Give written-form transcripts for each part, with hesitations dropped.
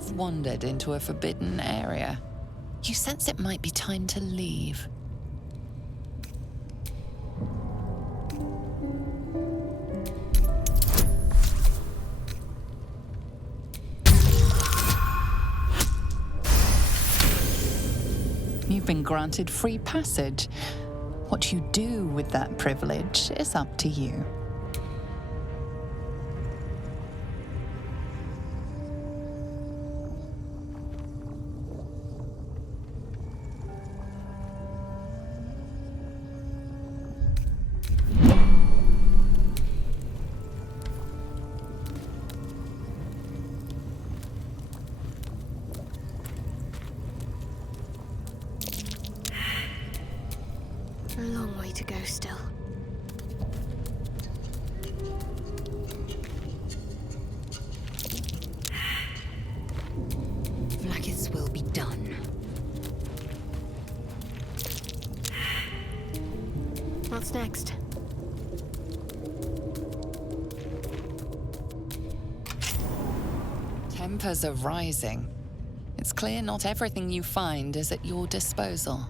You've wandered into a forbidden area. You sense it might be time to leave. You've been granted free passage. What you do with that privilege is up to you. A long way to go still. Vlaakith's will be done. What's next? Tempers are rising. It's clear not everything you find is at your disposal.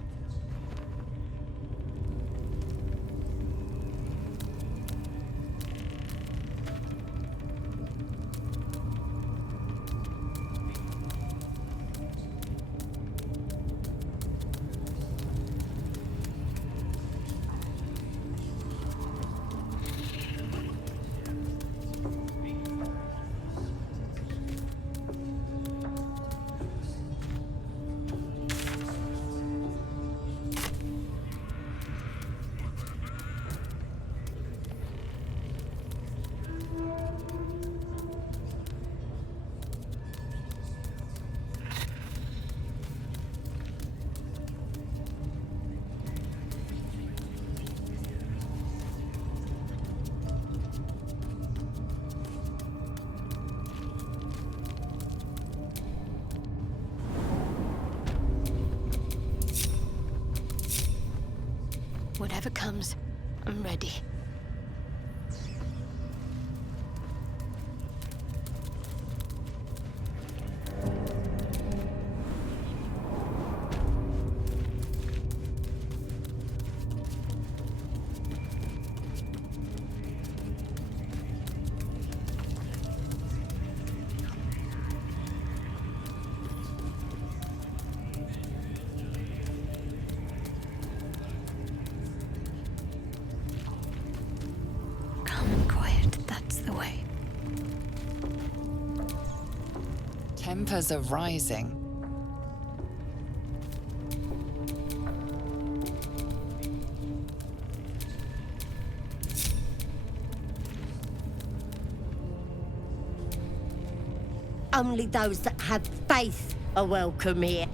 Whatever comes, I'm ready. Tempers are rising. Only those that have faith are welcome here.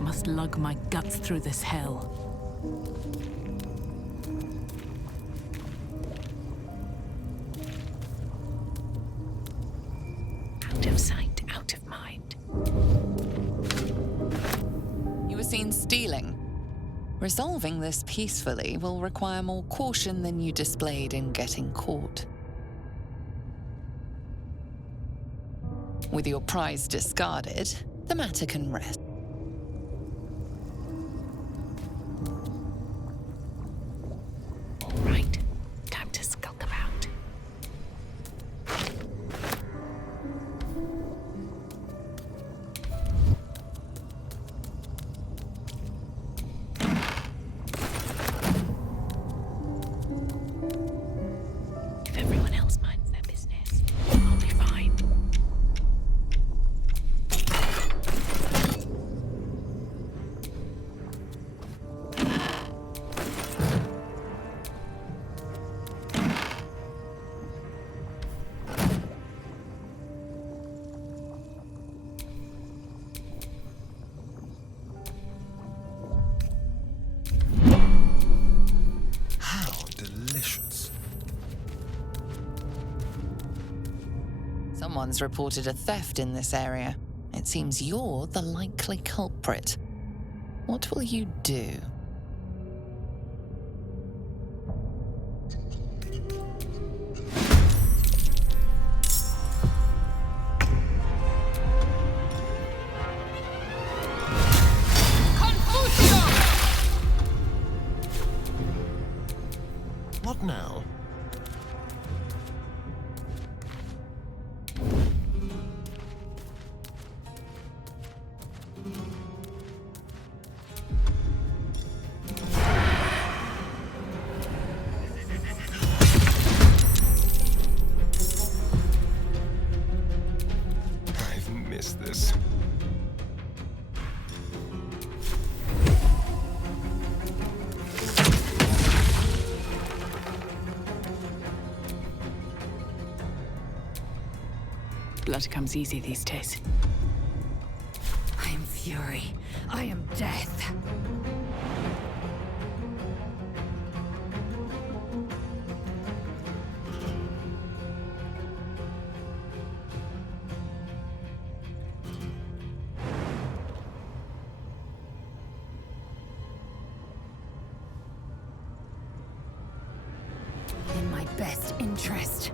Must lug my guts through this hell. Out of sight, out of mind. You were seen stealing. Resolving this peacefully will require more caution than you displayed in getting caught. With your prize discarded, the matter can rest. Right, time to skulk about. If everyone else minds their business, I'll be fine. How delicious. Someone's reported a theft in this area. It seems you're the likely culprit. What will you do? What now? I've missed this. Blood comes easy these days. I am fury. I am death. In my best interest.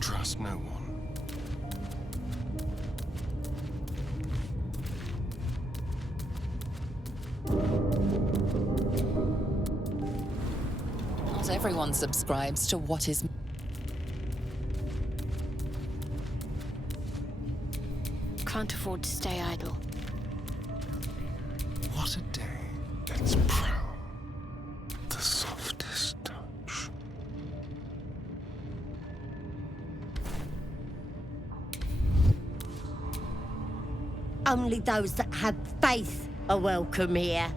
Trust no one. Not everyone subscribes to what is. Can't afford to stay idle. What a day. Let's prowl. The softest touch. Only those that have faith are welcome here.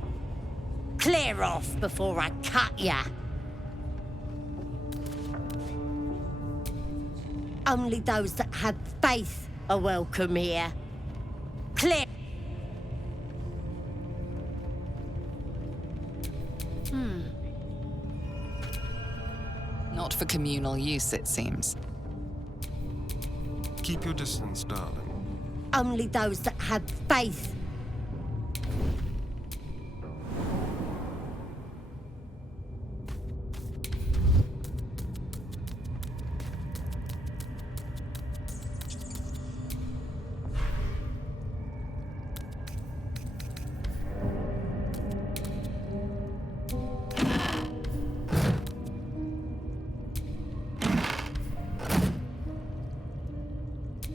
Clear off before I cut ya. Only those that have faith are welcome here. Clear. Not for communal use, it seems. Keep your distance, darling. Only those that have faith.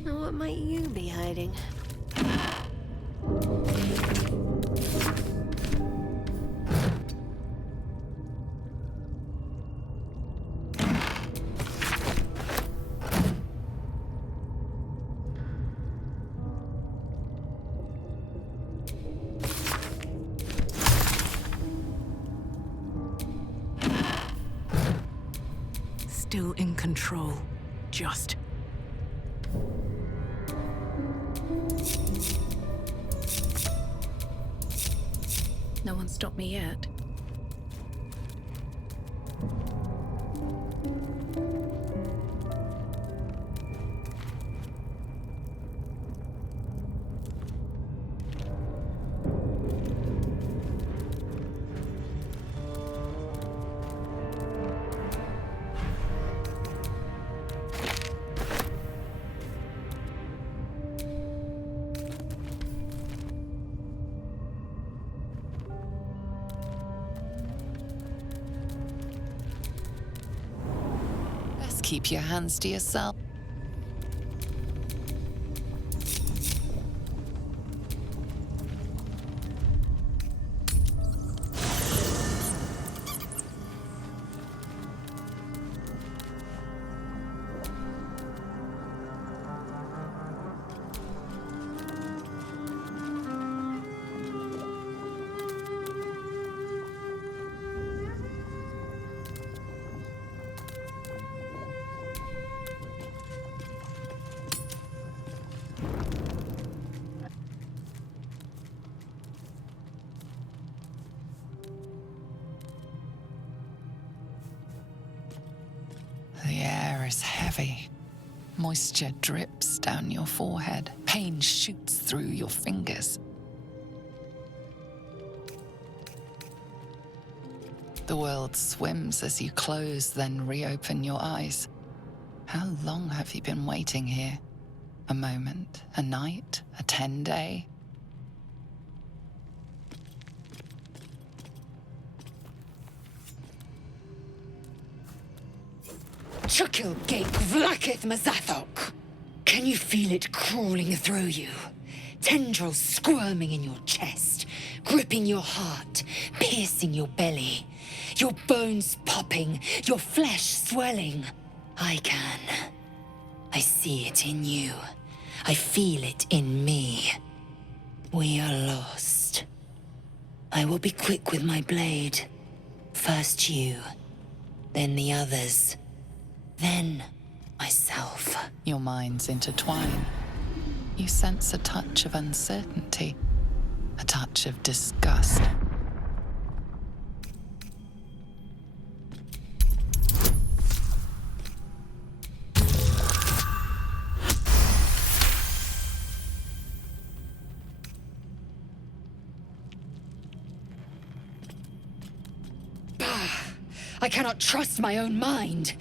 Now, what might you be hiding? Still in control. Just. No one stopped me yet. Best keep your hands to yourself. heavy. Moisture drips down your forehead. Pain shoots through your fingers. The world swims as you close, then reopen your eyes. How long have you been waiting here? A moment, a night, a 10-day? Chukil Gate Vlakith Mazathok. Can you feel it crawling through you? Tendrils squirming in your chest, gripping your heart, piercing your belly. Your bones popping, your flesh swelling. I can. I see it in you. I feel it in me. We are lost. I will be quick with my blade. First you, then the others. Then, myself. Your minds intertwine. You sense a touch of uncertainty, a touch of disgust. I cannot trust my own mind.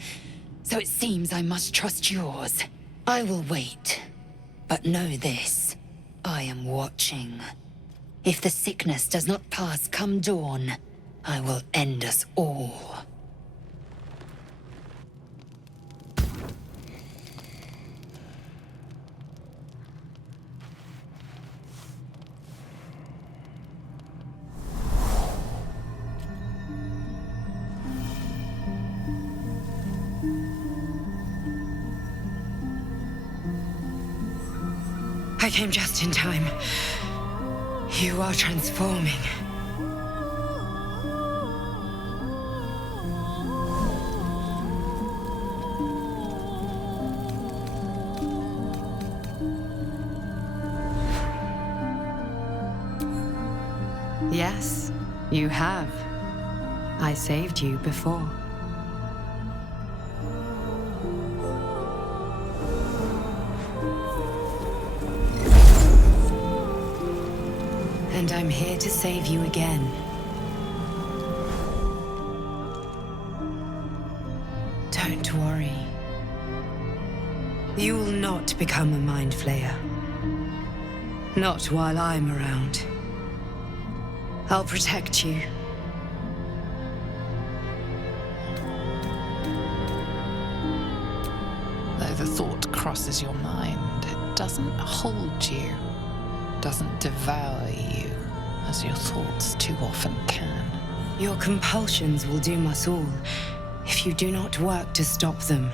So it seems I must trust yours. I will wait. But know this. I am watching. If the sickness does not pass come dawn, I will end us all. I came just in time. You are transforming. Yes, you have. I saved you before. And I'm here to save you again. Don't worry. You will not become a Mind Flayer. Not while I'm around. I'll protect you. Though the thought crosses your mind, it doesn't hold you. Doesn't devour you, as your thoughts too often can. Your compulsions will doom us all if you do not work to stop them.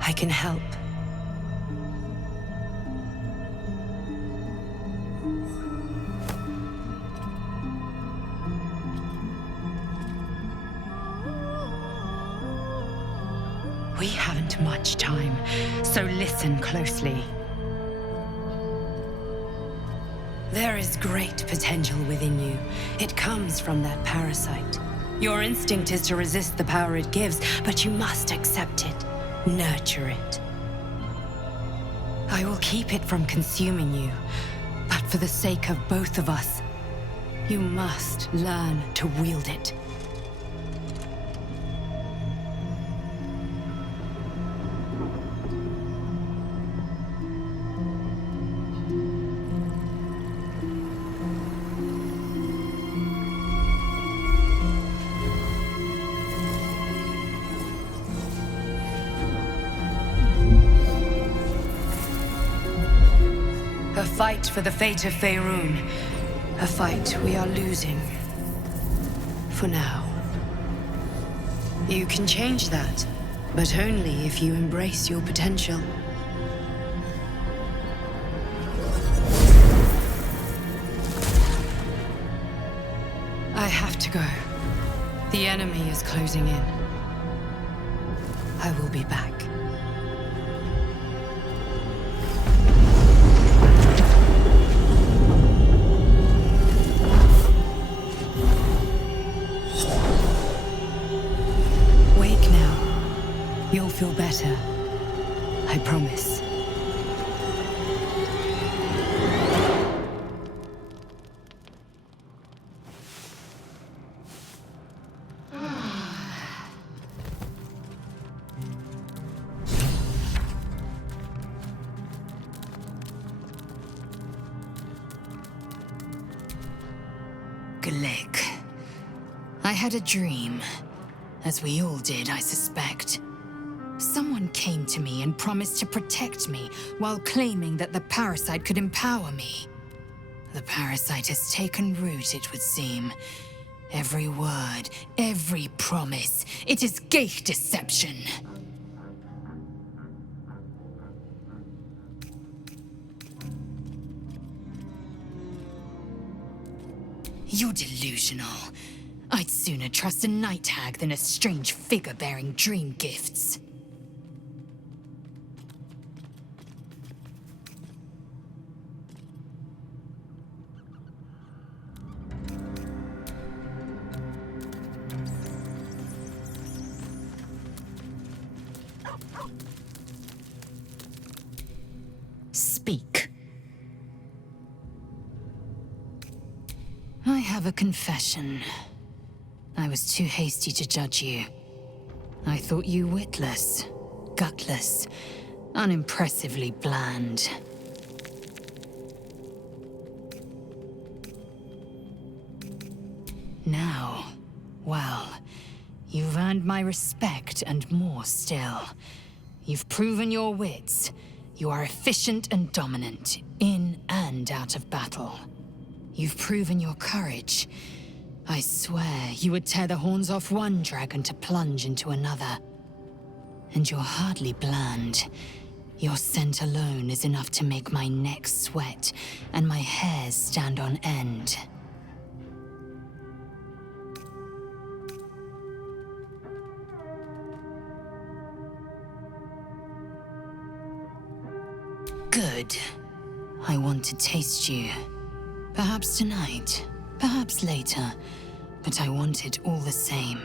I can help. We haven't much time, so listen closely. There is great potential within you. It comes from that parasite. Your instinct is to resist the power it gives, but you must accept it, nurture it. I will keep it from consuming you, but for the sake of both of us, you must learn to wield it. A fight for the fate of Faerun. A fight we are losing. For now. You can change that, but only if you embrace your potential. I have to go. The enemy is closing in. I will be back. Wake now. You'll feel better. I promise. Glick. I had a dream. As we all did, I suspect. Someone came to me and promised to protect me while claiming that the parasite could empower me. The parasite has taken root, it would seem. Every word, every promise, it is gate deception. You're delusional. I'd sooner trust a night hag than a strange figure bearing dream gifts. Speak. I have a confession. I was too hasty to judge you. I thought you witless, gutless, unimpressively bland. Now, well, you've earned my respect and more still. You've proven your wits. You are efficient and dominant, in and out of battle. You've proven your courage. I swear you would tear the horns off one dragon to plunge into another. And you're hardly bland. Your scent alone is enough to make my neck sweat and my hairs stand on end. Good. I want to taste you. Perhaps tonight, perhaps later, but I want it all the same.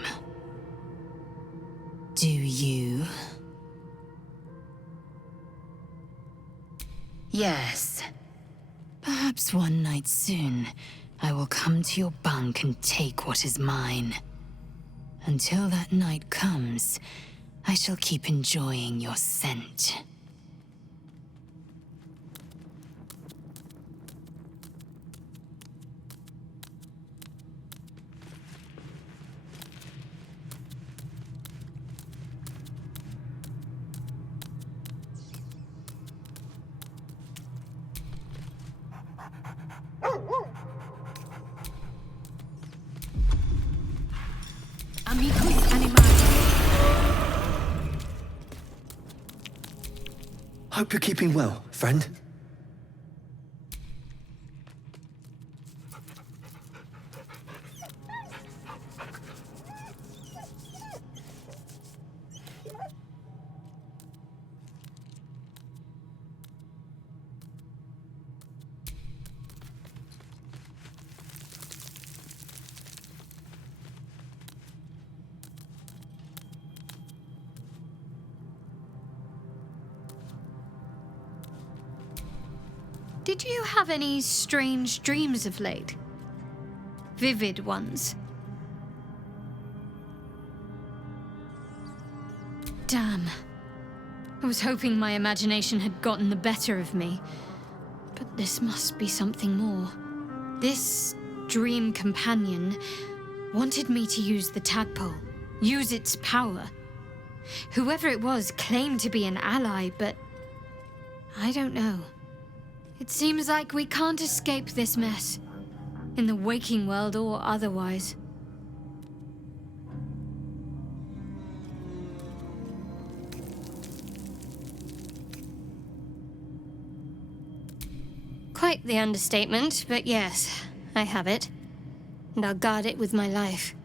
Do you? Yes. Perhaps one night soon, I will come to your bunk and take what is mine. Until that night comes, I shall keep enjoying your scent. Amicus animalis. Hope you're keeping well, friend. Did you have any strange dreams of late? Vivid ones? Damn. I was hoping my imagination had gotten the better of me. But this must be something more. This dream companion wanted me to use the tadpole, use its power. Whoever it was claimed to be an ally, but I don't know. It seems like we can't escape this mess, in the waking world or otherwise. Quite the understatement, but yes, I have it. And I'll guard it with my life.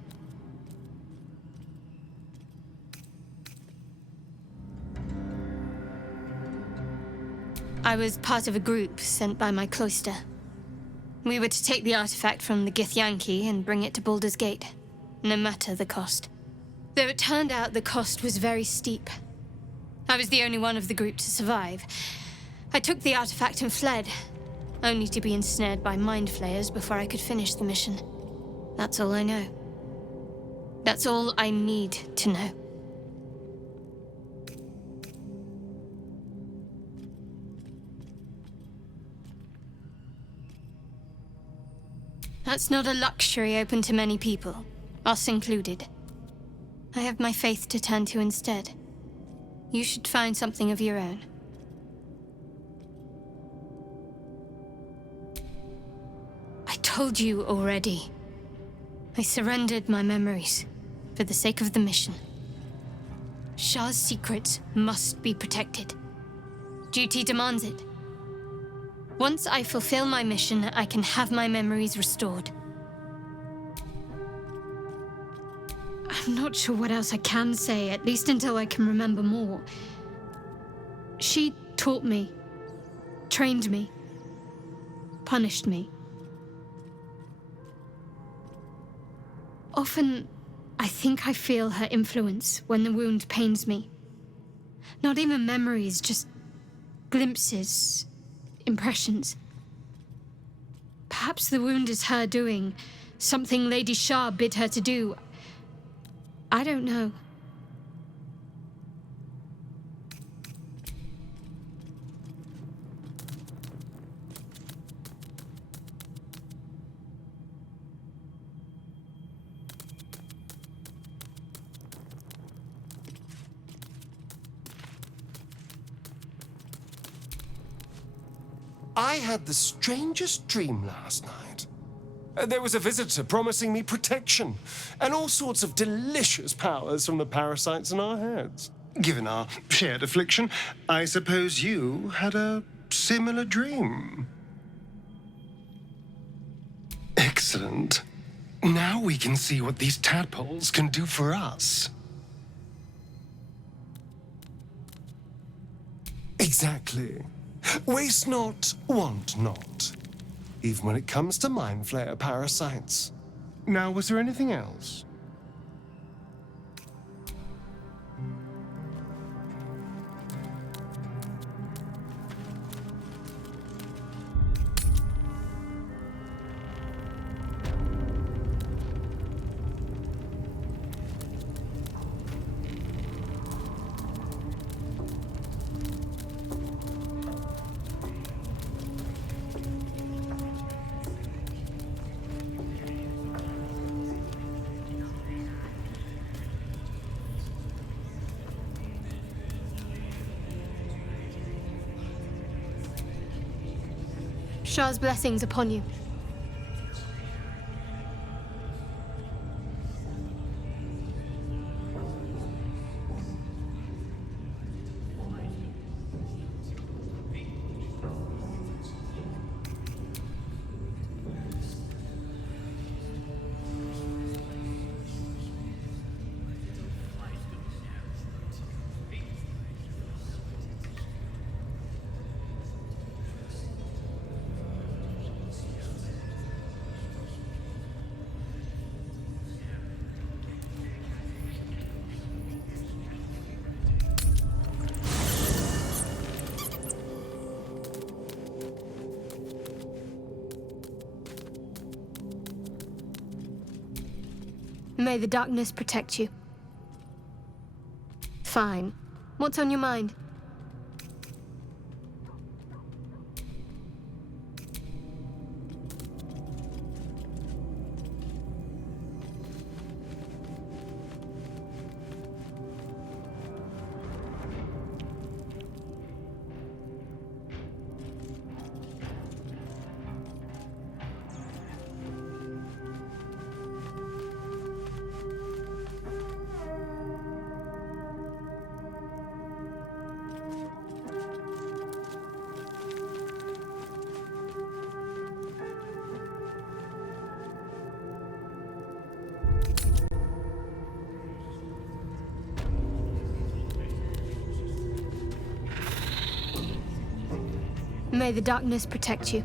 I was part of a group sent by my cloister. We were to take the artifact from the Githyanki and bring it to Baldur's Gate, no matter the cost. Though it turned out the cost was very steep. I was the only one of the group to survive. I took the artifact and fled, only to be ensnared by mind flayers before I could finish the mission. That's all I know. That's all I need to know. That's not a luxury open to many people, us included. I have my faith to turn to instead. You should find something of your own. I told you already. I surrendered my memories for the sake of the mission. Shah's secrets must be protected. Duty demands it. Once I fulfill my mission, I can have my memories restored. I'm not sure what else I can say, at least until I can remember more. She taught me, trained me, punished me. Often, I think I feel her influence when the wound pains me. Not even memories, just glimpses, impressions. Perhaps the wound is her doing, something Lady Shah bid her to do. I don't know. I had the strangest dream last night. There was a visitor promising me protection and all sorts of delicious powers from the parasites in our heads. Given our shared affliction, I suppose you had a similar dream. Excellent. Now we can see what these tadpoles can do for us. Exactly. Waste not, want not. Even when it comes to mind flayer parasites. Now, was there anything else? Shah's blessings upon you. May the darkness protect you. Fine. What's on your mind? May the darkness protect you.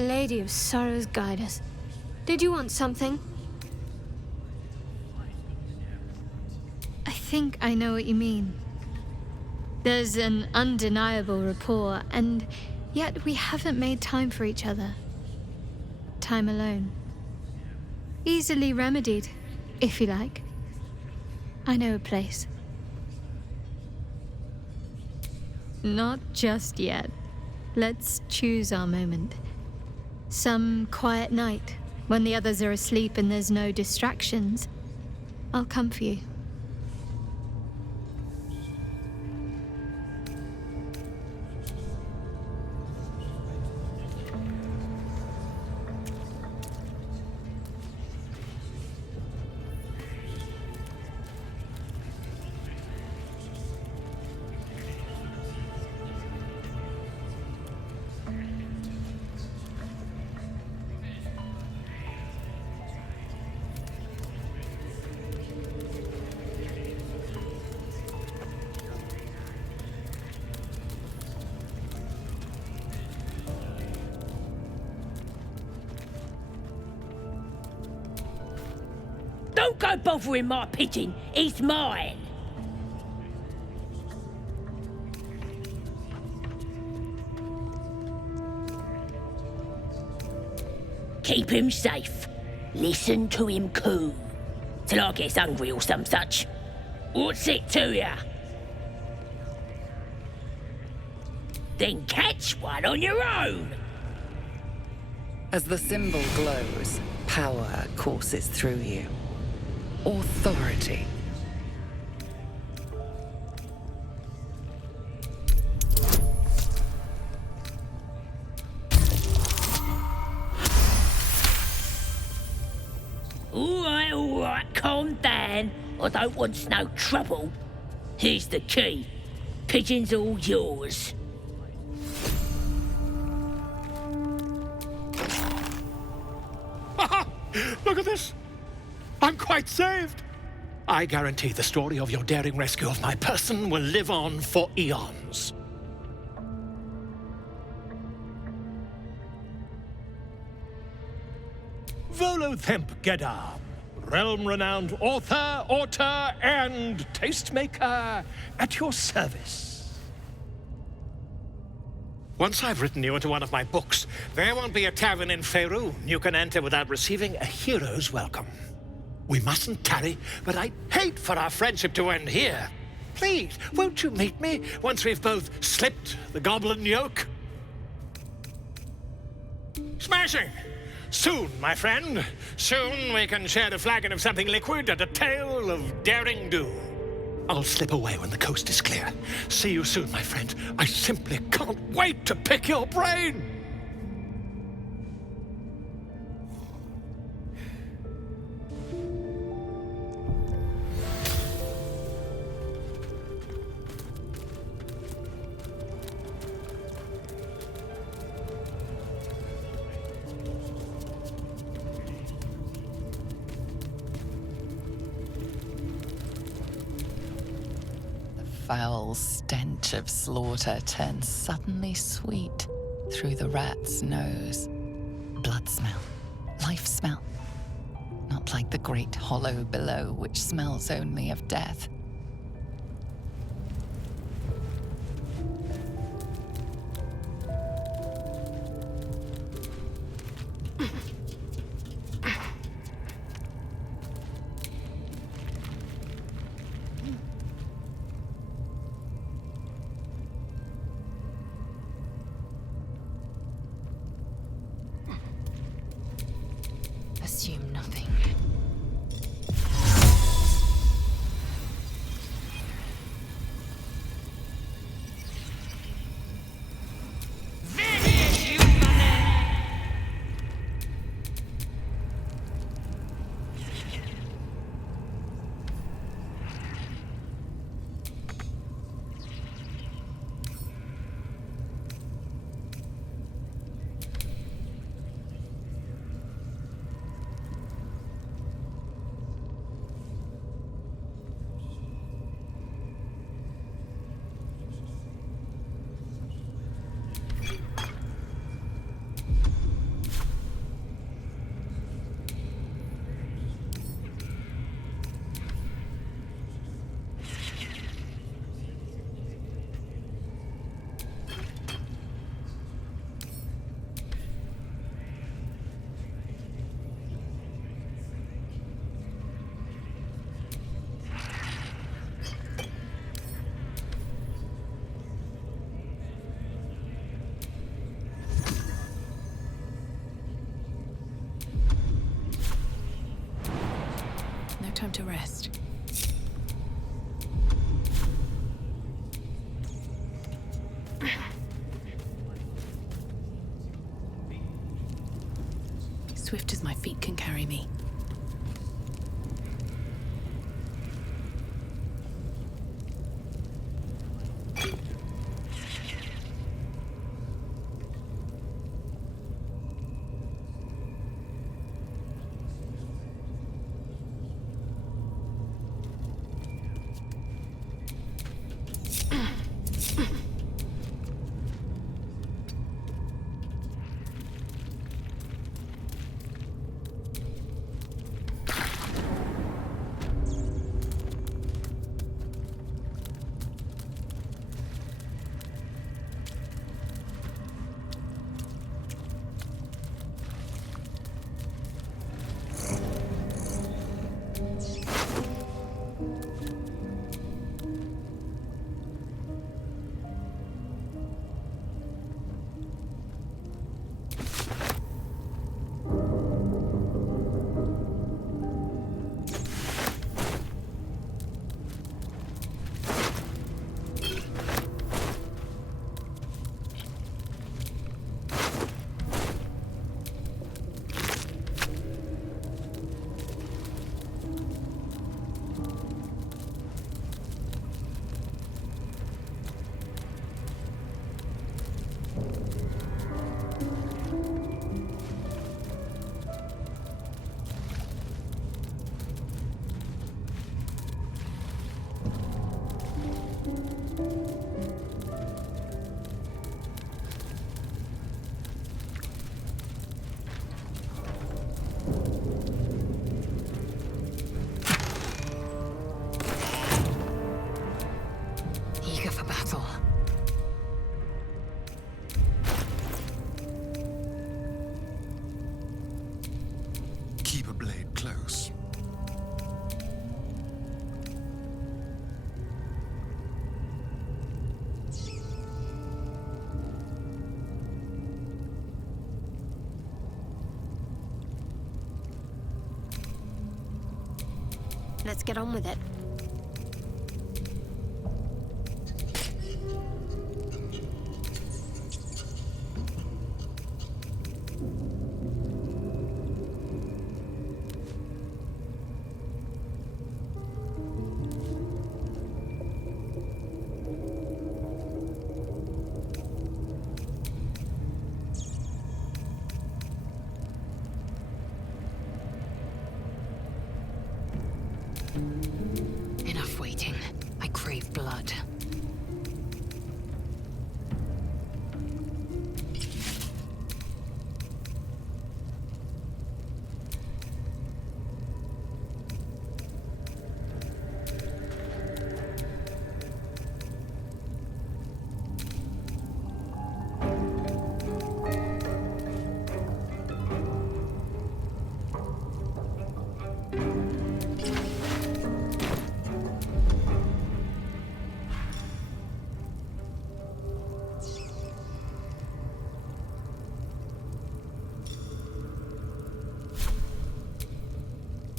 Lady of Sorrows, guide us. Did you want something? I think I know what you mean. There's an undeniable rapport, and yet we haven't made time for each other. Time alone. Easily remedied, if you like. I know a place. Not just yet. Let's choose our moment. Some quiet night, when the others are asleep and there's no distractions. I'll come for you. Don't go bothering my pigeon. He's mine. Keep him safe. Listen to him coo. Till I gets hungry or some such. What's it to ya? Then catch one on your own. As the symbol glows, power courses through you. Authority. All right, calm down. I don't want no trouble. Here's the key. Pigeon's all yours. Look at this. I'm quite saved. I guarantee the story of your daring rescue of my person will live on for eons. Volo Themp Gedar, realm-renowned author, auteur, and tastemaker at your service. Once I've written you into one of my books, there won't be a tavern in Faerun you can enter without receiving a hero's welcome. We mustn't tarry, but I'd hate for our friendship to end here. Please, won't you meet me once we've both slipped the goblin yoke? Smashing! Soon, my friend. Soon we can share a flagon of something liquid and a tale of daring do. I'll slip away when the coast is clear. See you soon, my friend. I simply can't wait to pick your brain! Foul stench of slaughter turns suddenly sweet through the rat's nose. Blood smell, life smell. Not like the great hollow below, which smells only of death. Assume nothing. time to rest. Swift as my feet can carry me. Eager for battle. Keep a blade close. Let's get on with it. Enough waiting. I crave blood.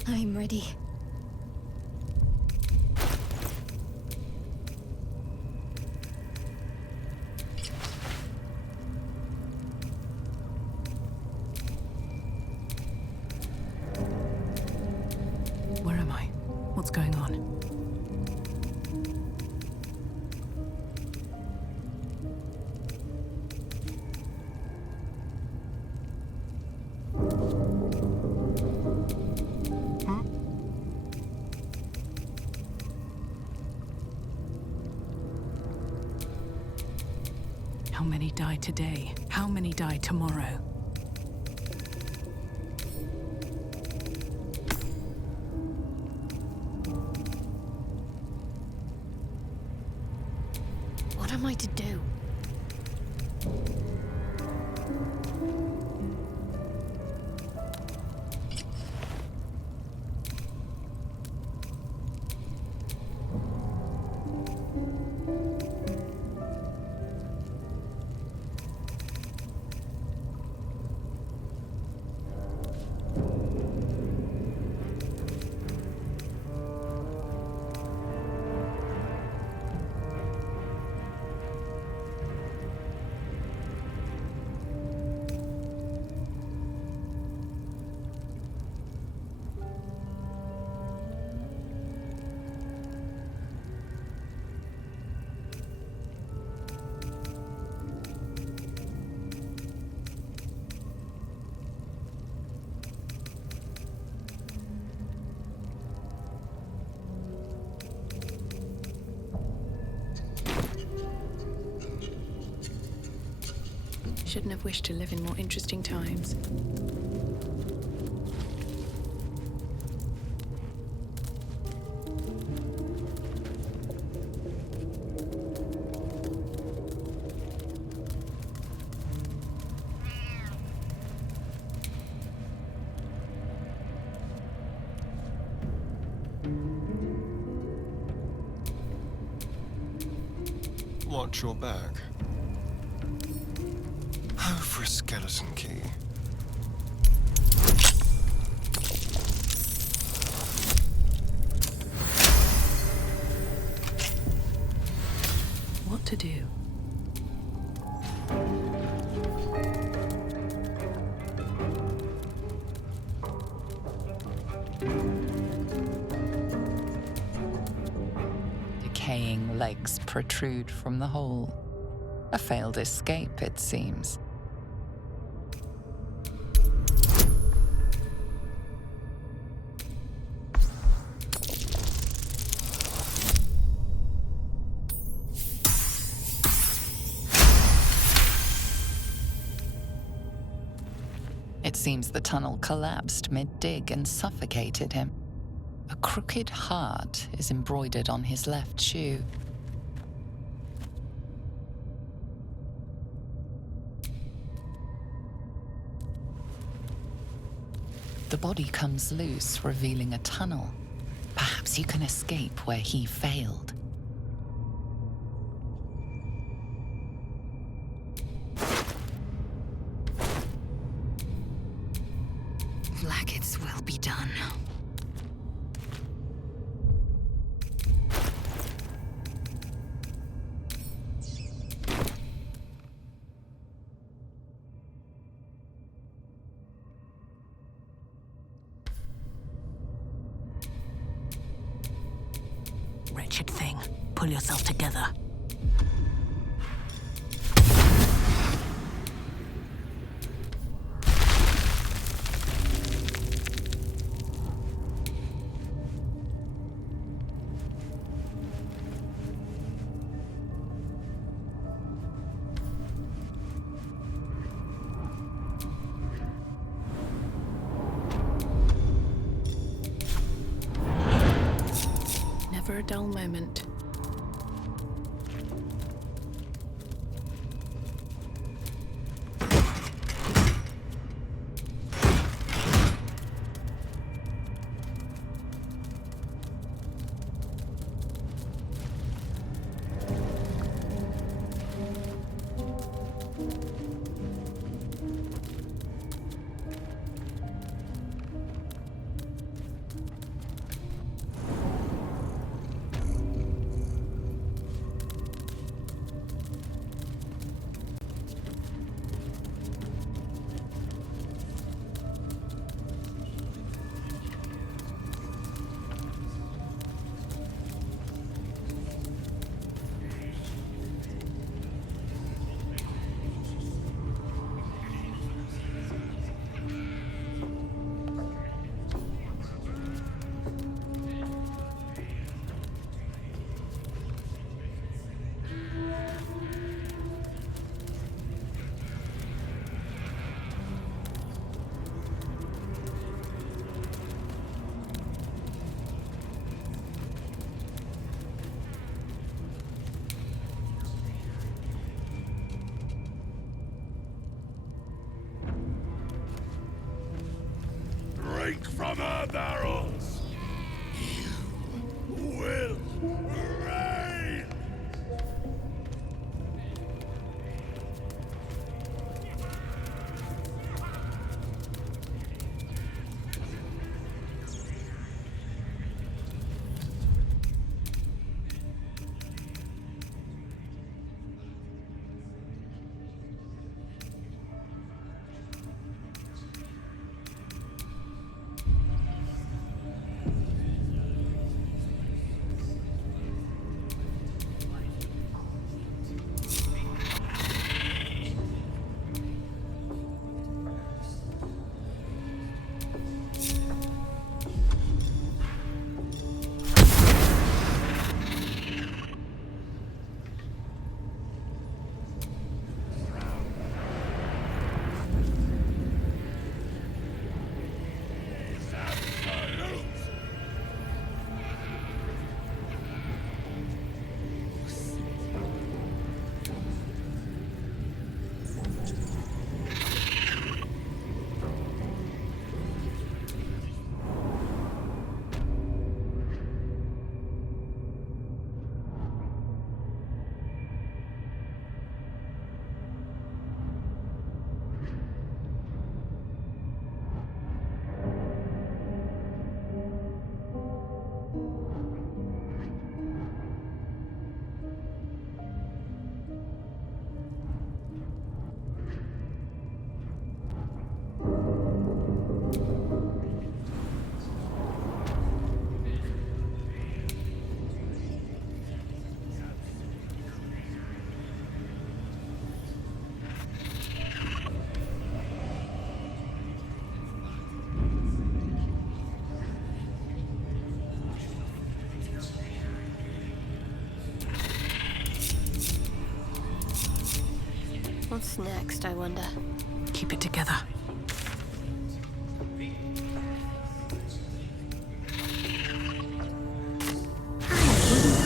I'm ready. Where am I? What's going on? How many die today? How many die tomorrow? What am I to do? Shouldn't have wished to live in more interesting times. Watch your back. Oh, for a skeleton key. What to do? Decaying legs protrude from the hole. A failed escape, it seems. It seems the tunnel collapsed mid-dig and suffocated him. A crooked heart is embroidered on his left shoe. The body comes loose, revealing a tunnel. Perhaps you can escape where he failed. Blackets will be done. Wretched thing. Pull yourself together. Never a dull moment. Drink from her barrels. You will reign. What's next, I wonder? Keep it together.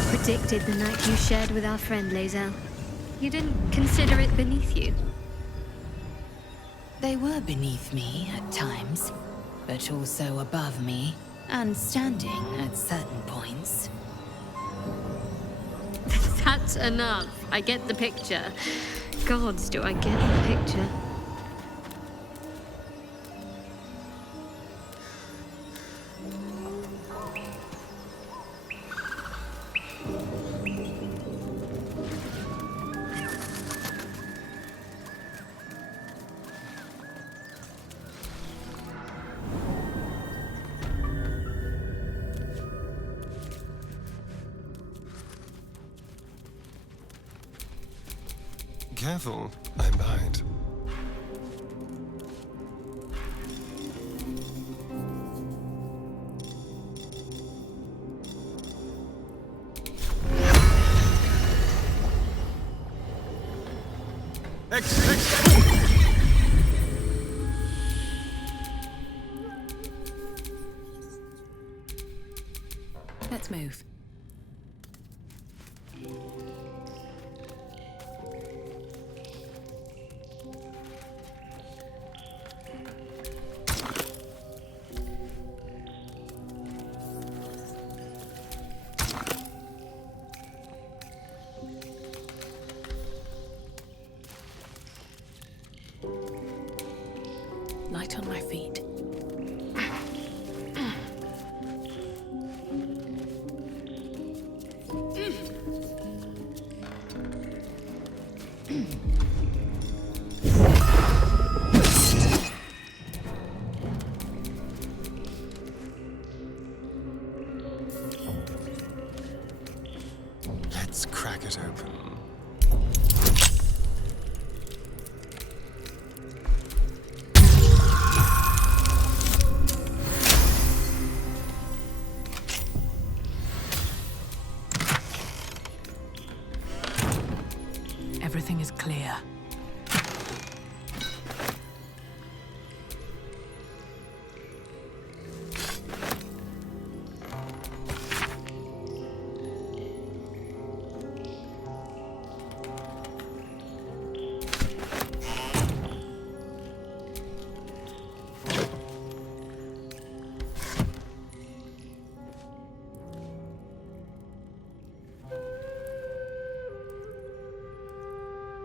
Predicted the night you shared with our friend Lae'zel. You didn't consider it beneath you? They were beneath me at times, but also above me, and standing at certain points. That's enough. I get the picture. Gods, do I get the picture. Careful, I bite. Let's move. Light on my feet. Let's crack it open. Everything is clear.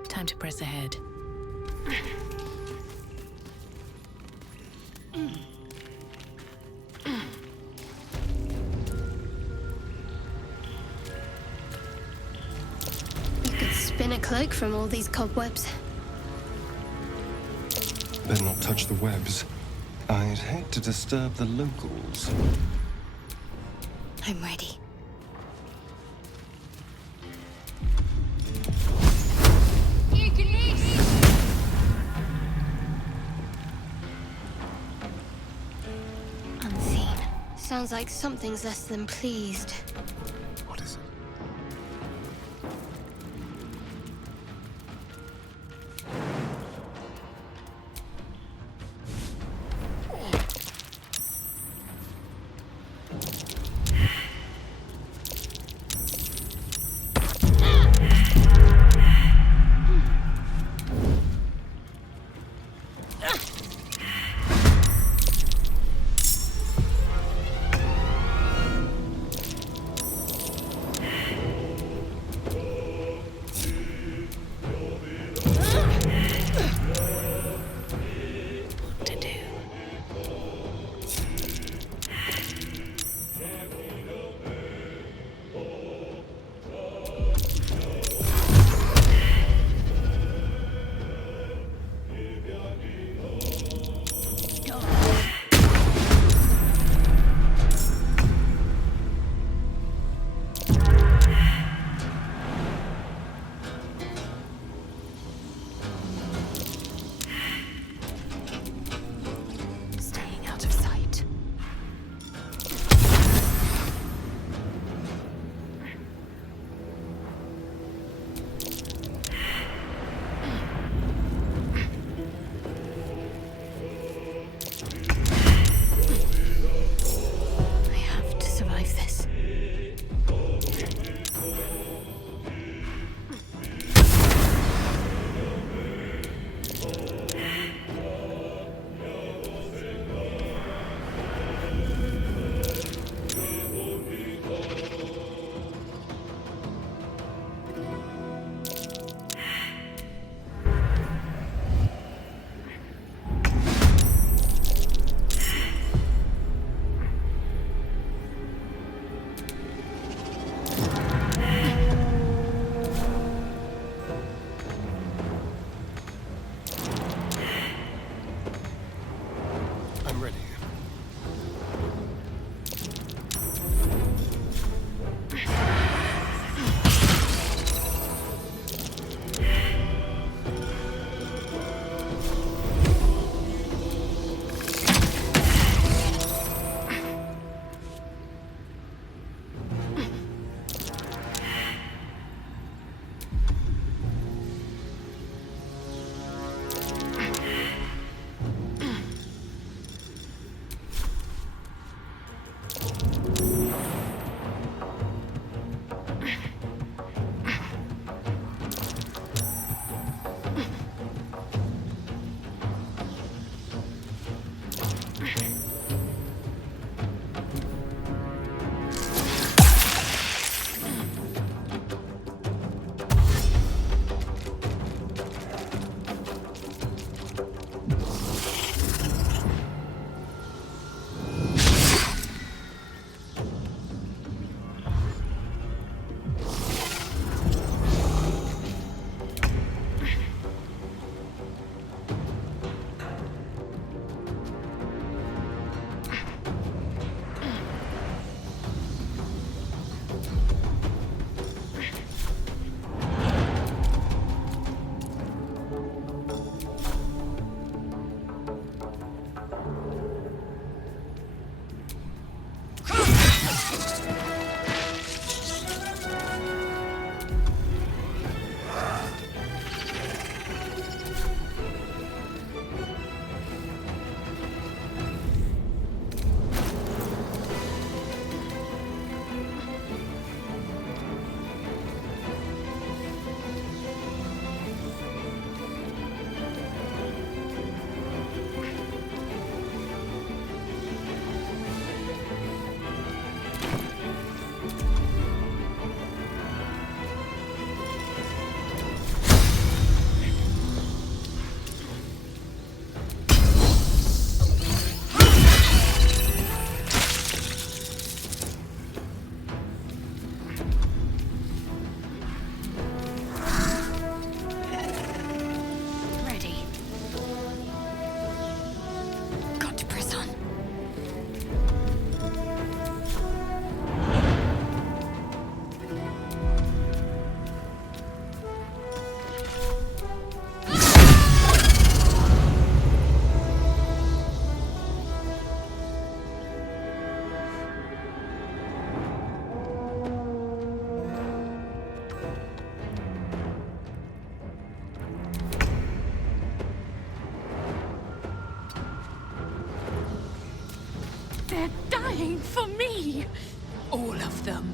Time to press ahead. You could spin a cloak from all these cobwebs. Better not touch the webs. I'd hate to disturb the locals. I'm ready. Unseen. Sounds like something's less than pleased. What is it? of them.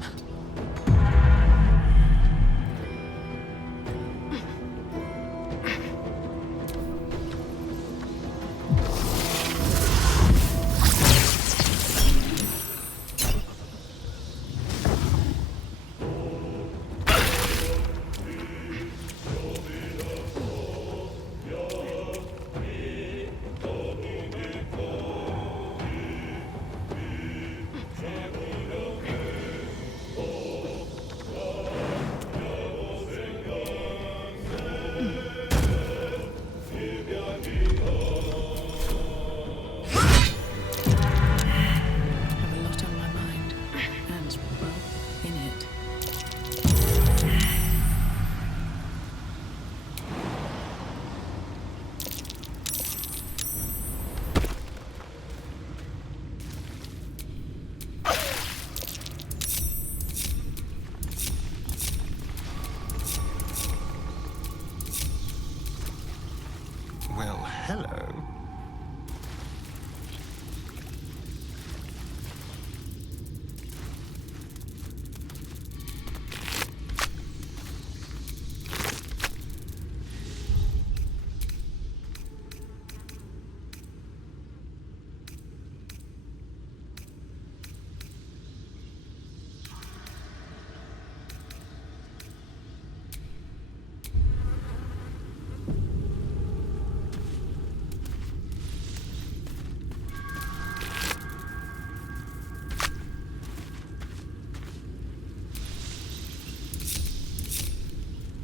Well, hello.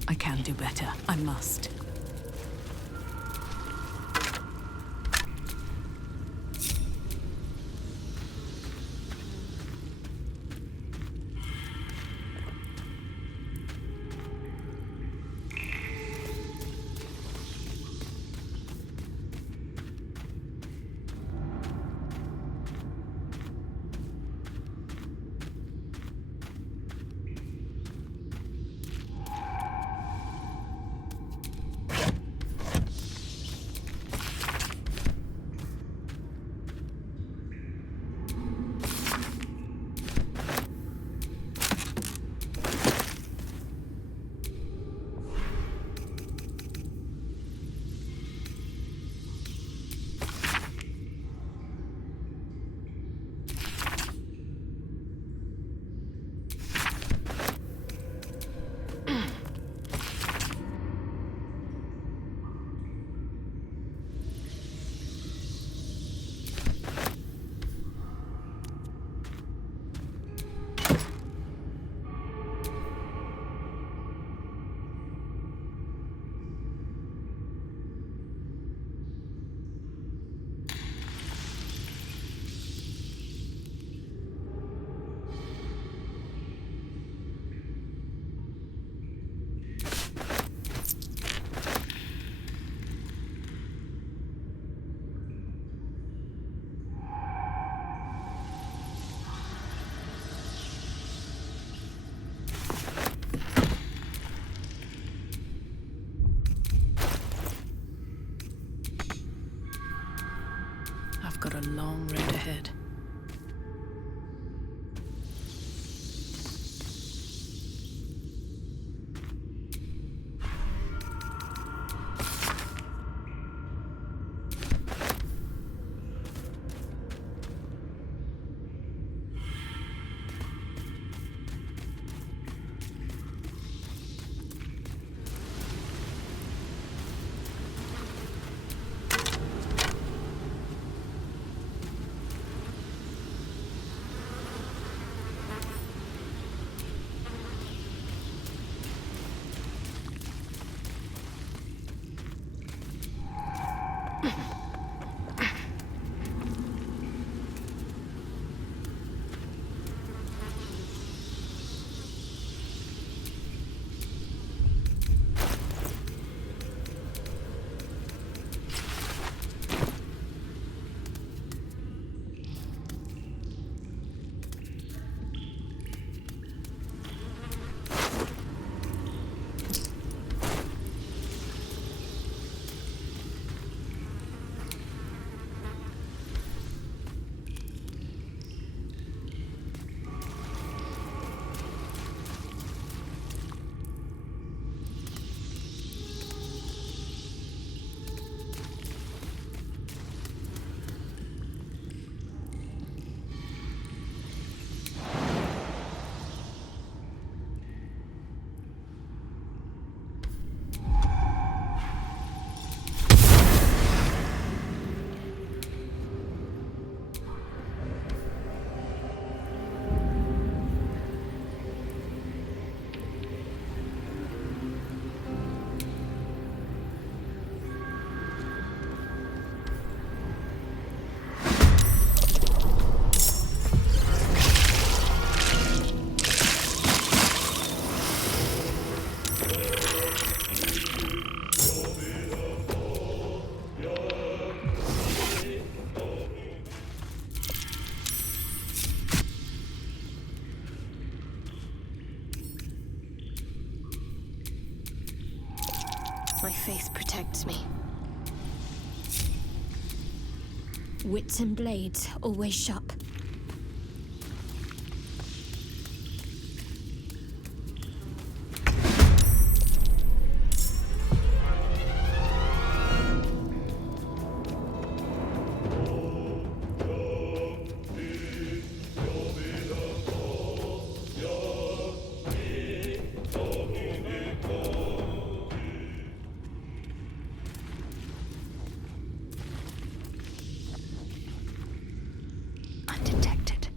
I can do better. I must. I've got a long road ahead. My faith protects me. Wits and blades always sharp. Undetected.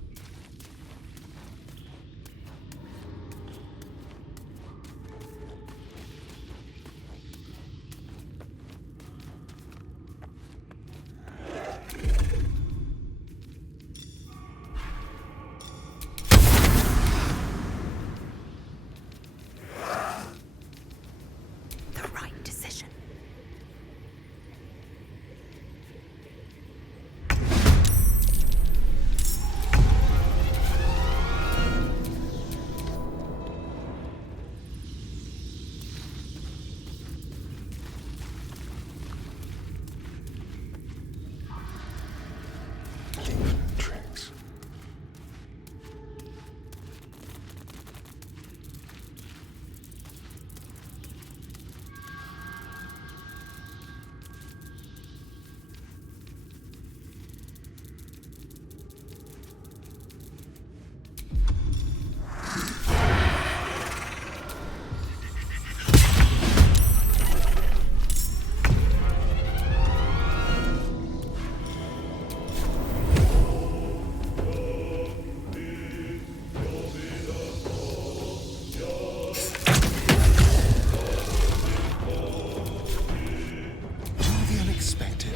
The right decision. Tricks. The unexpected.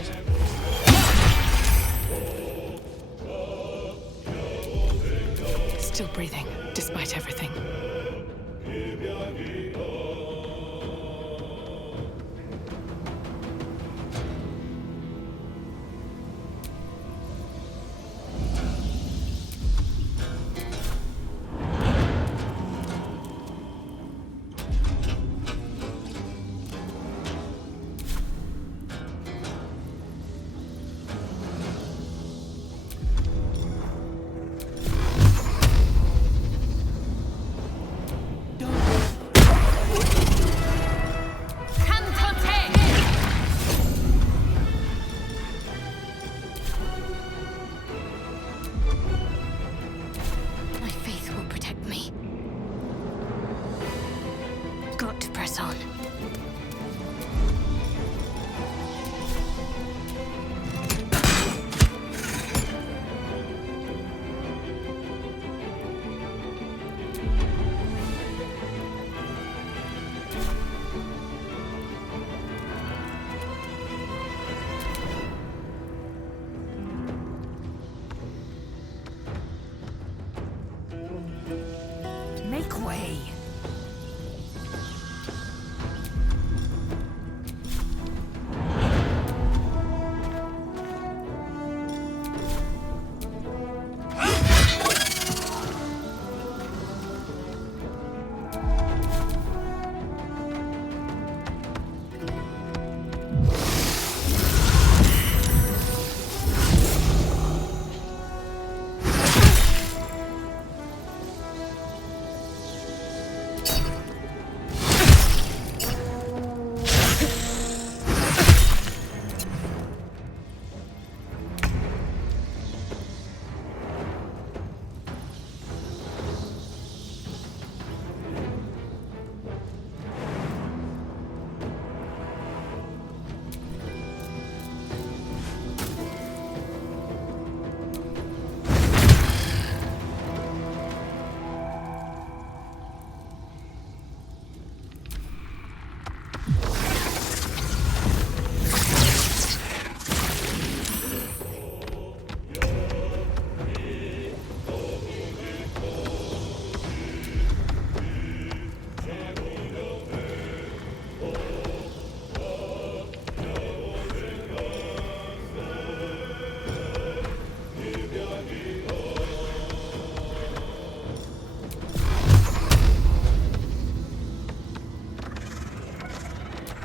Still breathing, despite everything. My faith will protect me. Got to press on. Make way.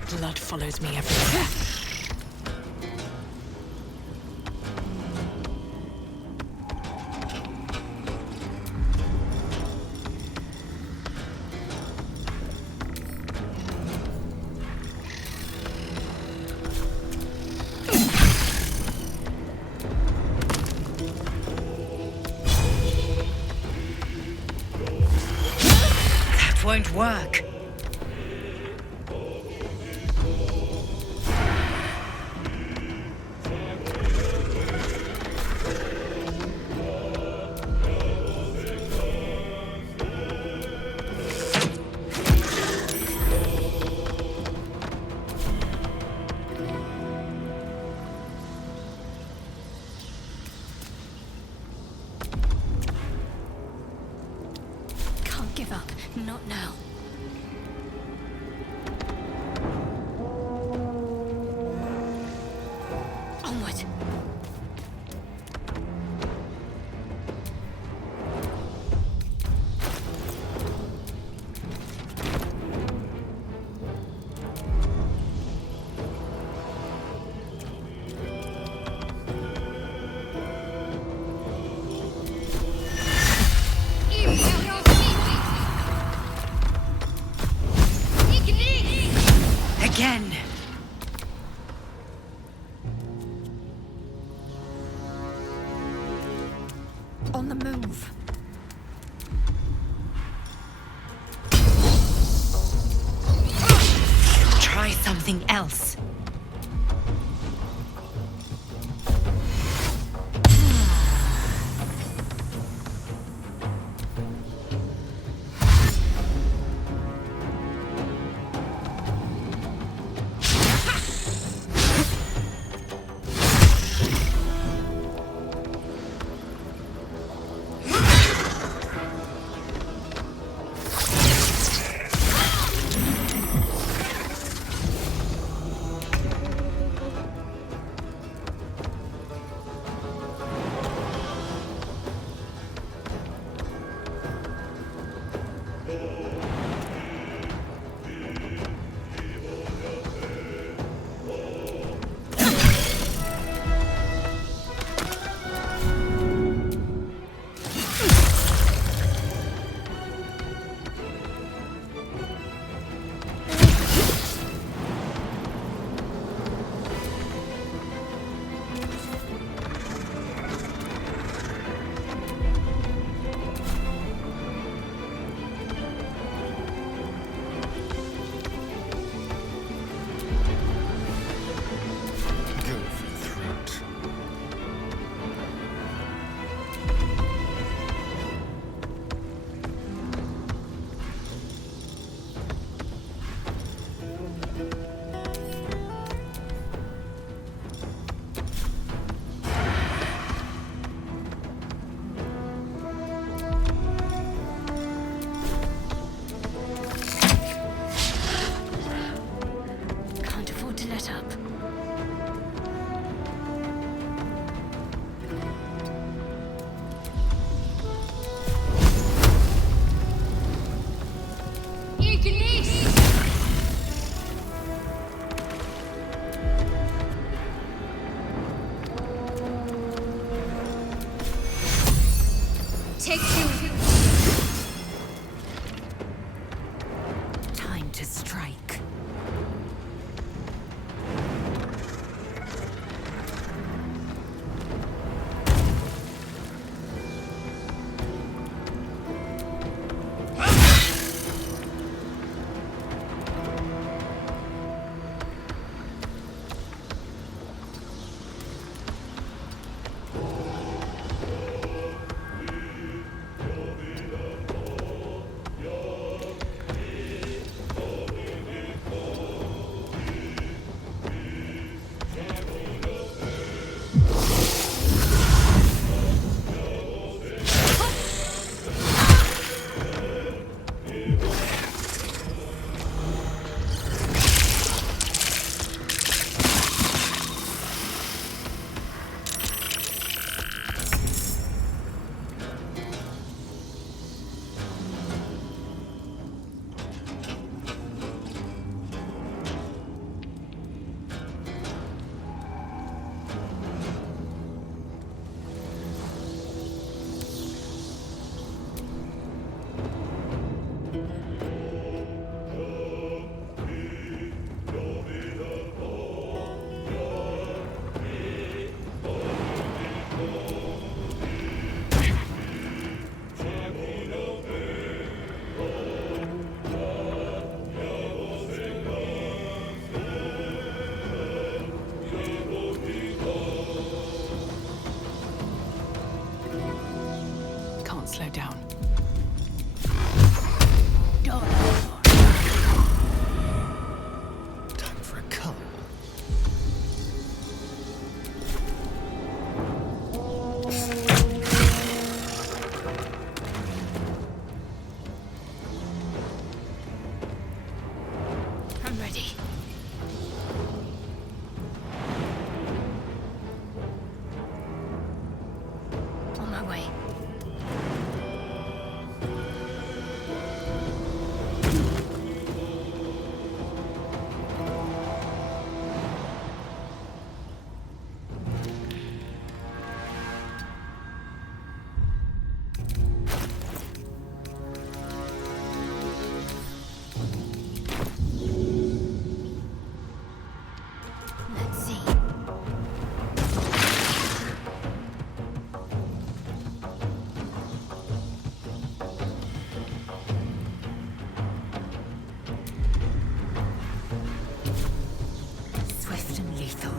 Blood follows me everywhere. That won't work. Can't give up. Not now. Onward. Again. On the move. Try something else. lethal.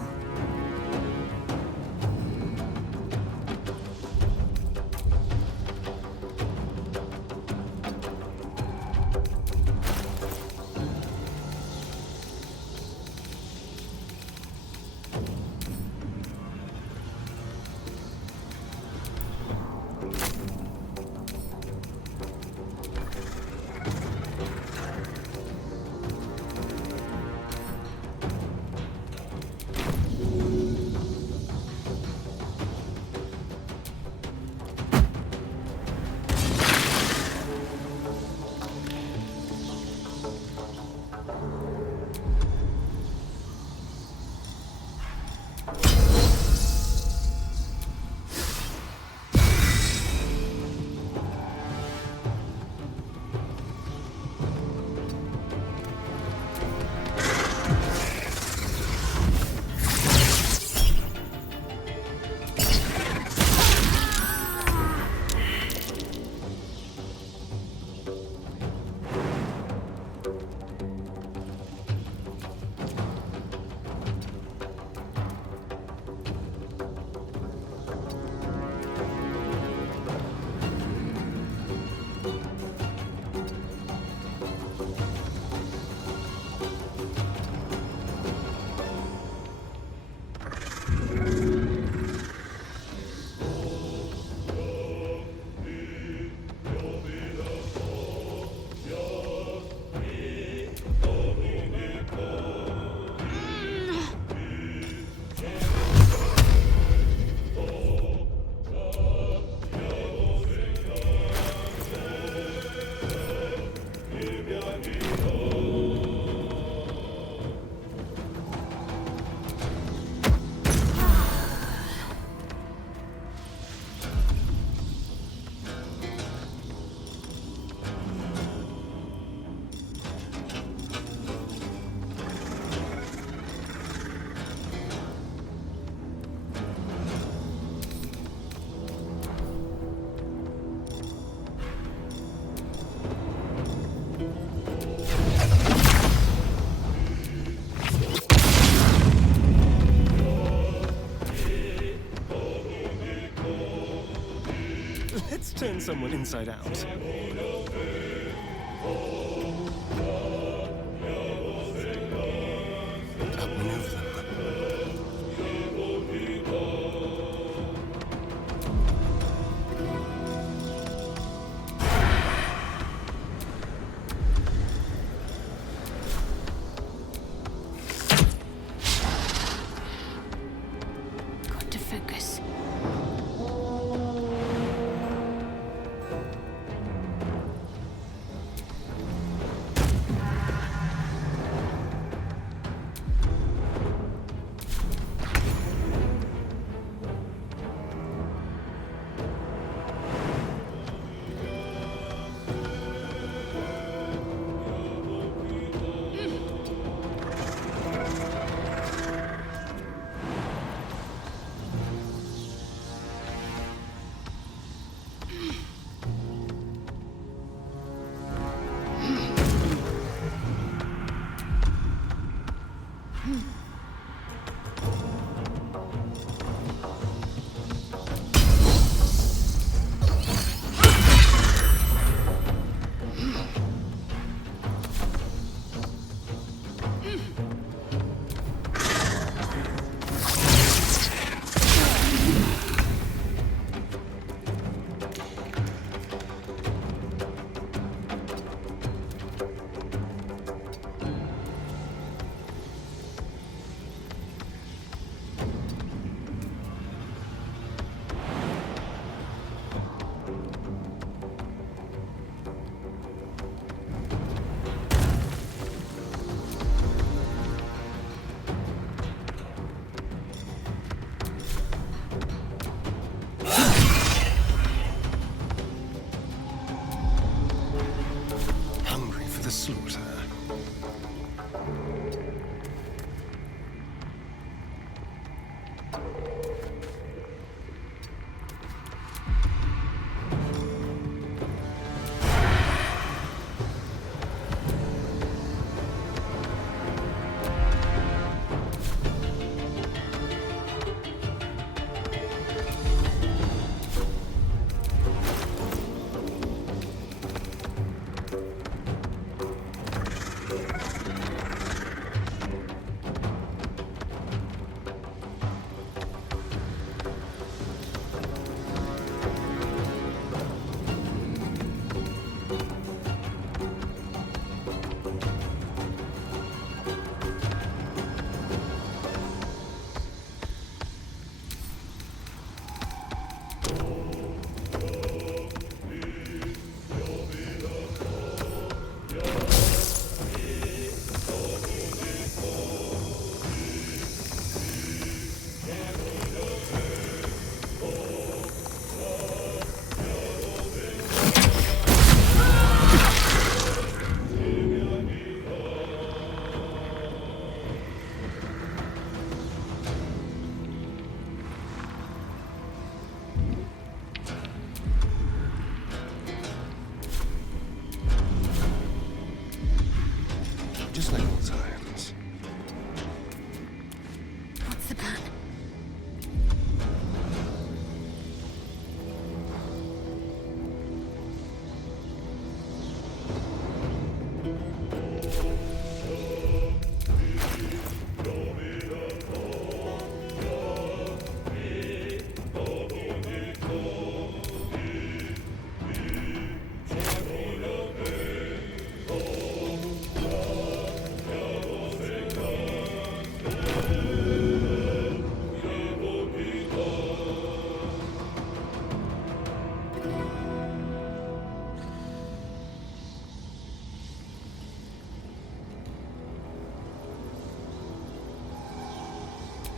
Let's turn someone inside out. Outmaneuver them. Got to focus. The slaughter. just like old times. What's the plan?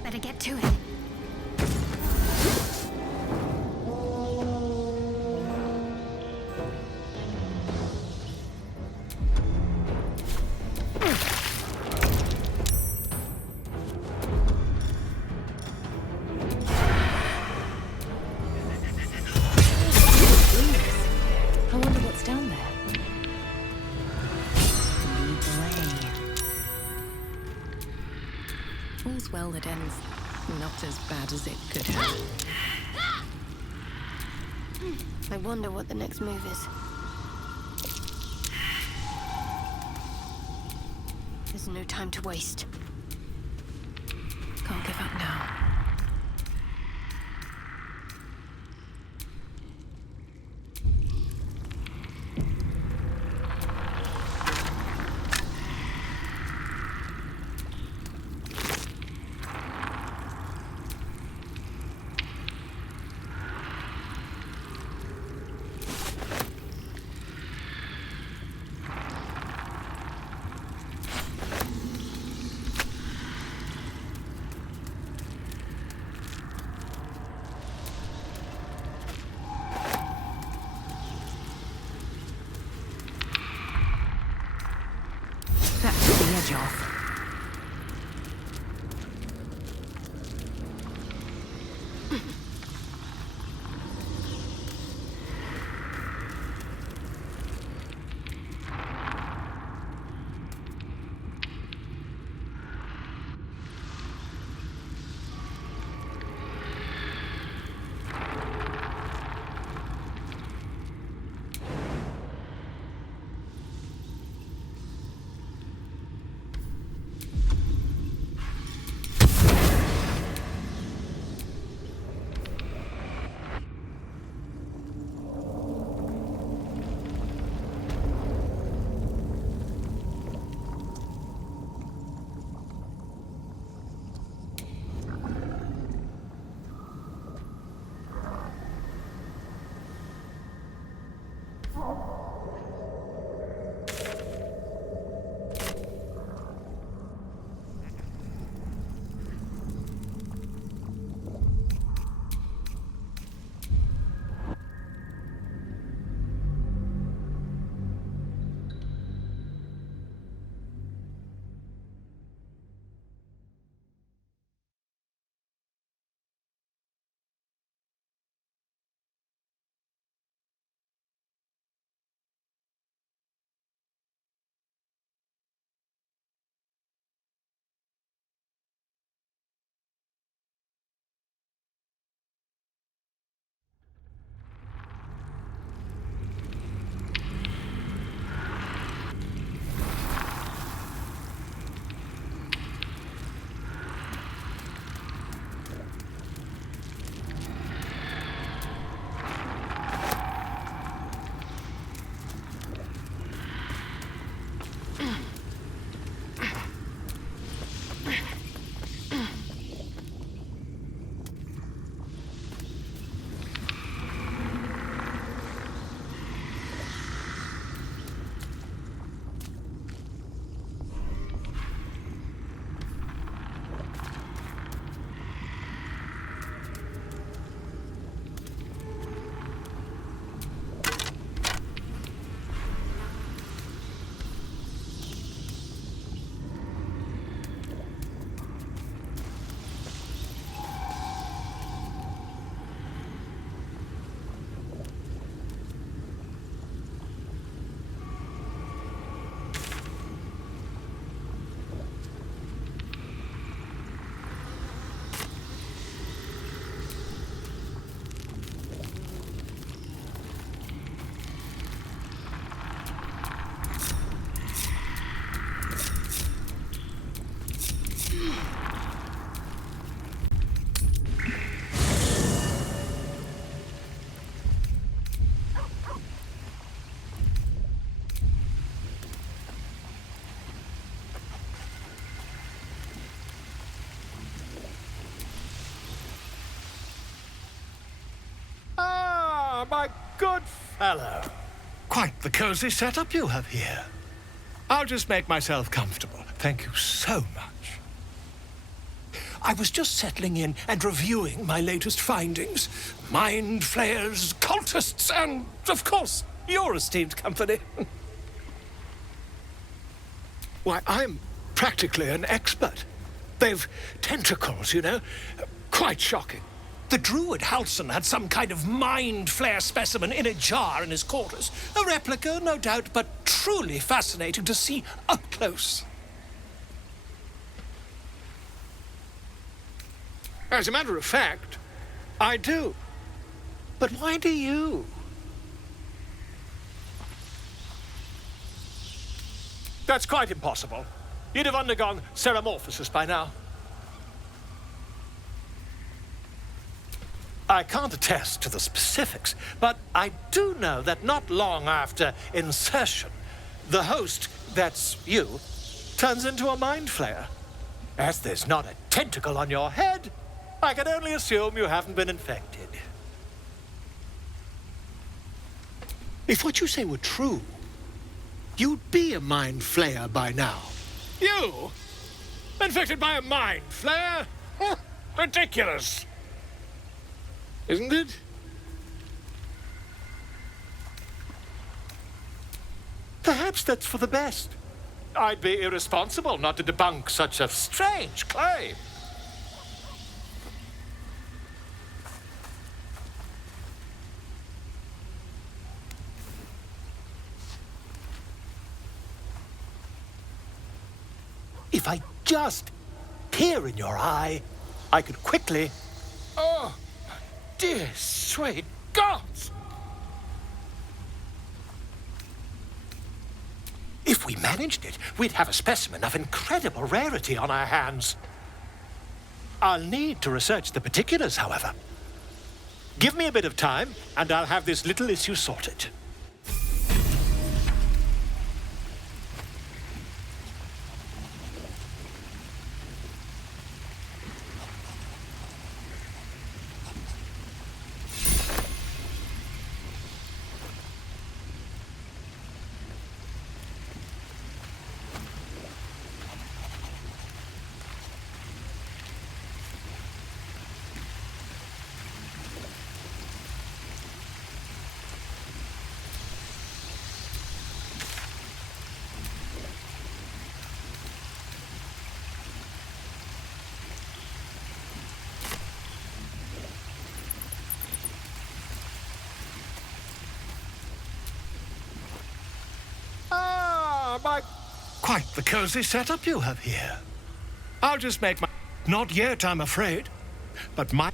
Better get to it. I wonder what's down there. Lead the way. All's well that ends not as bad as it could have. I wonder what the next move is. There's no time to waste. Can't give up now. That took the edge off. my good fellow. Quite the cozy setup you have here. I'll just make myself comfortable. Thank you so much. I was just settling in and reviewing my latest findings. Mind flayers, cultists, and, of course, your esteemed company. Why, I'm practically an expert. They've tentacles, you know. Quite shocking. The druid Halson had some kind of mind flayer specimen in a jar in his quarters. A replica, no doubt, but truly fascinating to see up close. As a matter of fact, I do. But why do you? That's quite impossible. You'd have undergone ceramorphosis by now. I can't attest to the specifics, but I do know that not long after insertion, the host, that's you, turns into a mind flayer. As there's not a tentacle on your head, I can only assume you haven't been infected. If what you say were true, you'd be a mind flayer by now. You? Infected by a mind flayer? Ridiculous. Isn't it? Perhaps that's for the best. I'd be irresponsible not to debunk such a strange claim. If I just peer in your eye, I could quickly... Oh, dear sweet gods! If we managed it, we'd have a specimen of incredible rarity on our hands. I'll need to research the particulars, however. Give me a bit of time, and I'll have this little issue sorted. Quite the cozy setup you have here. I'll just make my... Not yet, I'm afraid. But my...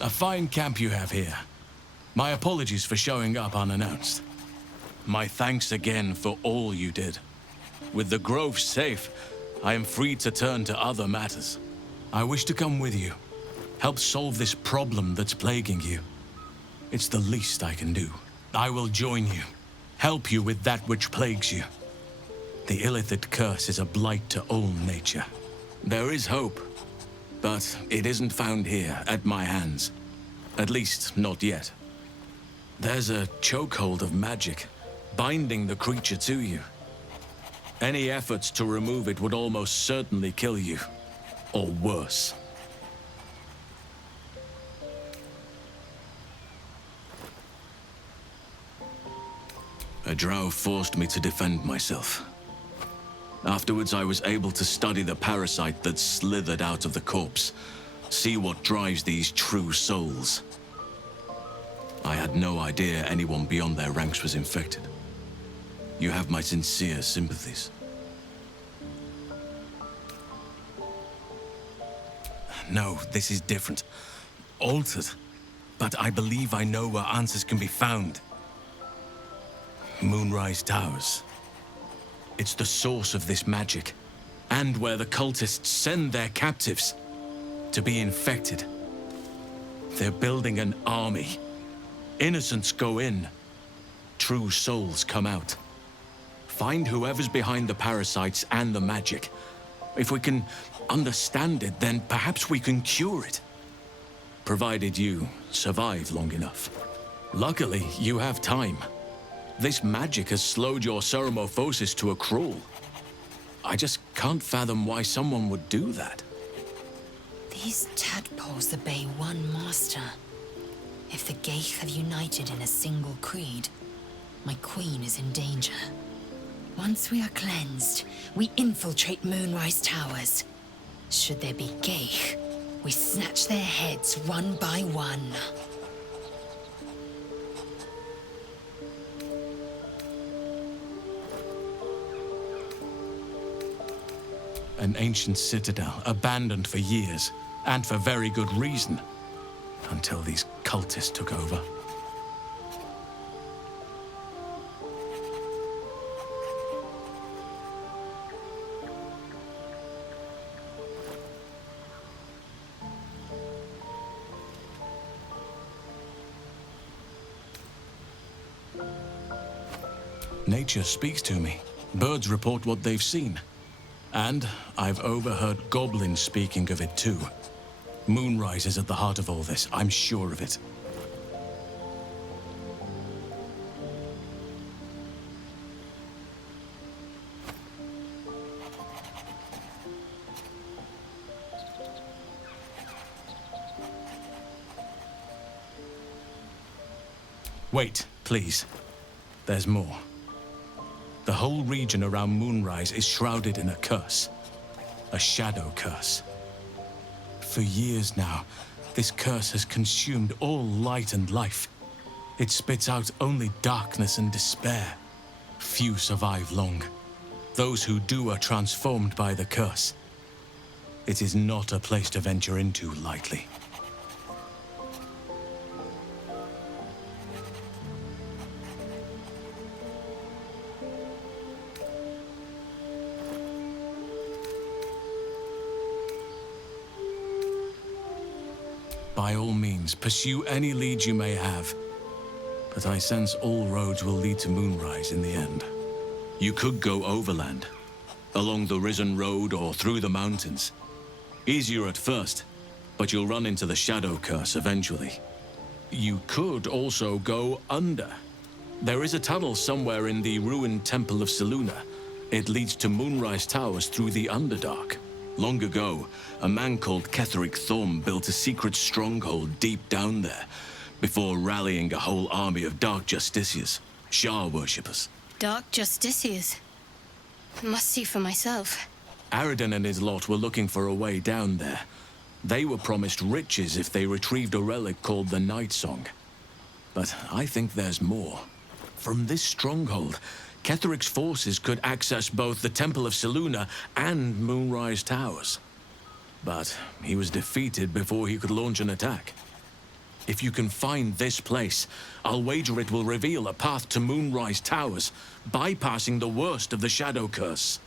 A fine camp you have here. My apologies for showing up unannounced. My thanks again for all you did. With the grove safe, I am free to turn to other matters. I wish to come with you, help solve this problem that's plaguing you. It's the least I can do. I will join you, help you with that which plagues you. The Illithid curse is a blight to all nature. There is hope. But it isn't found here, at my hands. At least, not yet. There's a chokehold of magic, binding the creature to you. Any efforts to remove it would almost certainly kill you. Or worse. A drow forced me to defend myself. Afterwards, I was able to study the parasite that slithered out of the corpse, see what drives these true souls. I had no idea anyone beyond their ranks was infected. You have my sincere sympathies. No, this is different. Altered. But I believe I know where answers can be found. Moonrise Towers. It's the source of this magic, and where the cultists send their captives to be infected. They're building an army. Innocents go in, true souls come out. Find whoever's behind the parasites and the magic. If we can understand it, then perhaps we can cure it. Provided you survive long enough. Luckily, you have time. This magic has slowed your ceremophosis to a crawl. I just can't fathom why someone would do that. These tadpoles obey one master. If the Geich have united in a single creed, my queen is in danger. Once we are cleansed, we infiltrate Moonrise Towers. Should there be Geich, we snatch their heads one by one. An ancient citadel, abandoned for years, and for very good reason, until these cultists took over. Nature speaks to me. Birds report what they've seen. And I've overheard goblins speaking of it too. Moonrise is at the heart of all this, I'm sure of it. Wait, please. There's more. The whole region around Moonrise is shrouded in a curse. A shadow curse. For years now, this curse has consumed all light and life. It spits out only darkness and despair. Few survive long. Those who do are transformed by the curse. It is not a place to venture into lightly. By all means, pursue any leads you may have. But I sense all roads will lead to Moonrise in the end. You could go overland, along the Risen Road or through the mountains. Easier at first, but you'll run into the Shadow Curse eventually. You could also go under. There is a tunnel somewhere in the ruined Temple of Selûne. It leads to Moonrise Towers through the Underdark. Long ago, a man called Ketheric Thorm built a secret stronghold deep down there, before rallying a whole army of Dark Justiciars, Shah worshippers. Dark Justiciars. Must see for myself. Aradin and his lot were looking for a way down there. They were promised riches if they retrieved a relic called the Night Song. But I think there's more. From this stronghold, Ketheric's forces could access both the Temple of Selûne and Moonrise Towers. But he was defeated before he could launch an attack. If you can find this place, I'll wager it will reveal a path to Moonrise Towers, bypassing the worst of the Shadow Curse.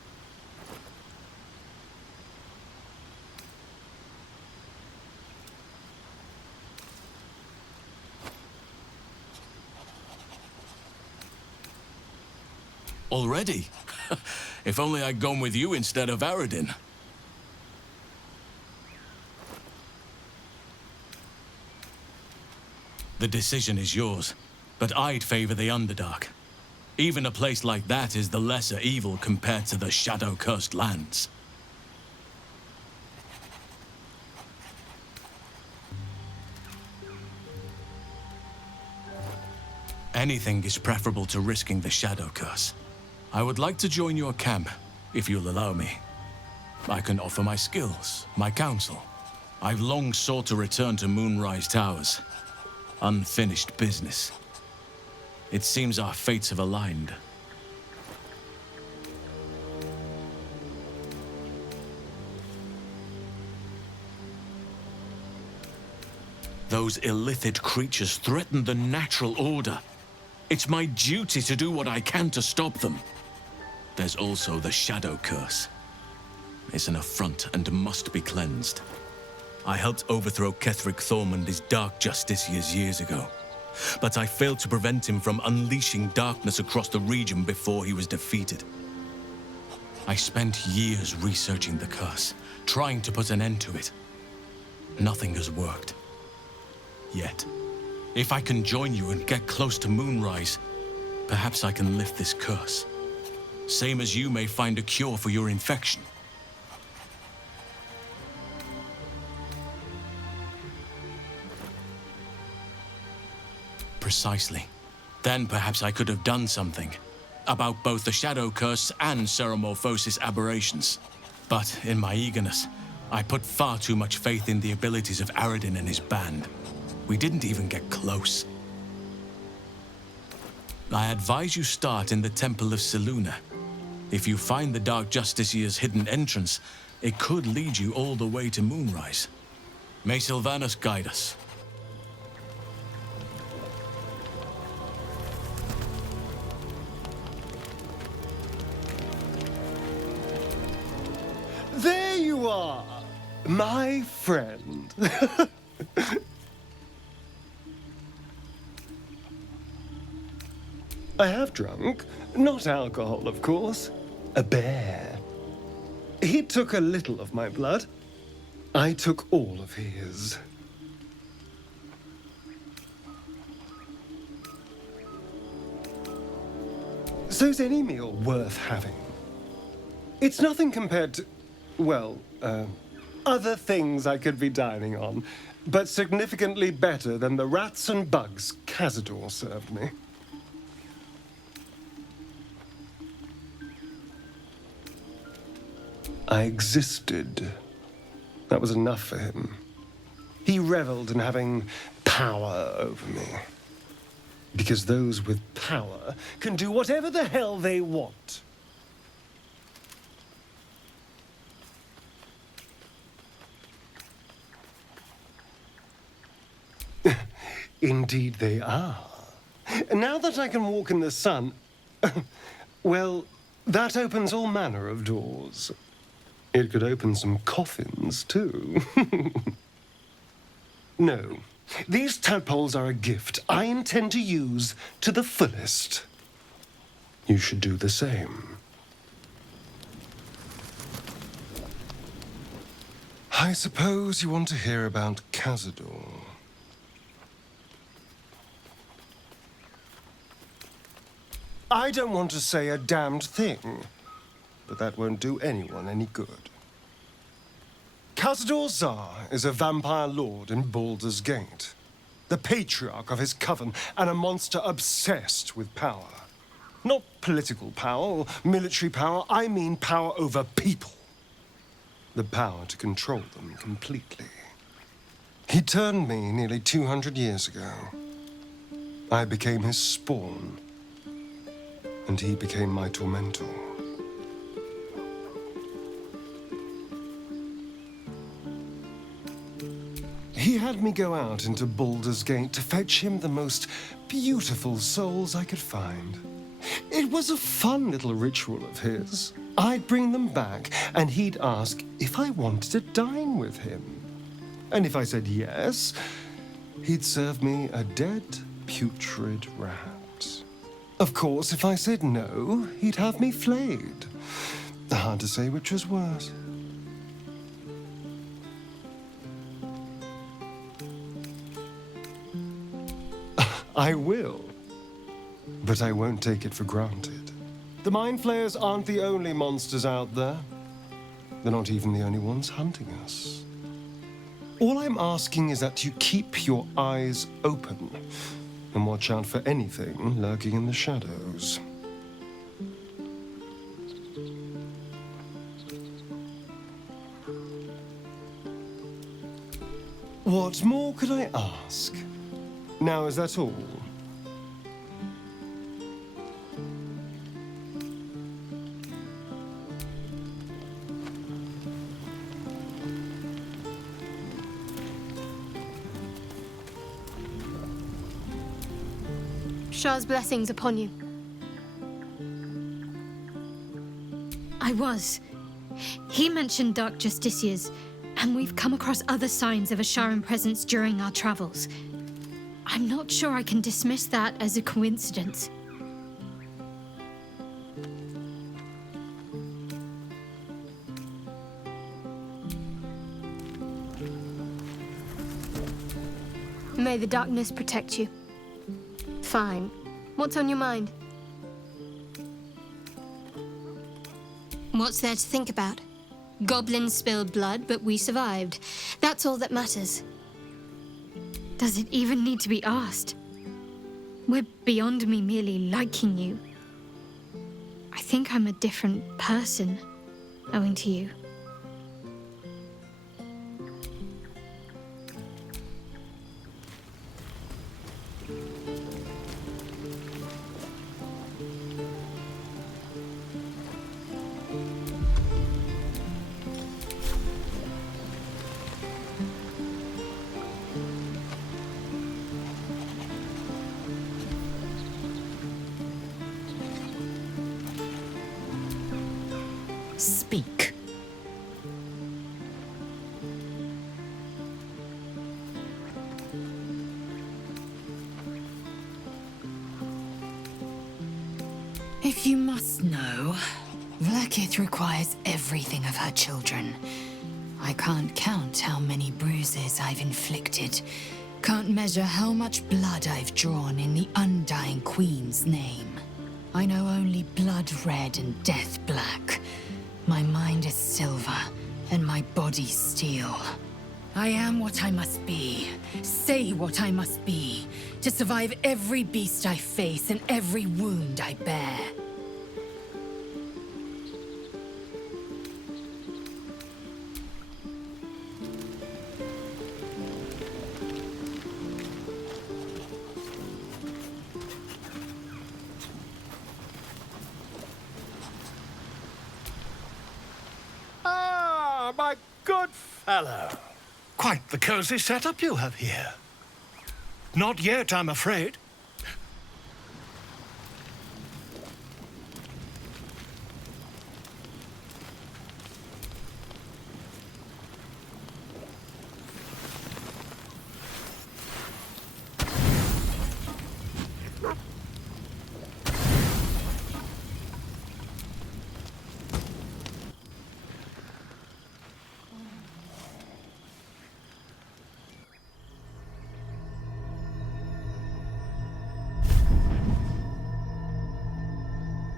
Already? If only I'd gone with you instead of Aradin. The decision is yours, but I'd favor the Underdark. Even a place like that is the lesser evil compared to the shadow-cursed lands. Anything is preferable to risking the Shadow Curse. I would like to join your camp, if you'll allow me. I can offer my skills, my counsel. I've long sought to return to Moonrise Towers. Unfinished business. It seems our fates have aligned. Those illithid creatures threaten the natural order. It's my duty to do what I can to stop them. There's also the Shadow Curse. It's an affront and must be cleansed. I helped overthrow Ketheric Thormund Dark Justiciars years ago, but I failed to prevent him from unleashing darkness across the region before he was defeated. I spent years researching the curse, trying to put an end to it. Nothing has worked. Yet, if I can join you and get close to Moonrise, perhaps I can lift this curse. Same as you may find a cure for your infection. Precisely. Then perhaps I could have done something about both the Shadow Curse and Ceremorphosis aberrations. But in my eagerness, I put far too much faith in the abilities of Aradin and his band. We didn't even get close. I advise you start in the Temple of Selûne. If you find the Dark Justiciar's hidden entrance, it could lead you all the way to Moonrise. May Sylvanas guide us. There you are, my friend. I have drunk, not alcohol, of course. A bear. He took a little of my blood. I took all of his. So's any meal worth having. It's nothing compared to, well, other things I could be dining on, but significantly better than the rats and bugs Cazador served me. I existed. That was enough for him. He reveled in having power over me. Because those with power can do whatever the hell they want. Indeed they are. Now that I can walk in the sun, well, that opens all manner of doors. It could open some coffins, too. No, these tadpoles are a gift I intend to use to the fullest. You should do the same. I suppose you want to hear about Cazador. I don't want to say a damned thing, but that won't do anyone any good. Cazador Szar is a vampire lord in Baldur's Gate, the patriarch of his coven, and a monster obsessed with power. Not political power or military power, I mean power over people. The power to control them completely. He turned me nearly 200 years ago. I became his spawn, and he became my tormentor. He had me go out into Baldur's Gate to fetch him the most beautiful souls I could find. It was a fun little ritual of his. I'd bring them back, and he'd ask if I wanted to dine with him. And if I said yes, he'd serve me a dead, putrid rat. Of course, if I said no, he'd have me flayed. Hard to say which was worse. I will, but I won't take it for granted. The Mind Flayers aren't the only monsters out there. They're not even the only ones hunting us. All I'm asking is that you keep your eyes open and watch out for anything lurking in the shadows. What more could I ask? Now, is that all? Shah's blessings upon you. I was. He mentioned Dark Justiciars, and we've come across other signs of a Sharan presence during our travels. I'm not sure I can dismiss that as a coincidence. May the darkness protect you. Fine. What's on your mind? What's there to think about? Goblins spilled blood, but we survived. That's all that matters. Does it even need to be asked? We're beyond me merely liking you. I think I'm a different person, owing to you. Speak. If you must know, Vlaakith requires everything of her children. I can't count how many bruises I've inflicted. Can't measure how much blood I've drawn in the Undying Queen's name. I know only blood red and death black. My mind is silver, and my body steel. I am what I must be, say what I must be, to survive every beast I face and every wound I bear. My good fellow. Quite the cozy setup you have here. Not yet, I'm afraid.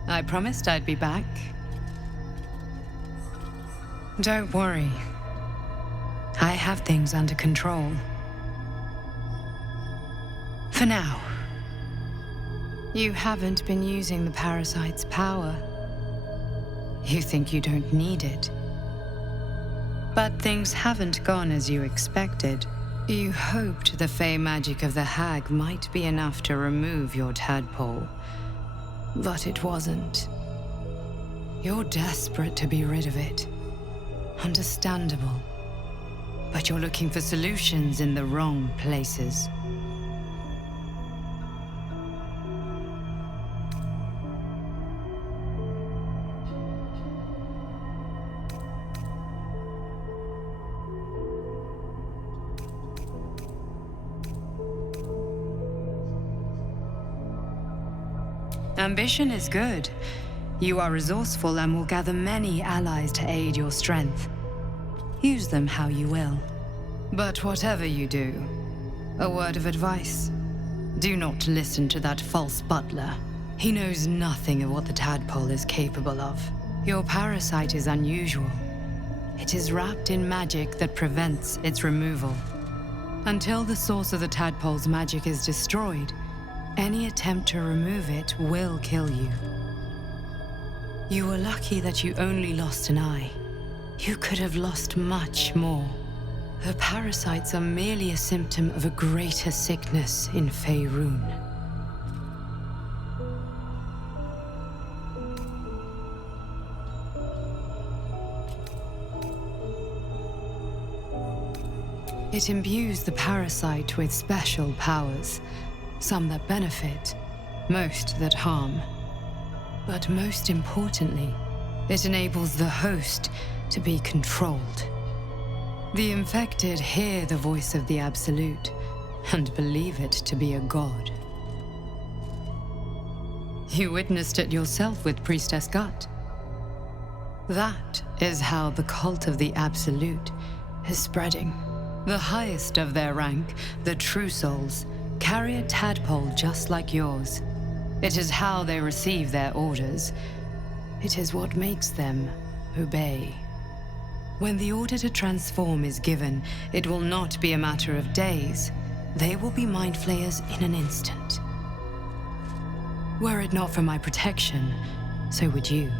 I promised I'd be back. Don't worry. I have things under control. For now. You haven't been using the parasite's power. You think you don't need it. But things haven't gone as you expected. You hoped the fey magic of the hag might be enough to remove your tadpole. But it wasn't. You're desperate to be rid of it. Understandable. But you're looking for solutions in the wrong places. Ambition is good. You are resourceful and will gather many allies to aid your strength. Use them how you will. But whatever you do, a word of advice. Do not listen to that false butler. He knows nothing of what the tadpole is capable of. Your parasite is unusual. It is wrapped in magic that prevents its removal. Until the source of the tadpole's magic is destroyed, any attempt to remove it will kill you. You were lucky that you only lost an eye. You could have lost much more. The parasites are merely a symptom of a greater sickness in Faerun. It imbues the parasite with special powers, some that benefit, most that harm. But most importantly, it enables the host to be controlled. The infected hear the voice of the Absolute and believe it to be a god. You witnessed it yourself with Priestess Gut. That is how the cult of the Absolute is spreading. The highest of their rank, the True Souls, carry a tadpole just like yours. It is how they receive their orders. It is what makes them obey. When the order to transform is given, it will not be a matter of days. They will be mind flayers in an instant. Were it not for my protection, so would you.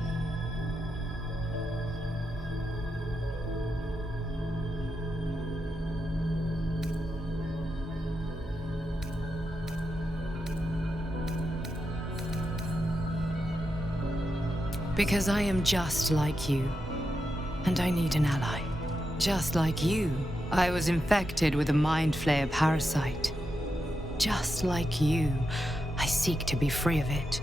Because I am just like you, and I need an ally. Just like you, I was infected with a Mind Flayer parasite. Just like you, I seek to be free of it.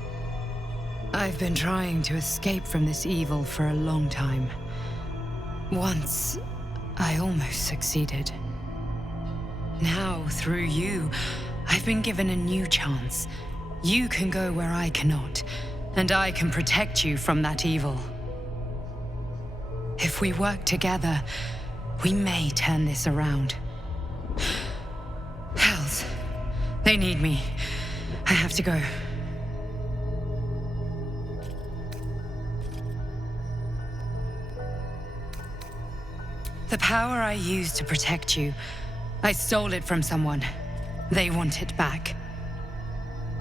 I've been trying to escape from this evil for a long time. Once, I almost succeeded. Now, through you, I've been given a new chance. You can go where I cannot, and I can protect you from that evil. If we work together, we may turn this around. Hells, they need me. I have to go. The power I used to protect you, I stole it from someone. They want it back.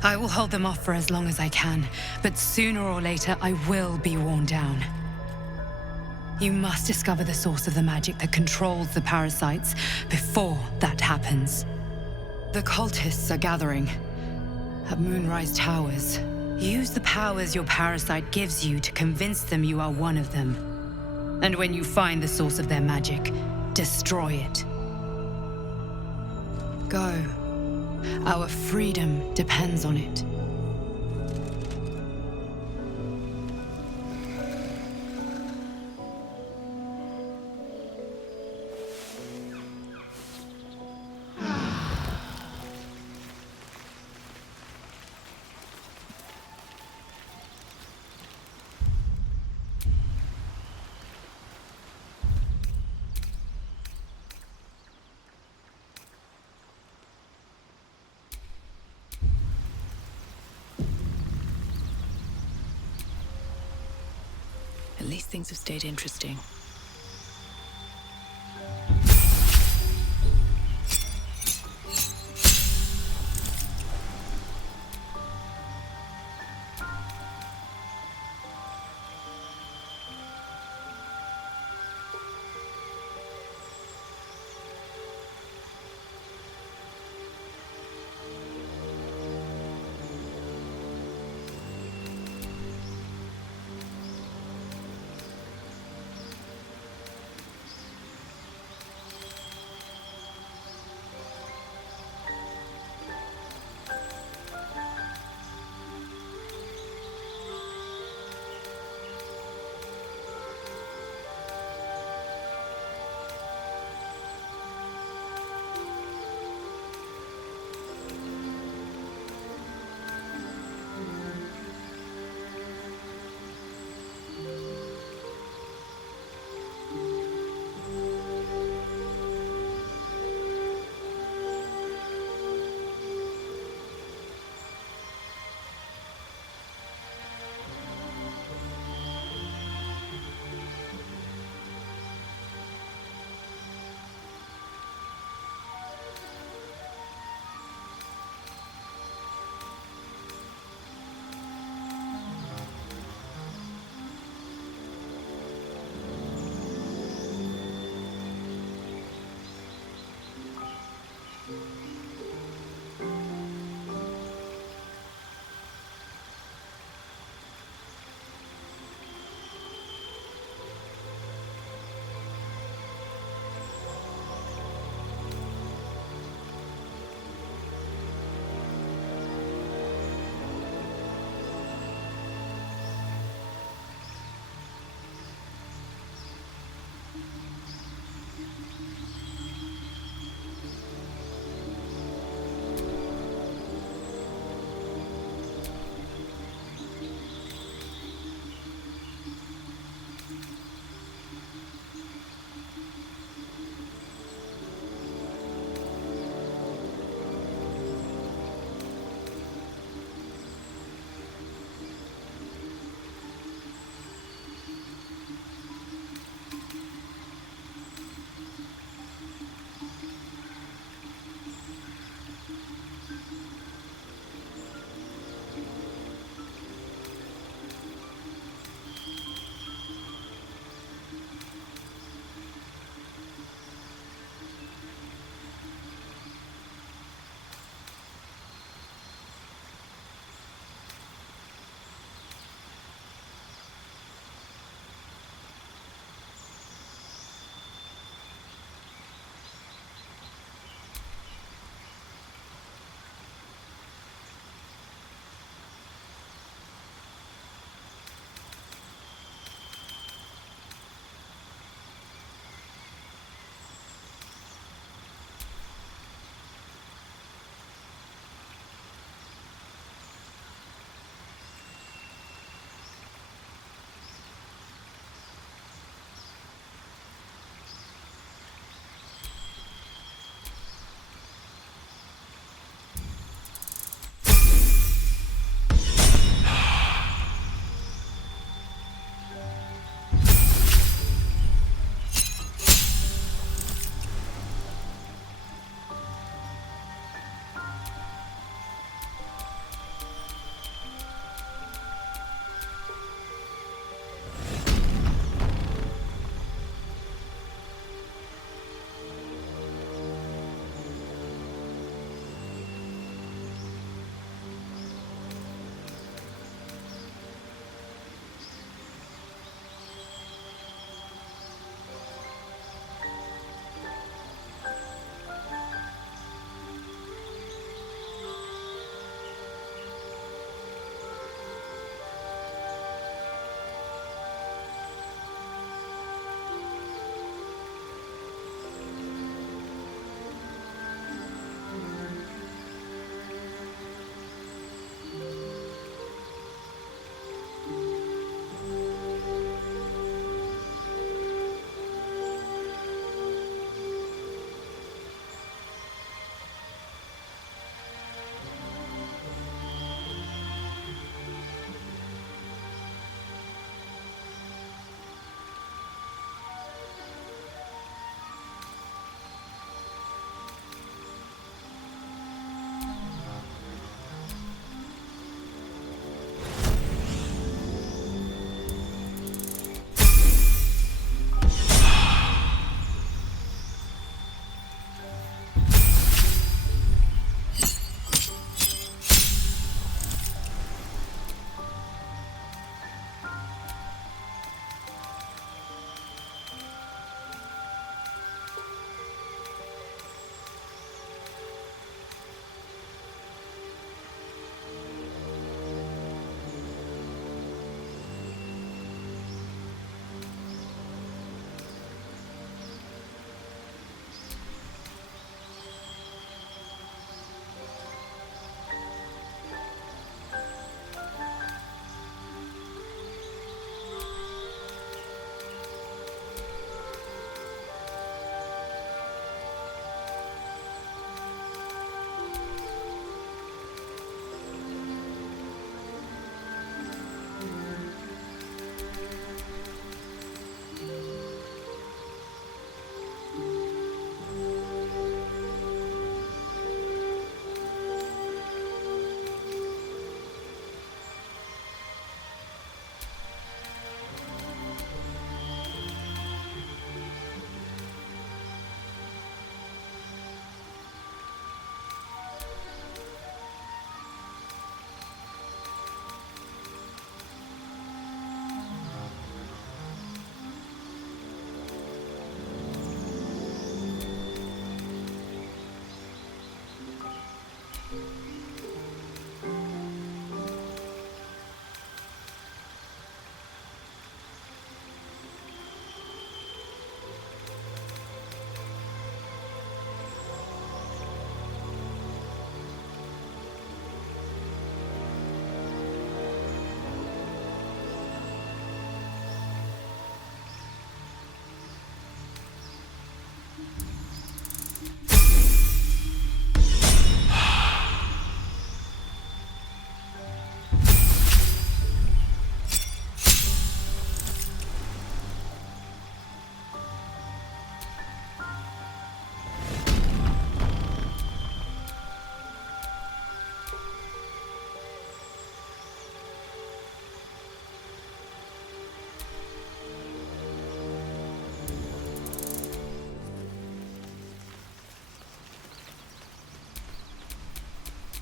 I will hold them off for as long as I can, but sooner or later I will be worn down. You must discover the source of the magic that controls the parasites before that happens. The cultists are gathering at Moonrise Towers. Use the powers your parasite gives you to convince them you are one of them. And when you find the source of their magic, destroy it. Go. Our freedom depends on it. At least things have stayed interesting.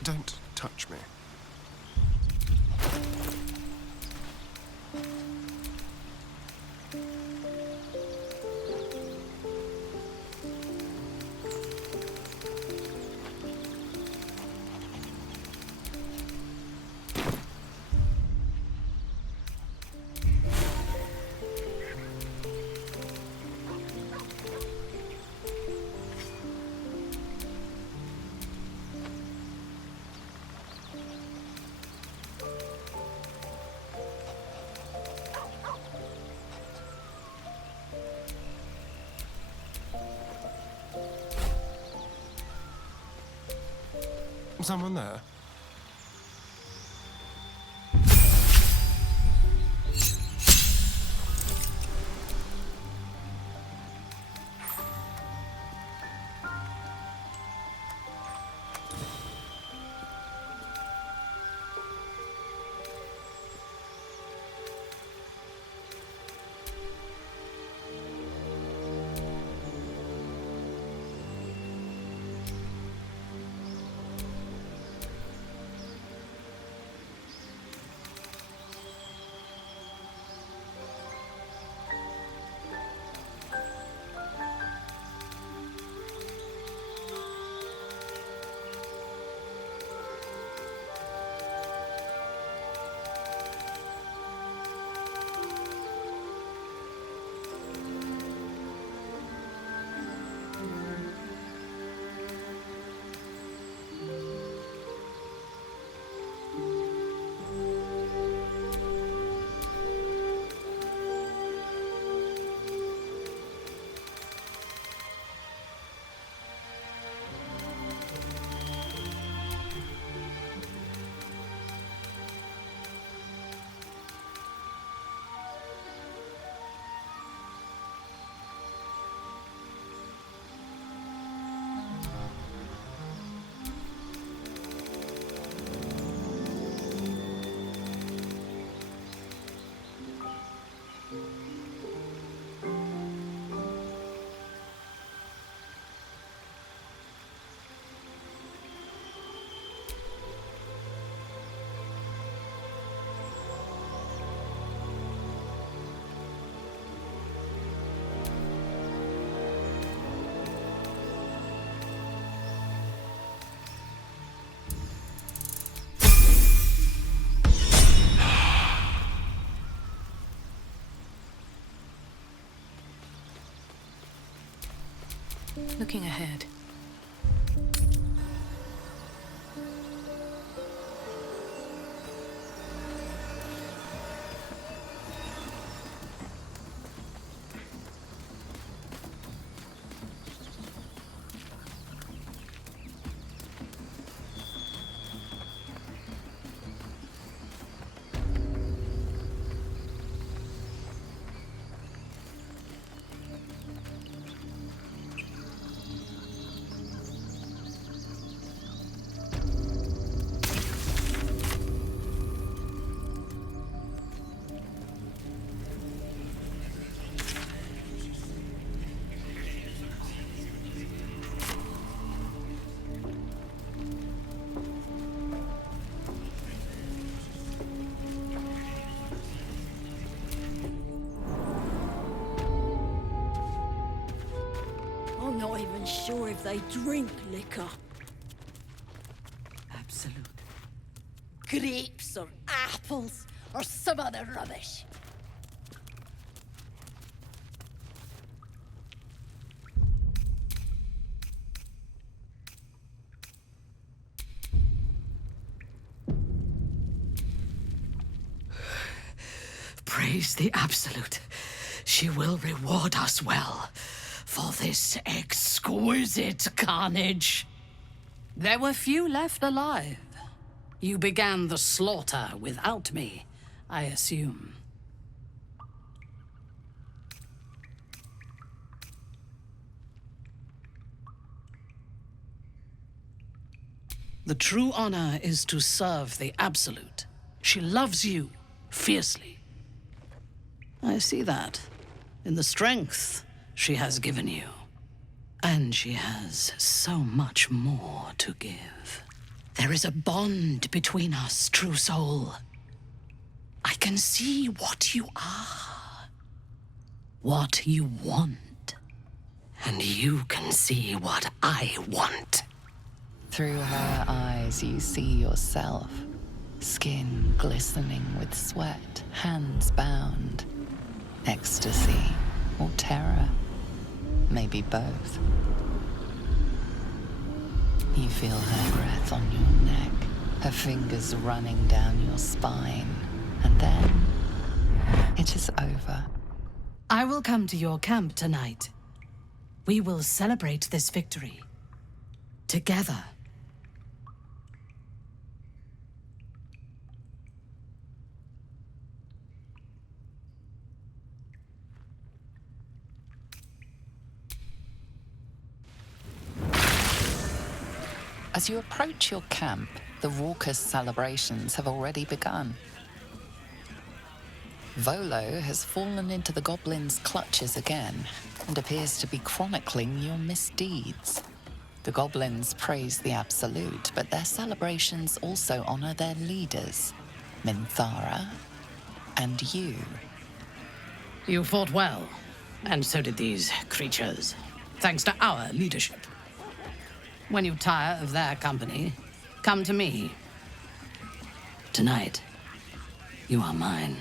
Don't touch me. Someone there? Looking ahead. I'm not even sure if they drink liquor. Absolute. Grapes or apples or some other rubbish. Praise the Absolute. She will reward us well for this exquisite carnage. There were few left alive. You began the slaughter without me, I assume. The true honor is to serve the Absolute. She loves you fiercely. I see that in the strength she has given you. And she has so much more to give. There is a bond between us, true soul. I can see what you are, what you want, and you can see what I want. Through her eyes, you see yourself, skin glistening with sweat, hands bound. Ecstasy or terror, maybe both. You feel her breath on your neck, her fingers running down your spine, and then it is over. I will come to your camp tonight. We will celebrate this victory together. As you approach your camp, the raucous celebrations have already begun. Volo has fallen into the goblin's clutches again and appears to be chronicling your misdeeds. The goblins praise the Absolute, but their celebrations also honor their leaders, Minthara and you. You fought well, and so did these creatures, thanks to our leadership. When you tire of their company, come to me. Tonight, you are mine.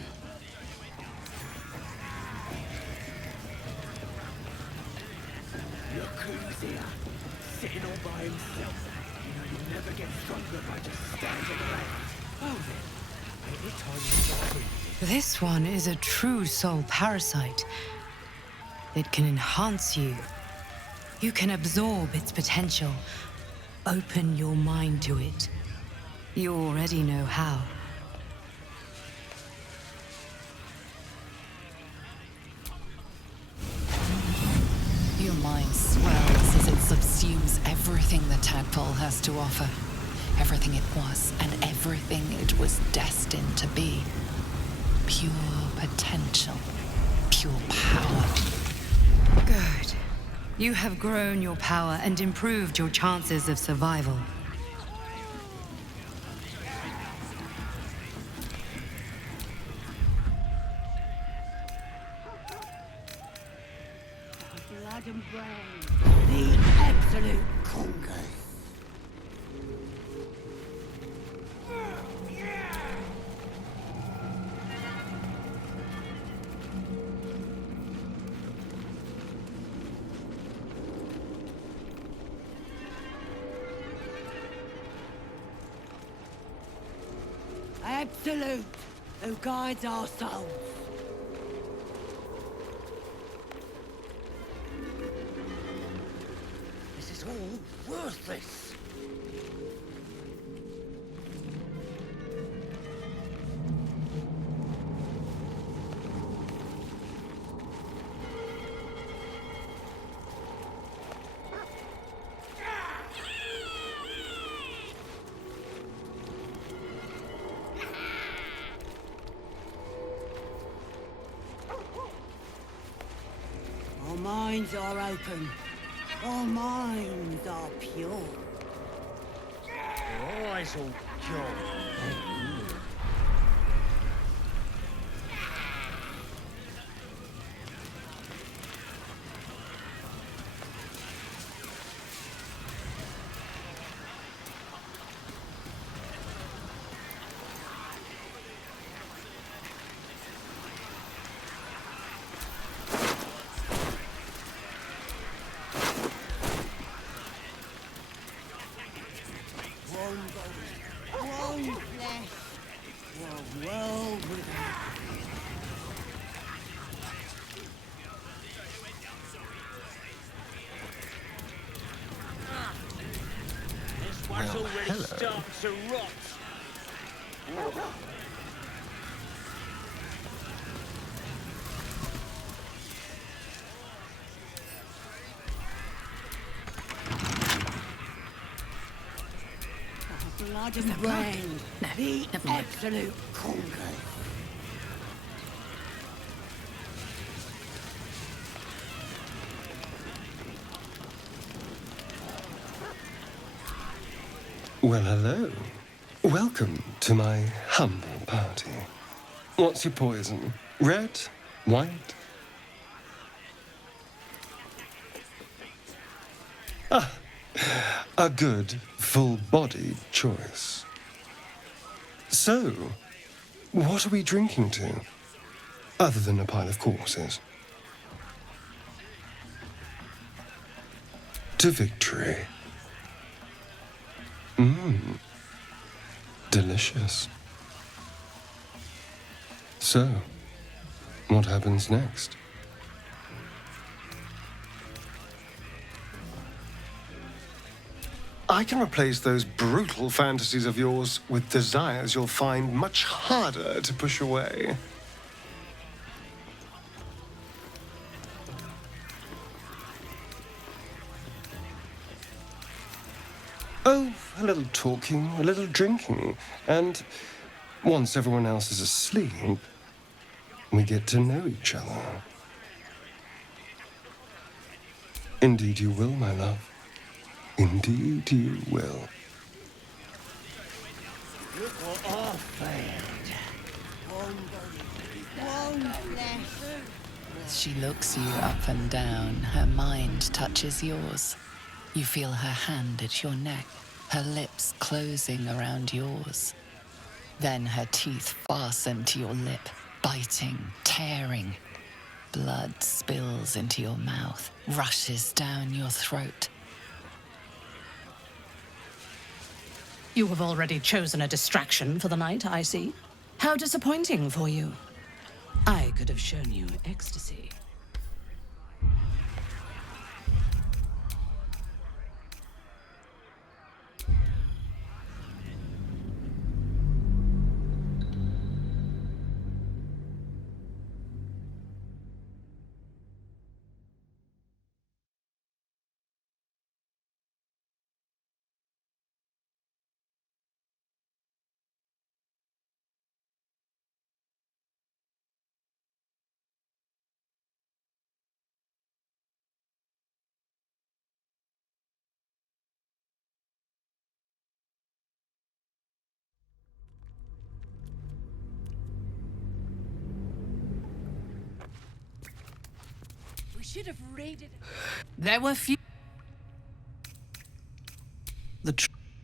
Yaku's here, sitting all by himself. You know you never get stronger by just standing around. Oh then, every time you start breathing. This one is a true soul parasite. It can enhance you. You can absorb its potential. Open your mind to it. You already know how. Your mind swells as it subsumes everything the tadpole has to offer. Everything it was and everything it was destined to be. Pure potential. Pure power. Good. You have grown your power and improved your chances of survival. Blood and brain. The absolute conquers. Absolute, who guides our souls. This is all worthless. Our minds are open. Our minds are pure. Your eyes all pure. One flesh, one world without. This one's already starting to rot. Blood and brain. The absolute conquers. Well, hello. Welcome to my humble party. What's your poison? Red? White? Ah, a good, full-bodied choice. So, what are we drinking to? Other than a pile of corpses. To victory. Mmm. Delicious. So, what happens next? I can replace those brutal fantasies of yours with desires you'll find much harder to push away. Oh, a little talking, a little drinking, and once everyone else is asleep, we get to know each other. Indeed you will, my love. Indeed you will. Look what I found. She looks you up and down. Her mind touches yours. You feel her hand at your neck, her lips closing around yours. Then her teeth fasten to your lip, biting, tearing. Blood spills into your mouth, rushes down your throat. You have already chosen a distraction for the night, I see. How disappointing for you. I could have shown you ecstasy. We should have raided. There were few.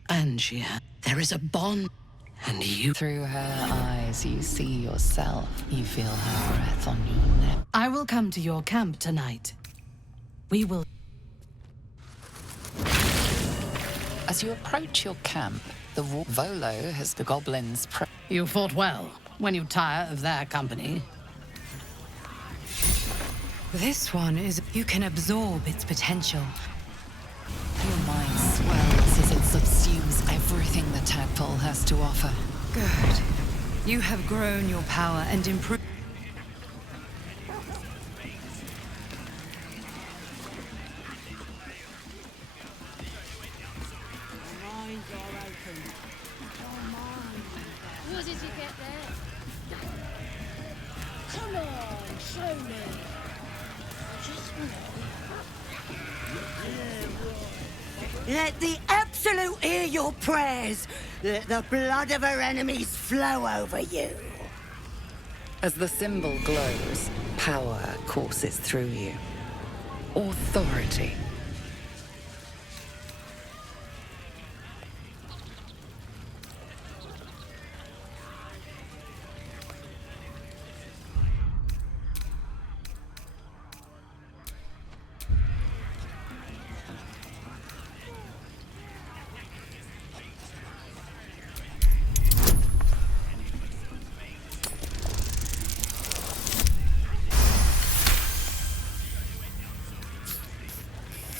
And she had. There is a bond. And you. Through her eyes, you see yourself. You feel her breath on your neck. I will come to your camp tonight. We will. As you approach your camp, the Volo has the goblins. You fought well when you tire of their company. This one is... You can absorb its potential. Your mind swells as it subsumes everything the tadpole has to offer. Good. You have grown your power and improved... What did you get there? Come on, show me. Let the Absolute hear your prayers. Let the blood of her enemies flow over you. As the symbol glows, power courses through you. Authority.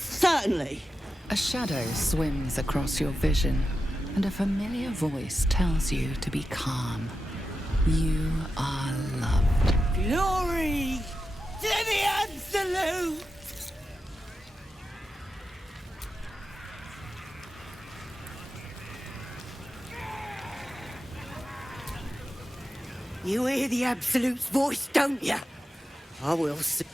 Certainly. A shadow swims across your vision, and a familiar voice tells you to be calm. You are loved. Glory to the Absolute! You hear the Absolute's voice, don't you? I will see.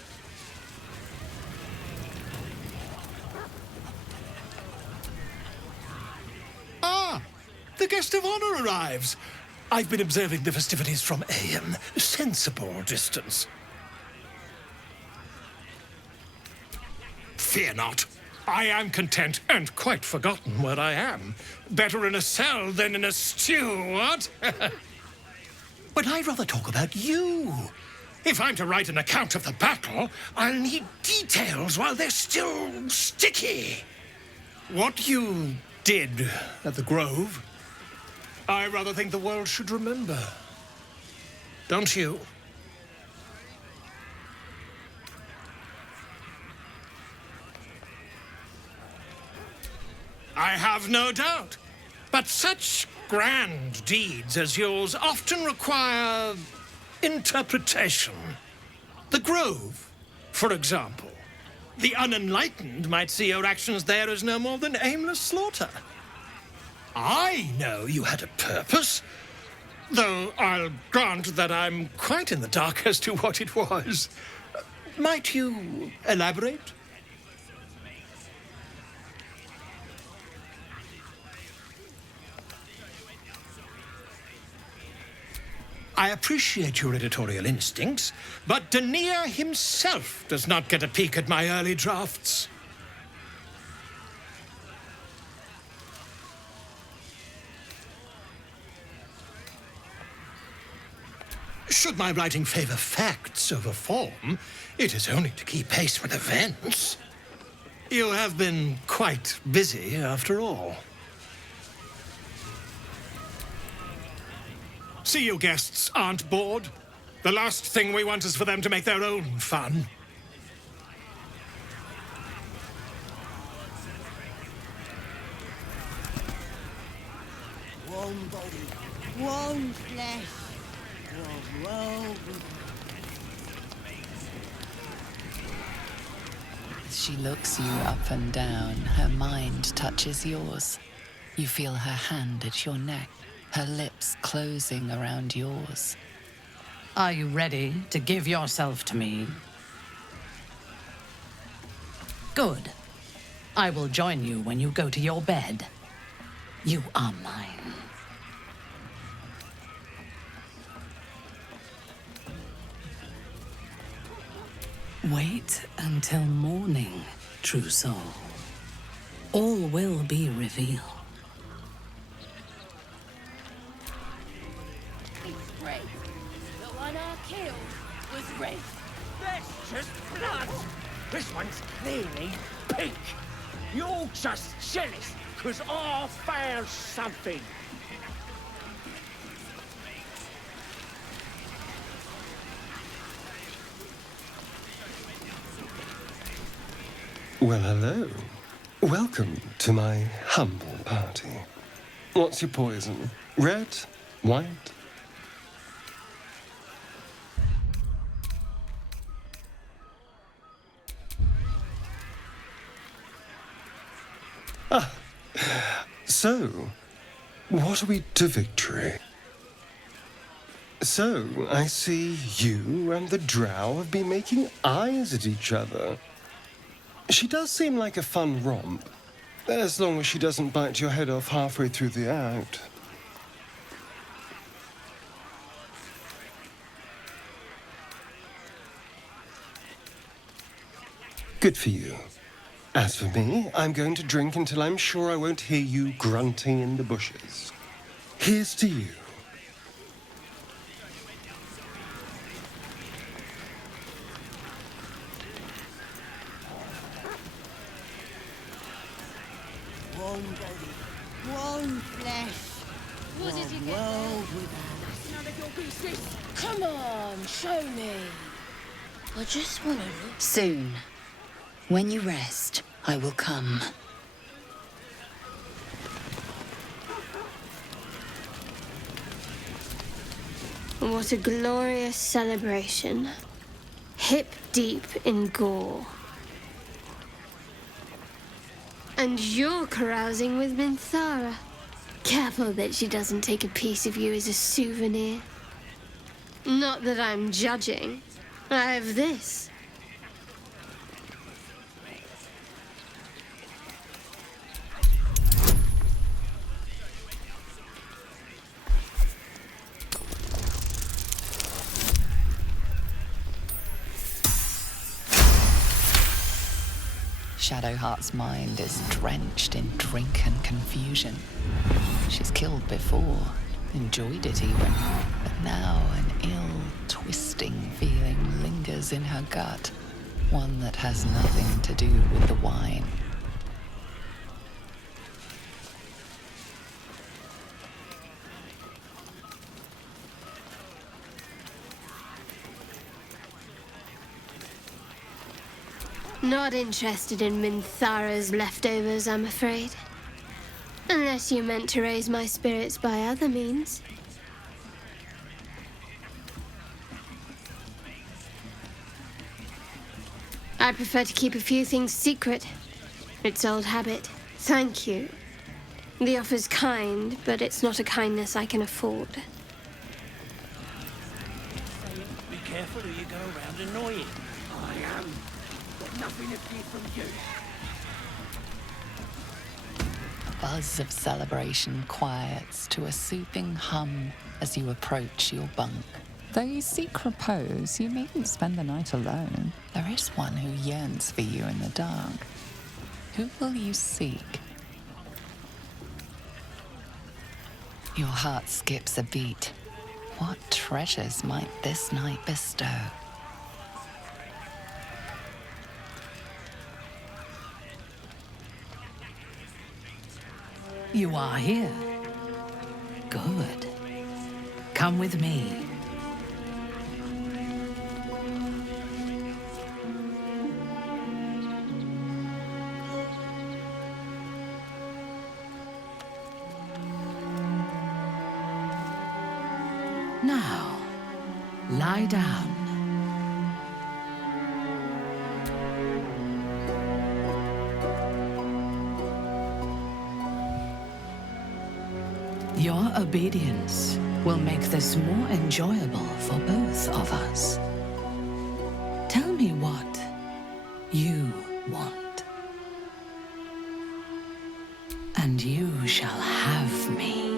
Ah, the guest of honor arrives. I've been observing the festivities from a sensible distance. Fear not. I am content and quite forgotten where I am. Better in a cell than in a stew, what? But I'd rather talk about you. If I'm to write an account of the battle, I'll need details while they're still sticky. What you did at the Grove, I rather think the world should remember. Don't you? I have no doubt. But such grand deeds as yours often require interpretation. The Grove, for example. The unenlightened might see your actions there as no more than aimless slaughter. I know you had a purpose, though I'll grant that I'm quite in the dark as to what it was. Might you elaborate? I appreciate your editorial instincts, but Denier himself does not get a peek at my early drafts. Should my writing favor facts over form, it is only to keep pace with events. You have been quite busy, after all. See you guests aren't bored. The last thing we want is for them to make their own fun. One body, one flesh, one world. She looks you up and down. Her mind touches yours. You feel her hand at your neck, her lips closing around yours. Are you ready to give yourself to me? Good. I will join you when you go to your bed. You are mine. Wait until morning, true soul. All will be revealed. It's red. The one I killed was red. That's just blood. This one's clearly pink. You're just jealous because I found something. Well, hello. Welcome to my humble party. What's your poison? Red? White? Ah, so, what are we to victory? So, I see you and the drow have been making eyes at each other. She does seem like a fun romp, as long as she doesn't bite your head off halfway through the act. Good for you. As for me, I'm going to drink until I'm sure I won't hear you grunting in the bushes. Here's to you. One body, one flesh. What did you get world there? without. That's none of your business. Come on, show me. I just want to look. Soon. When you rest, I will come. What a glorious celebration. Hip deep in gore. And you're carousing with Minthara. Careful that she doesn't take a piece of you as a souvenir. Not that I'm judging. I have this. Shadowheart's mind is drenched in drink and confusion. She's killed before, enjoyed it even, but now an ill, twisting feeling lingers in her gut, one that has nothing to do with the wine. Not interested in Minthara's leftovers, I'm afraid. Unless you meant to raise my spirits by other means. I prefer to keep a few things secret. It's old habit. Thank you. The offer's kind, but it's not a kindness I can afford. Be careful who you go around annoying. I am. Got nothing to fear from you. A buzz of celebration quiets to a soothing hum as you approach your bunk. Though you seek repose, you needn't spend the night alone. There is one who yearns for you in the dark. Who will you seek? Your heart skips a beat. What treasures might this night bestow? You are here. Good. Come with me. Now, lie down. Your obedience will make this more enjoyable for both of us. Tell me what you want, and you shall have me.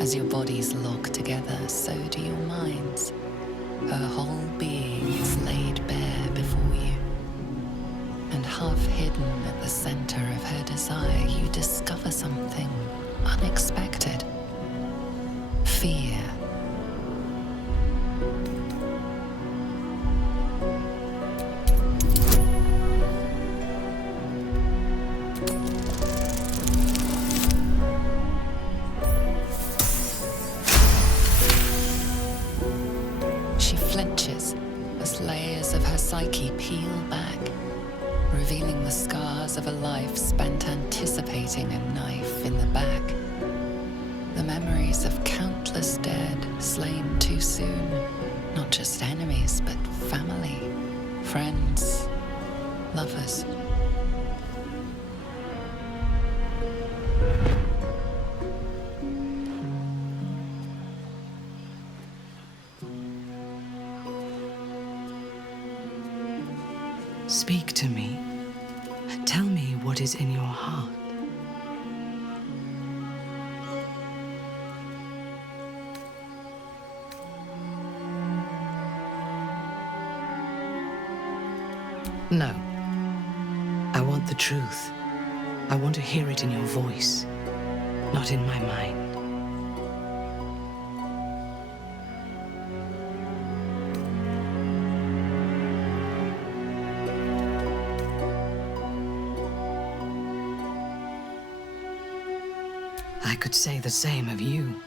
As your bodies lock together, so do your minds. Her whole being is laid bare before you. And half hidden at the center of her desire, you discover something unexpected. Fear. She flinches as layers of her psyche peel back, revealing the scars of a life spent anticipating a knife in the back. The memories of countless dead slain too soon. Not just enemies, but family, friends, lovers. Speak to me. what is in your heart. No. I want the truth. I want to hear it in your voice, not in my mind. I could say the same of you.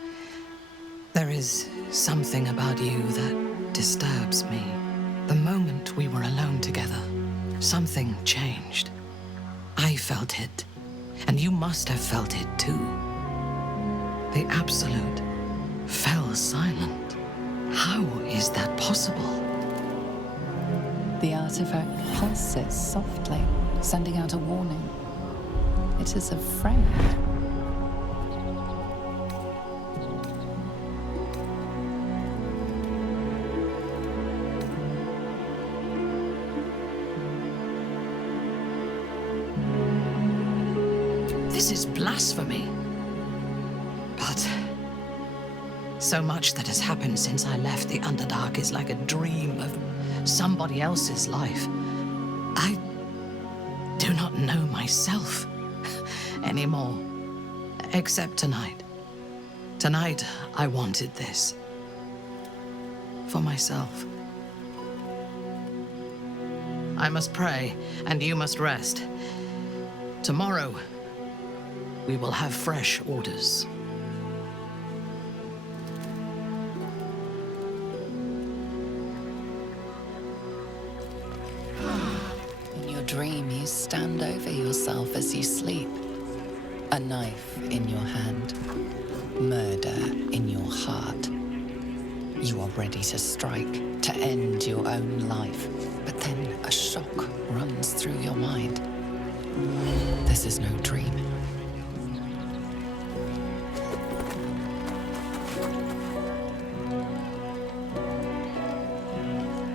There is something about you that disturbs me. The moment we were alone together, something changed. I felt it, and you must have felt it too. The Absolute fell silent. How is that possible? The artifact pulses softly, sending out a warning. It is afraid. This is blasphemy. But so much that has happened since I left the Underdark is like a dream of somebody else's life. I do not know myself anymore, except tonight. Tonight, I wanted this. For myself. I must pray, and you must rest. Tomorrow, we will have fresh orders. In your dream, you stand over yourself as you sleep. A knife in your hand. Murder in your heart. You are ready to strike, to end your own life. But then a shock runs through your mind. This is no dream.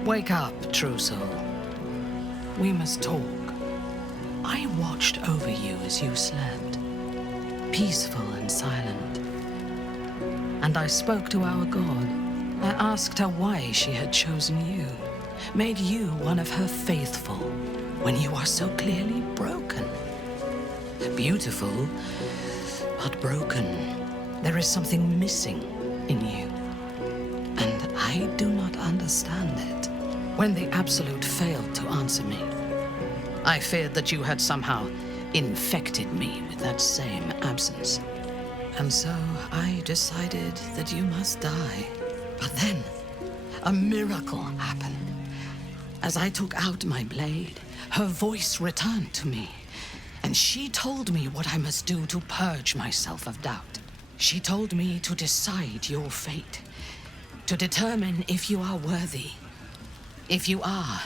Wake up, true soul. We must talk. I watched over you as you slept, peaceful and silent. And I spoke to our God. I asked her why she had chosen you, made you one of her faithful, when you are so clearly broken. Beautiful, but broken. There is something missing in you, and I do not understand it. When the Absolute failed to answer me, I feared that you had somehow infected me with that same absence. And so I decided that you must die. But then, a miracle happened. As I took out my blade, her voice returned to me, and she told me what I must do to purge myself of doubt. She told me to decide your fate, to determine if you are worthy. If you are,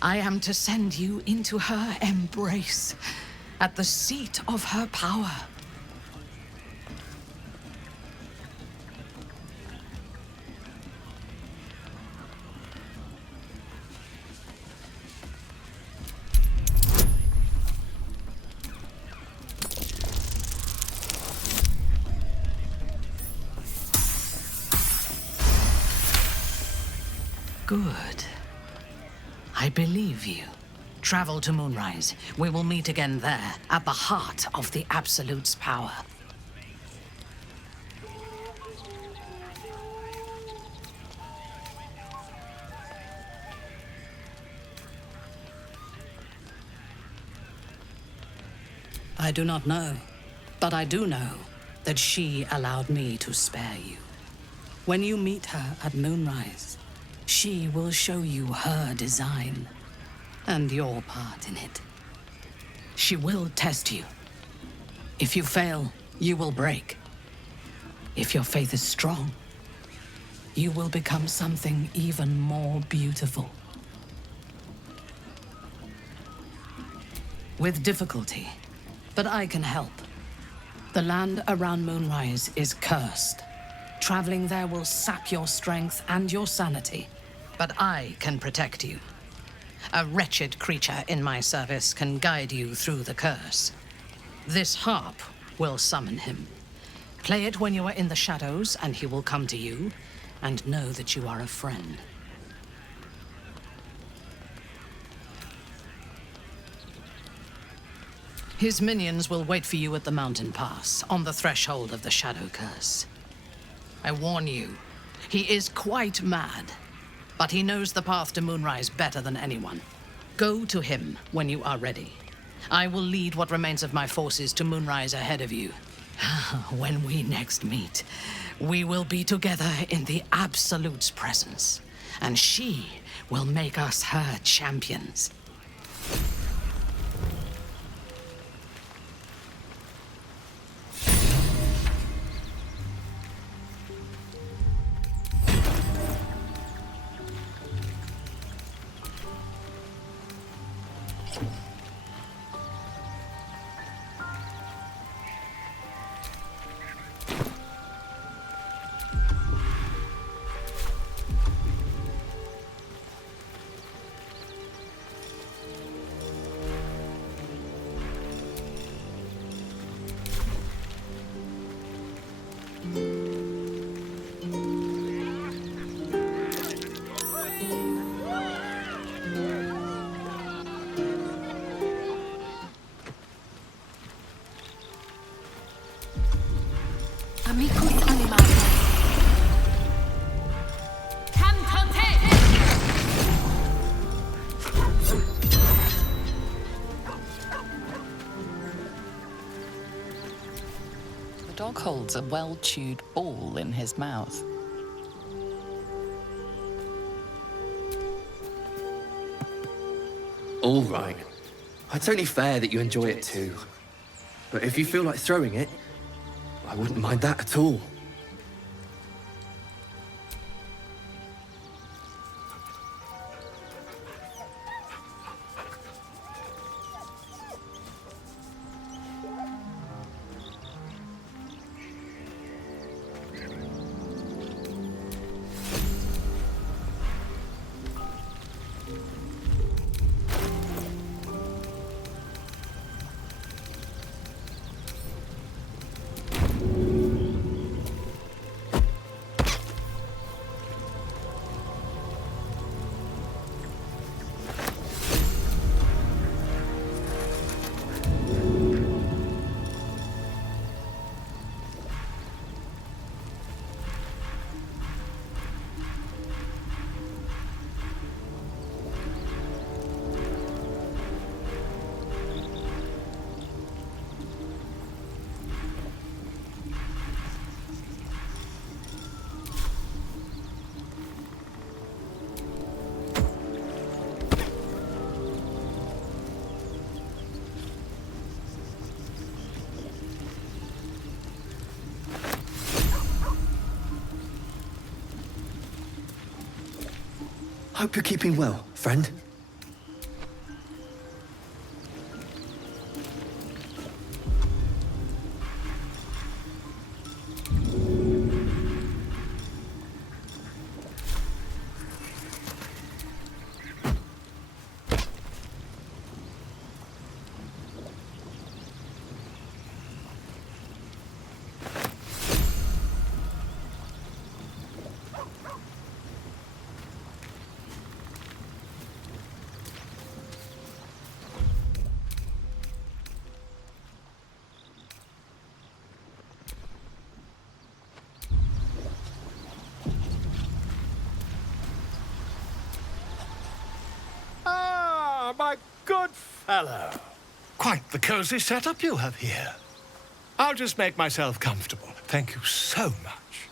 I am to send you into her embrace, at the seat of her power. Good. I believe you. Travel to Moonrise. We will meet again there, at the heart of the Absolute's power. I do not know, but I do know that she allowed me to spare you. When you meet her at Moonrise, she will show you her design and your part in it. She will test you. If you fail, you will break. If your faith is strong, you will become something even more beautiful. With difficulty, but I can help. The land around Moonrise is cursed. Traveling there will sap your strength and your sanity, but I can protect you. A wretched creature in my service can guide you through the curse. This harp will summon him. Play it when you are in the shadows, and he will come to you, and know that you are a friend. His minions will wait for you at the mountain pass, on the threshold of the Shadow Curse. I warn you, he is quite mad, but he knows the path to Moonrise better than anyone. Go to him when you are ready. I will lead what remains of my forces to Moonrise ahead of you. When we next meet, we will be together in the Absolute's presence, and she will make us her champions. Amicus animalis. The dog holds a well-chewed ball in his mouth. All right. It's only fair that you enjoy it too. But if you feel like throwing it, I wouldn't mind that at all. Hope you're keeping well, friend. My good fellow. Quite the cozy setup you have here. I'll just make myself comfortable. Thank you so much.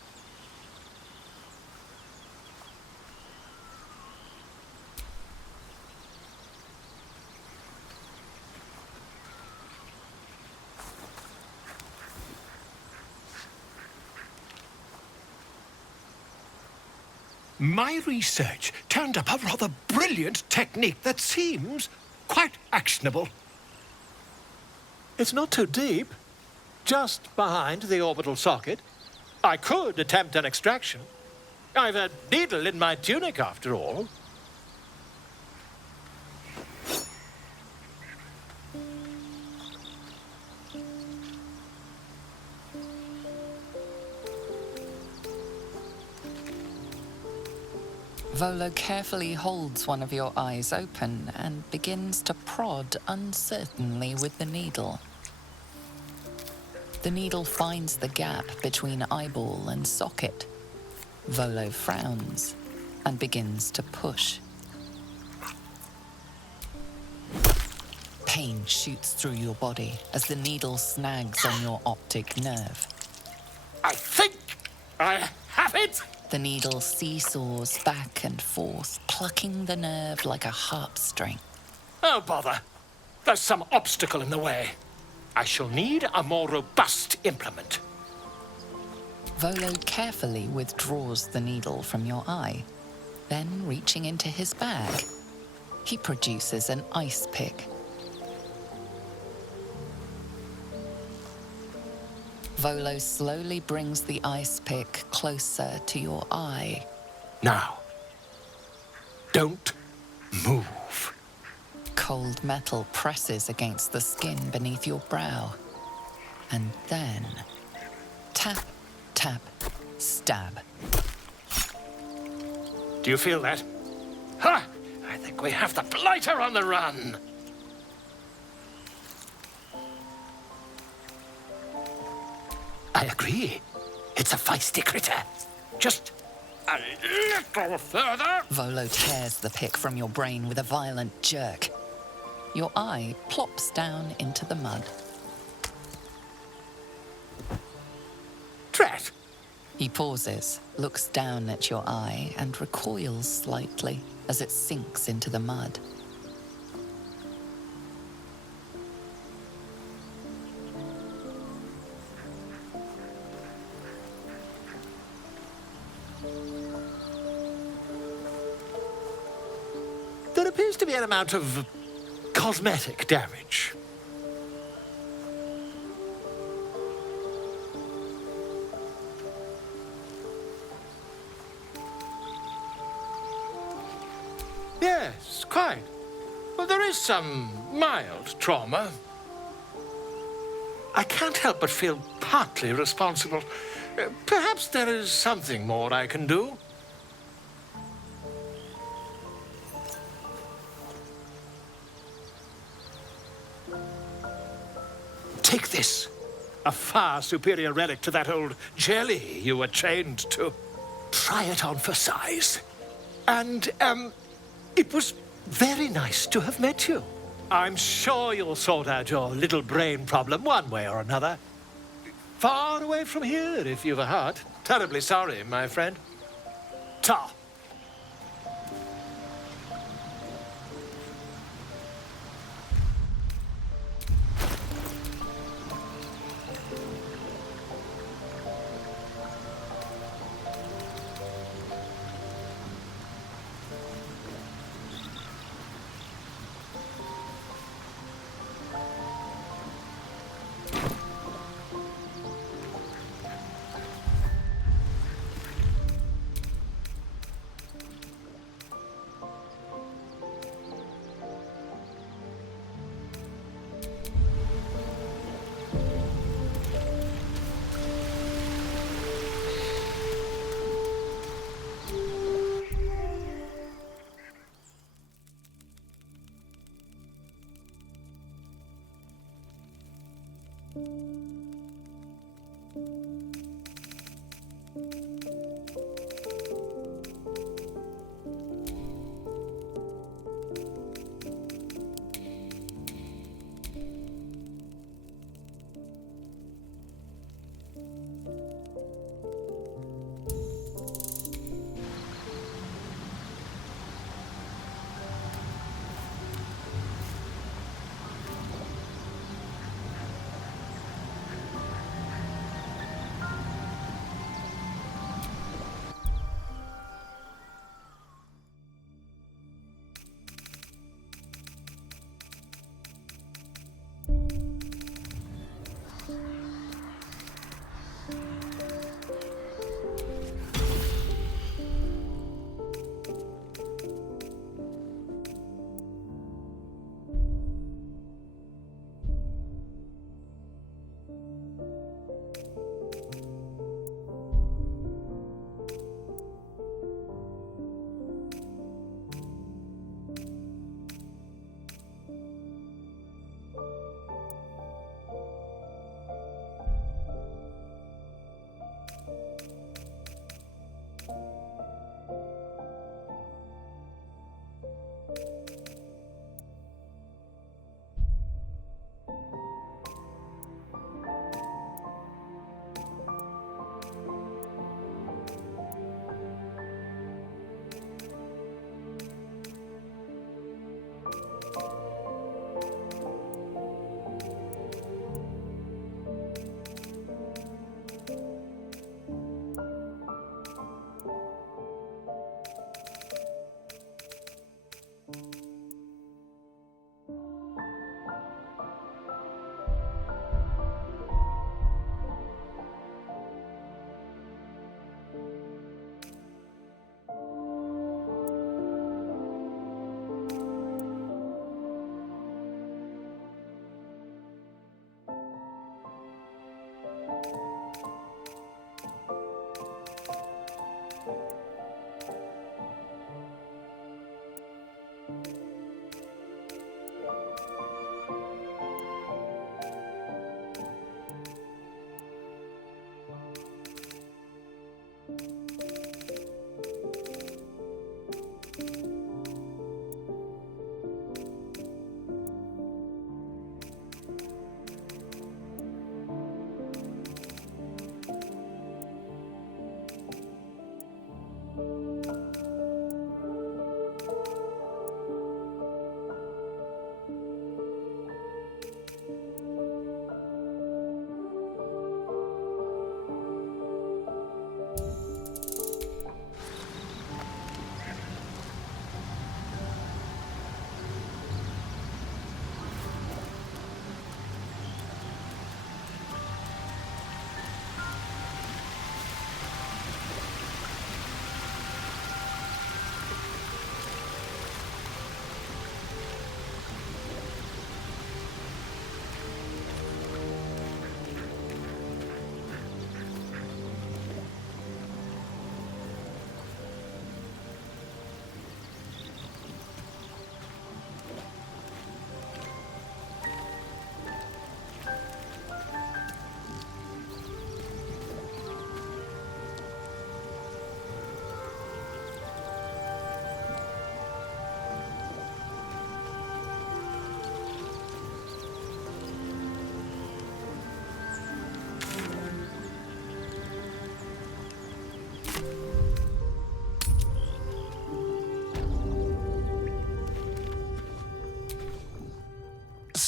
My research turned up a rather brilliant technique that seems quite actionable. It's not too deep, just behind the orbital socket. I could attempt an extraction. I've a needle in my tunic, after all. Volo carefully holds one of your eyes open and begins to prod uncertainly with the needle. The needle finds the gap between eyeball and socket. Volo frowns and begins to push. Pain shoots through your body as the needle snags on your optic nerve. I think I have it! The needle seesaws back and forth, plucking the nerve like a harp string. Oh, bother. There's some obstacle in the way. I shall need a more robust implement. Volo carefully withdraws the needle from your eye. Then, reaching into his bag, he produces an ice pick. Volo slowly brings the ice pick closer to your eye. Now, don't move. Cold metal presses against the skin beneath your brow. And then, tap, tap, stab. Do you feel that? Ha! I think we have the blighter on the run. I agree. It's a feisty critter. Just a little further. Volo tears the pick from your brain with a violent jerk. Your eye plops down into the mud. Drat! He pauses, looks down at your eye, and recoils slightly as it sinks into the mud. There appears to be an amount of cosmetic damage. Yes, quite. Well, there is some mild trauma. I can't help but feel partly responsible. Perhaps there is something more I can do. Take this. A far superior relic to that old jelly you were chained to. Try it on for size. And, it was very nice to have met you. I'm sure you'll sort out your little brain problem one way or another. Far away from here, if you've a heart. Terribly sorry, my friend. Ta.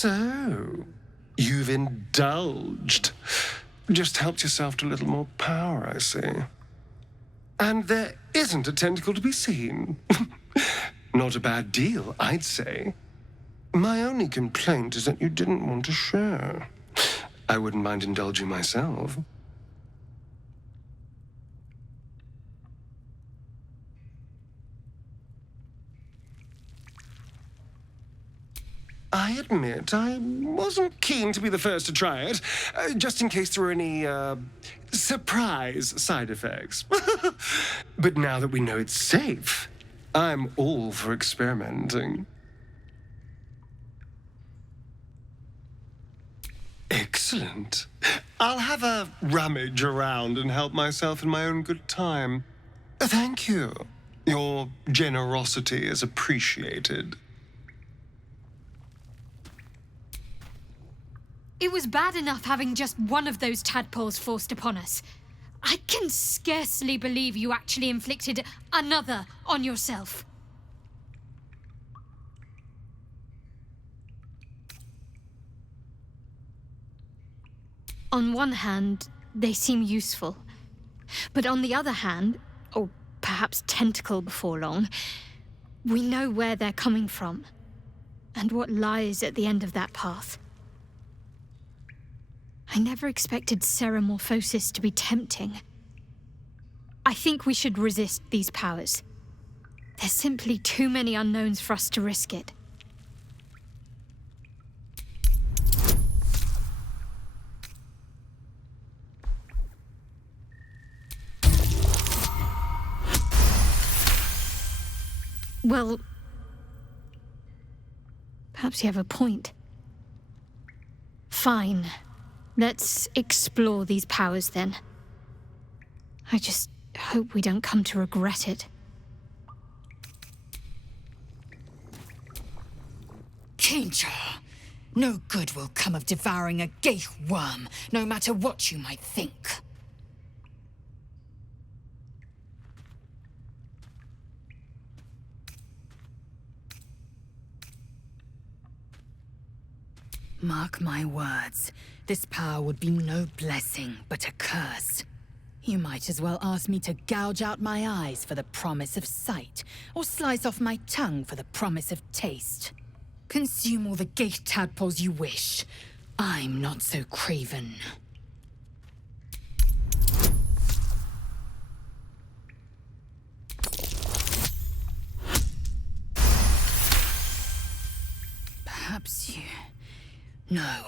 So, you've indulged. Just helped yourself to a little more power, I see. And there isn't a tentacle to be seen. Not a bad deal, I'd say. My only complaint is that you didn't want to share. I wouldn't mind indulging myself. I admit I wasn't keen to be the first to try it, just in case there were any, surprise side effects. But now that we know it's safe, I'm all for experimenting. Excellent. I'll have a rummage around and help myself in my own good time. Thank you. Your generosity is appreciated. It was bad enough having just one of those tadpoles forced upon us. I can scarcely believe you actually inflicted another on yourself. On one hand, they seem useful. But on the other hand, or perhaps tentacle before long, we know where they're coming from and what lies at the end of that path. I never expected ceremorphosis to be tempting. I think we should resist these powers. There's simply too many unknowns for us to risk it. Well, perhaps you have a point. Fine. Let's explore these powers then. I just hope we don't come to regret it. Kinja, no good will come of devouring a geich worm, no matter what you might think. Mark my words. This power would be no blessing, but a curse. You might as well ask me to gouge out my eyes for the promise of sight, or slice off my tongue for the promise of taste. Consume all the geich tadpoles you wish. I'm not so craven. Perhaps you... No.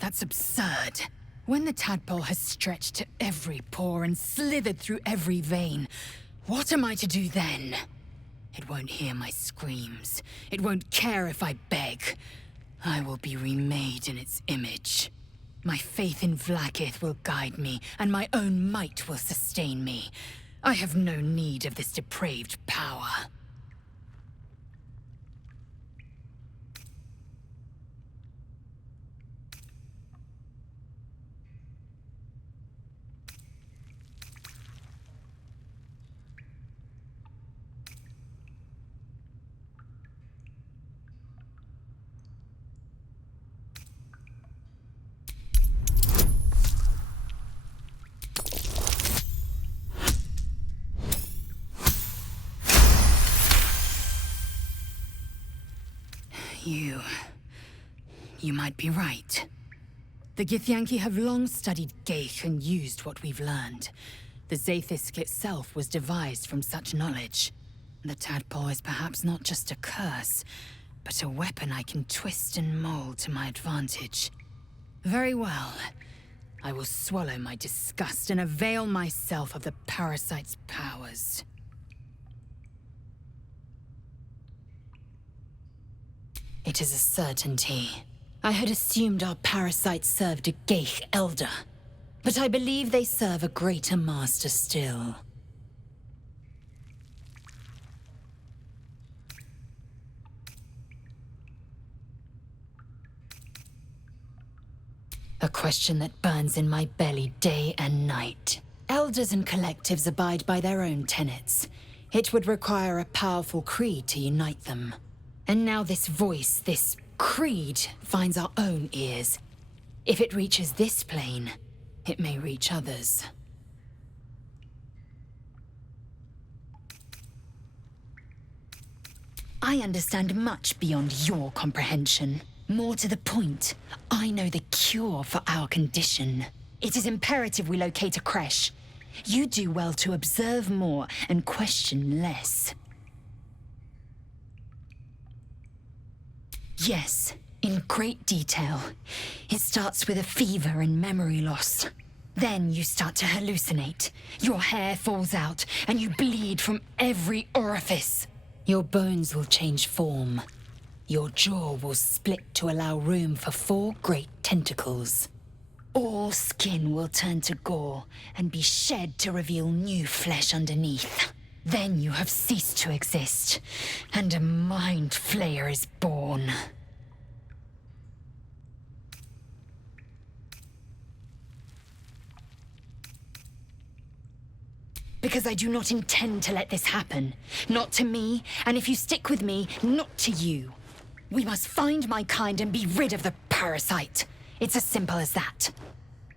That's absurd. When the tadpole has stretched to every pore and slithered through every vein, what am I to do then? It won't hear my screams. It won't care if I beg. I will be remade in its image. My faith in Vlaakith will guide me, and my own might will sustain me. I have no need of this depraved power. You might be right. The Githyanki have long studied geich and used what we've learned. The Zaithisk itself was devised from such knowledge. The tadpole is perhaps not just a curse, but a weapon I can twist and mold to my advantage. Very well. I will swallow my disgust and avail myself of the parasite's powers. It is a certainty. I had assumed our parasites served a geich elder, but I believe they serve a greater master still. A question that burns in my belly day and night. Elders and collectives abide by their own tenets. It would require a powerful creed to unite them. And now this voice, this creed finds our own ears. If it reaches this plane, it may reach others. I understand much beyond your comprehension. More to the point, I know the cure for our condition. It is imperative we locate a creche. You do well to observe more and question less. Yes, in great detail. It starts with a fever and memory loss. Then you start to hallucinate. Your hair falls out, and you bleed from every orifice. Your bones will change form. Your jaw will split to allow room for 4 great tentacles. All skin will turn to gore and be shed to reveal new flesh underneath. Then you have ceased to exist, and a mind flayer is born. Because I do not intend to let this happen. Not to me, and if you stick with me, not to you. We must find my kind and be rid of the parasite. It's as simple as that.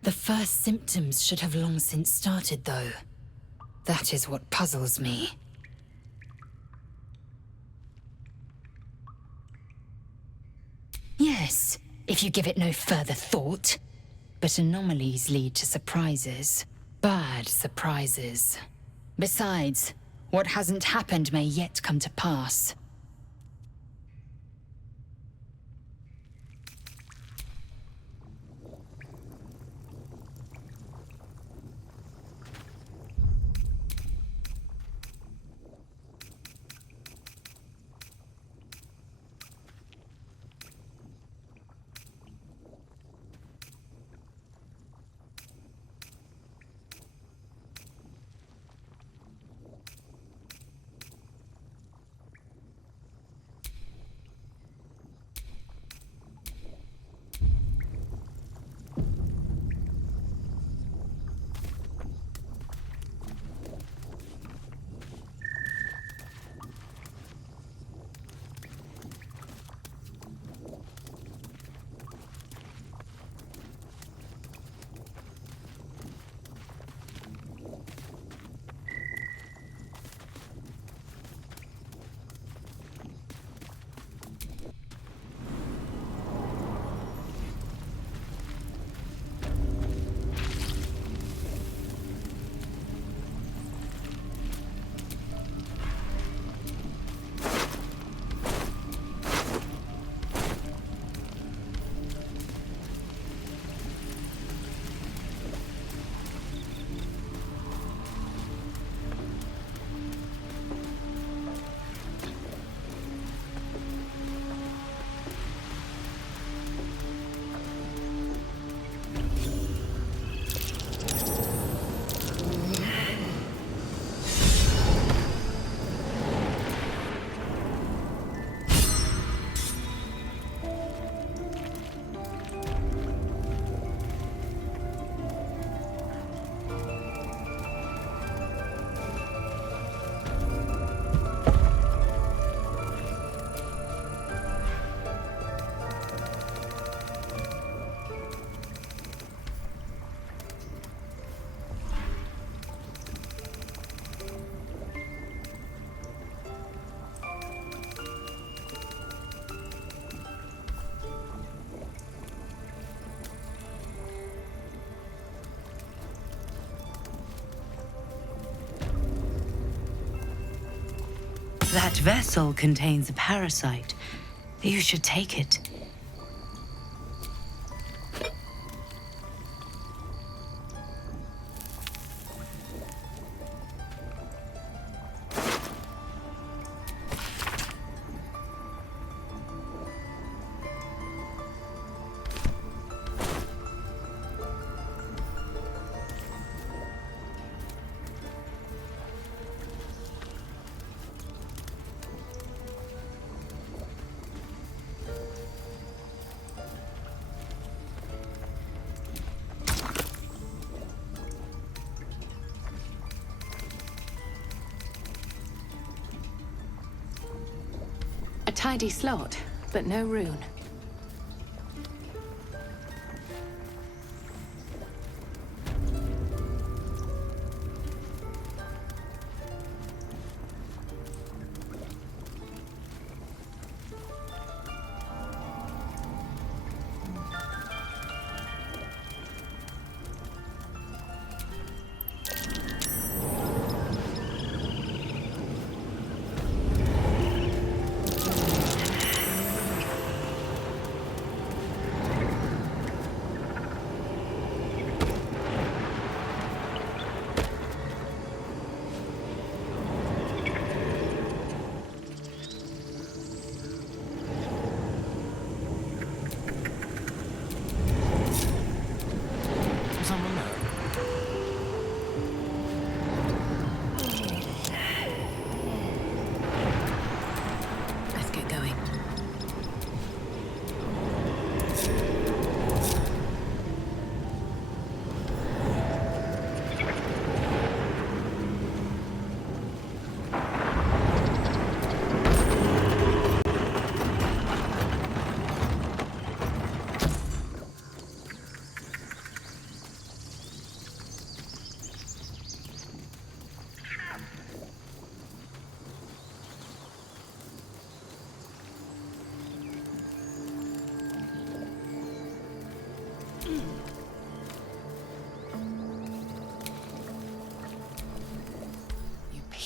The first symptoms should have long since started, though. That is what puzzles me. Yes, if you give it no further thought. But anomalies lead to surprises. Bad surprises. Besides, what hasn't happened may yet come to pass. That vessel contains a parasite. You should take it. A tidy slot, but no rune.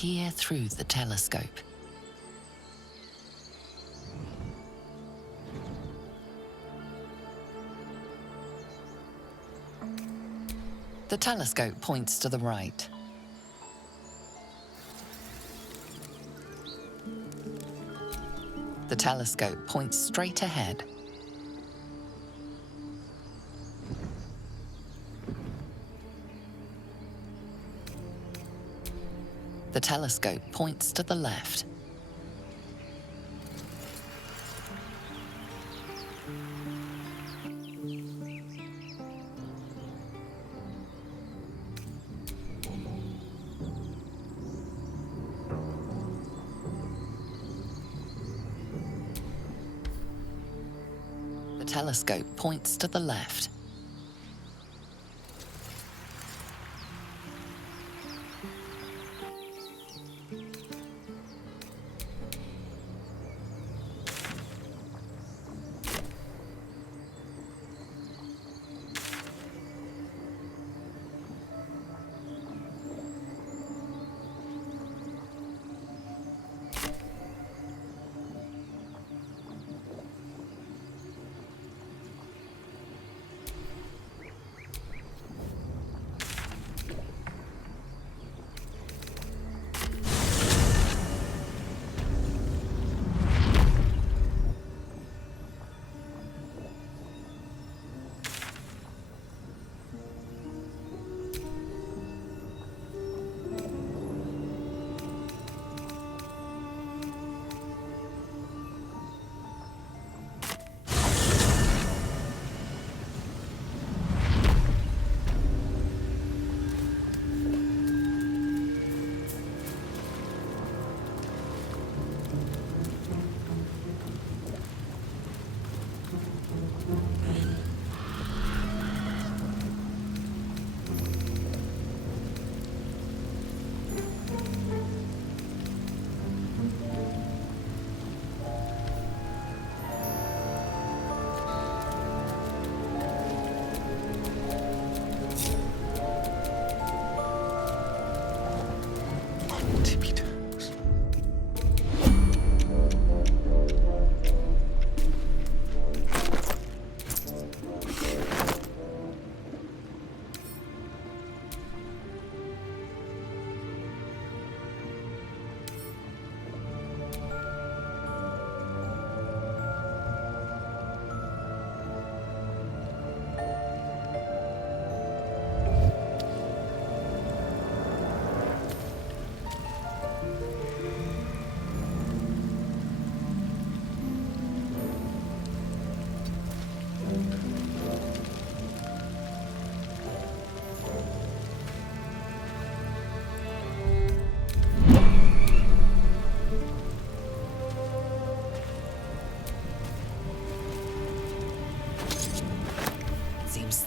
peer through the telescope. The telescope points to the right. The telescope points straight ahead. The telescope points to the left. The telescope points to the left.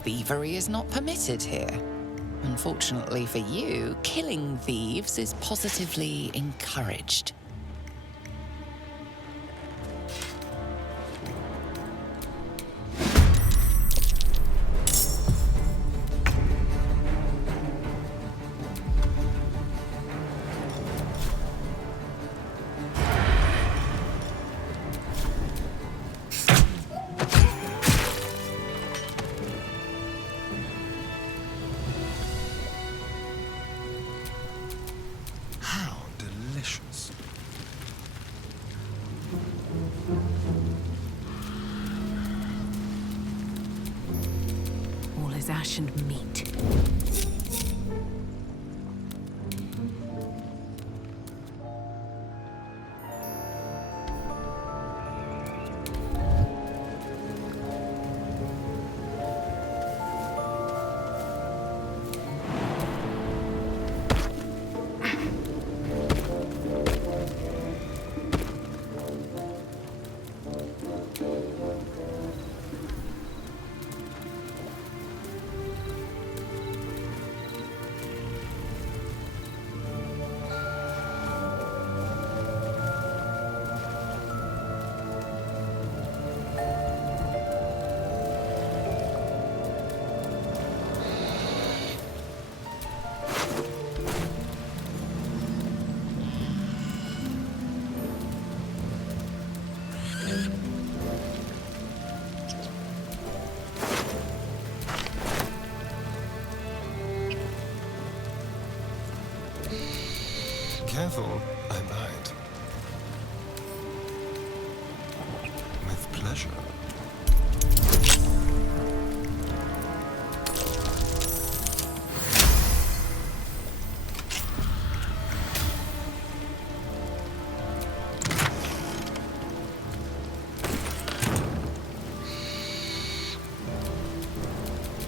Thievery is not permitted here. Unfortunately for you, killing thieves is positively encouraged. All is ash and meat. careful, I might. With pleasure.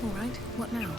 All right, what now?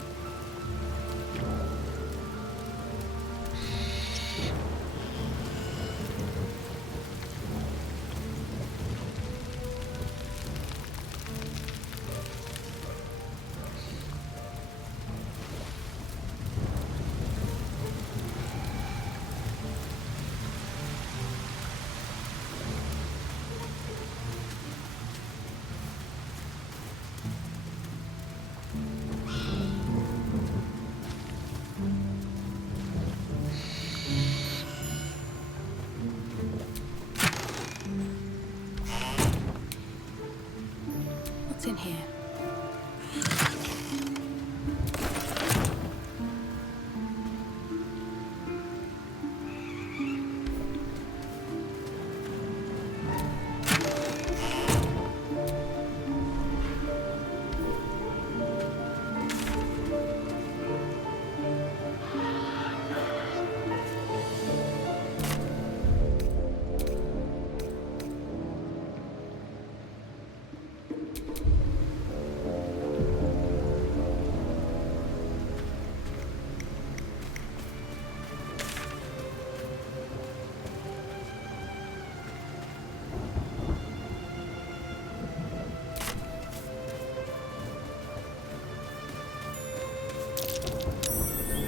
What's in here?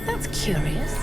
That's curious.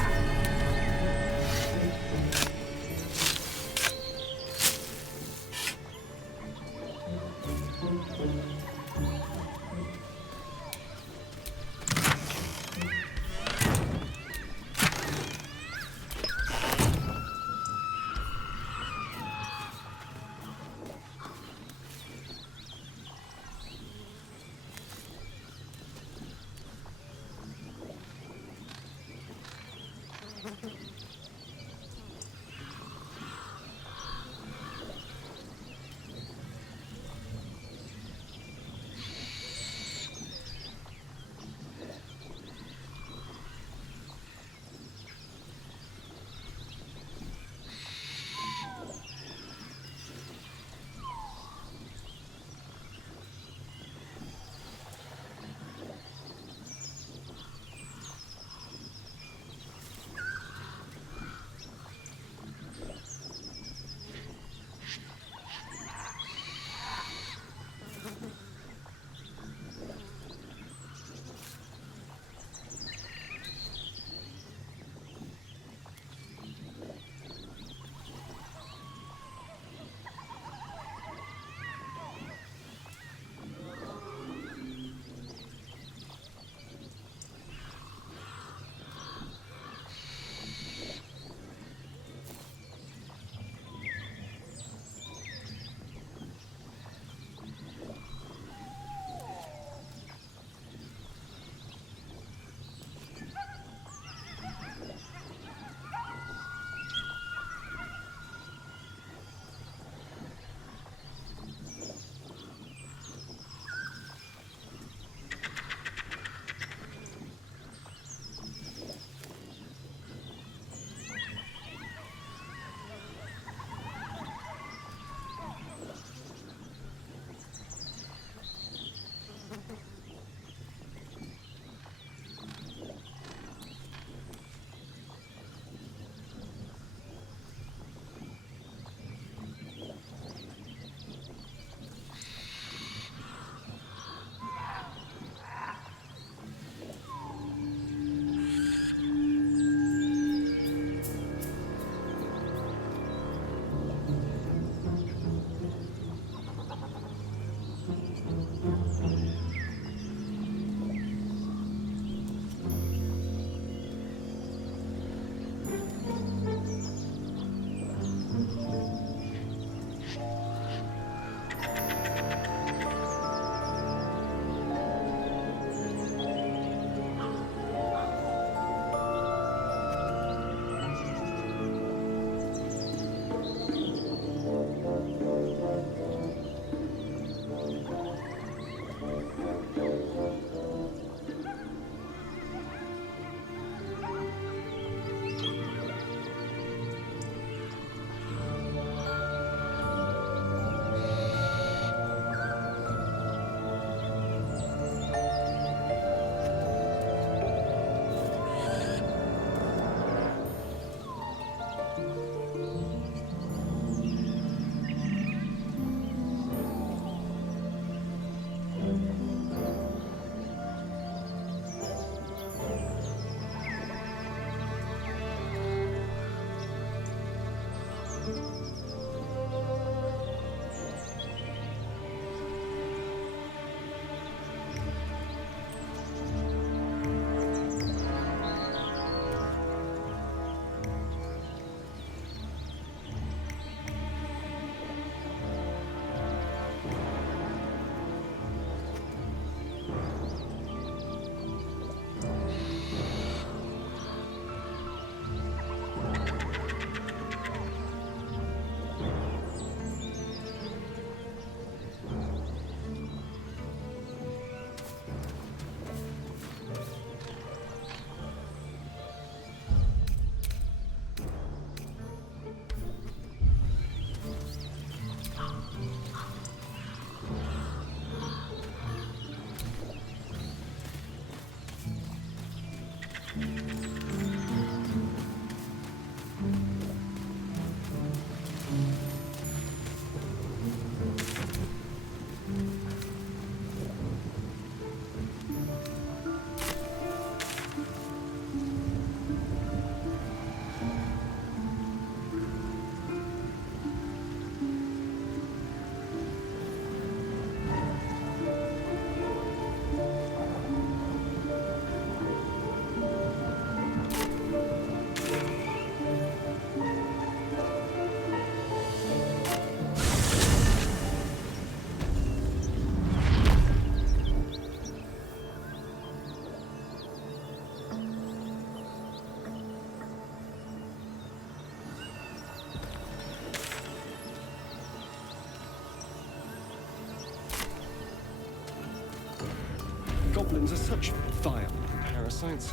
Goblins are such vile parasites.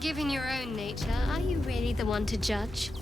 Given your own nature, are you really the one to judge?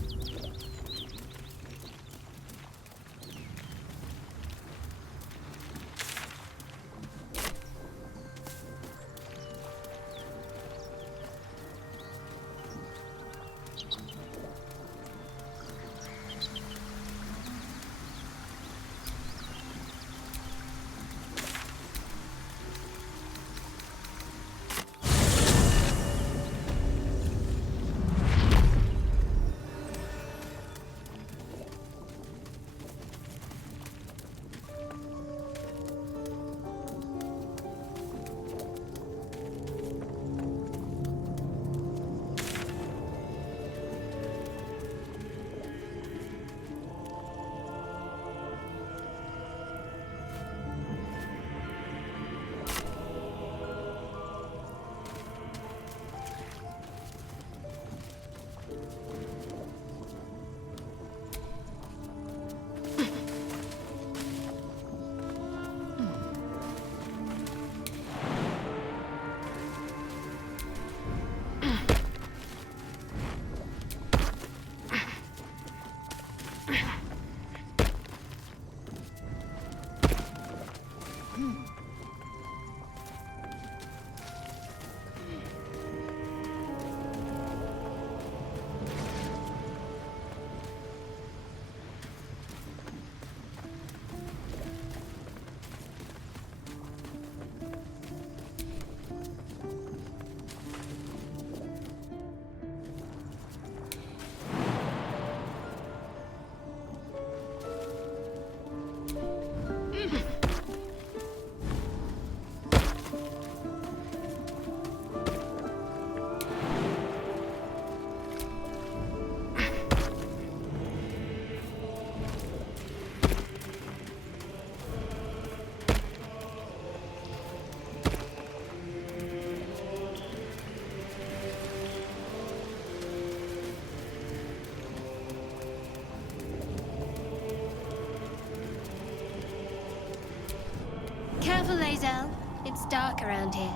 Careful, Lae'zel. It's dark around here.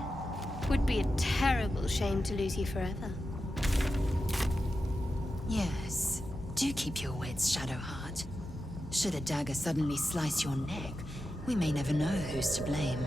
Would be a terrible shame to lose you forever. Yes. Do keep your wits, Shadowheart. Should a dagger suddenly slice your neck, we may never know who's to blame.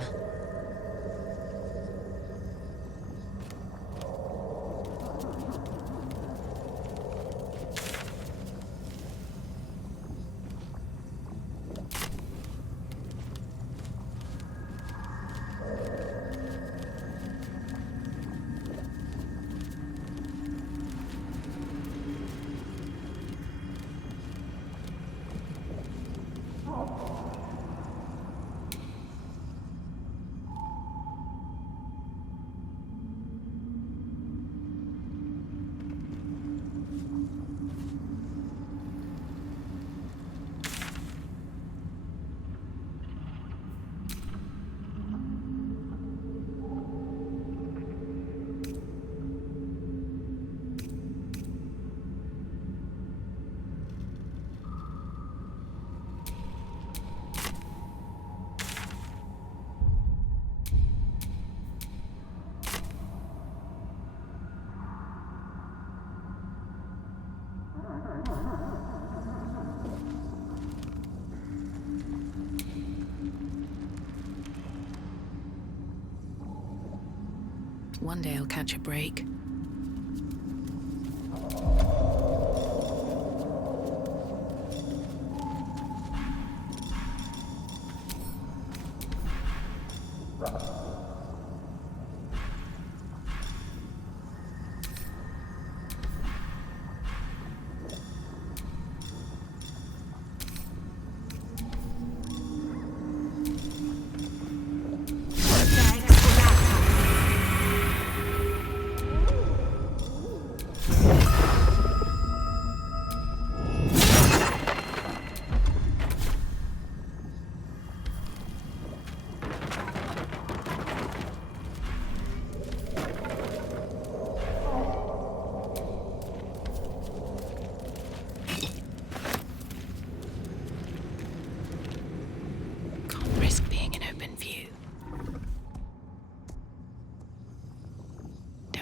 One day I'll catch a break.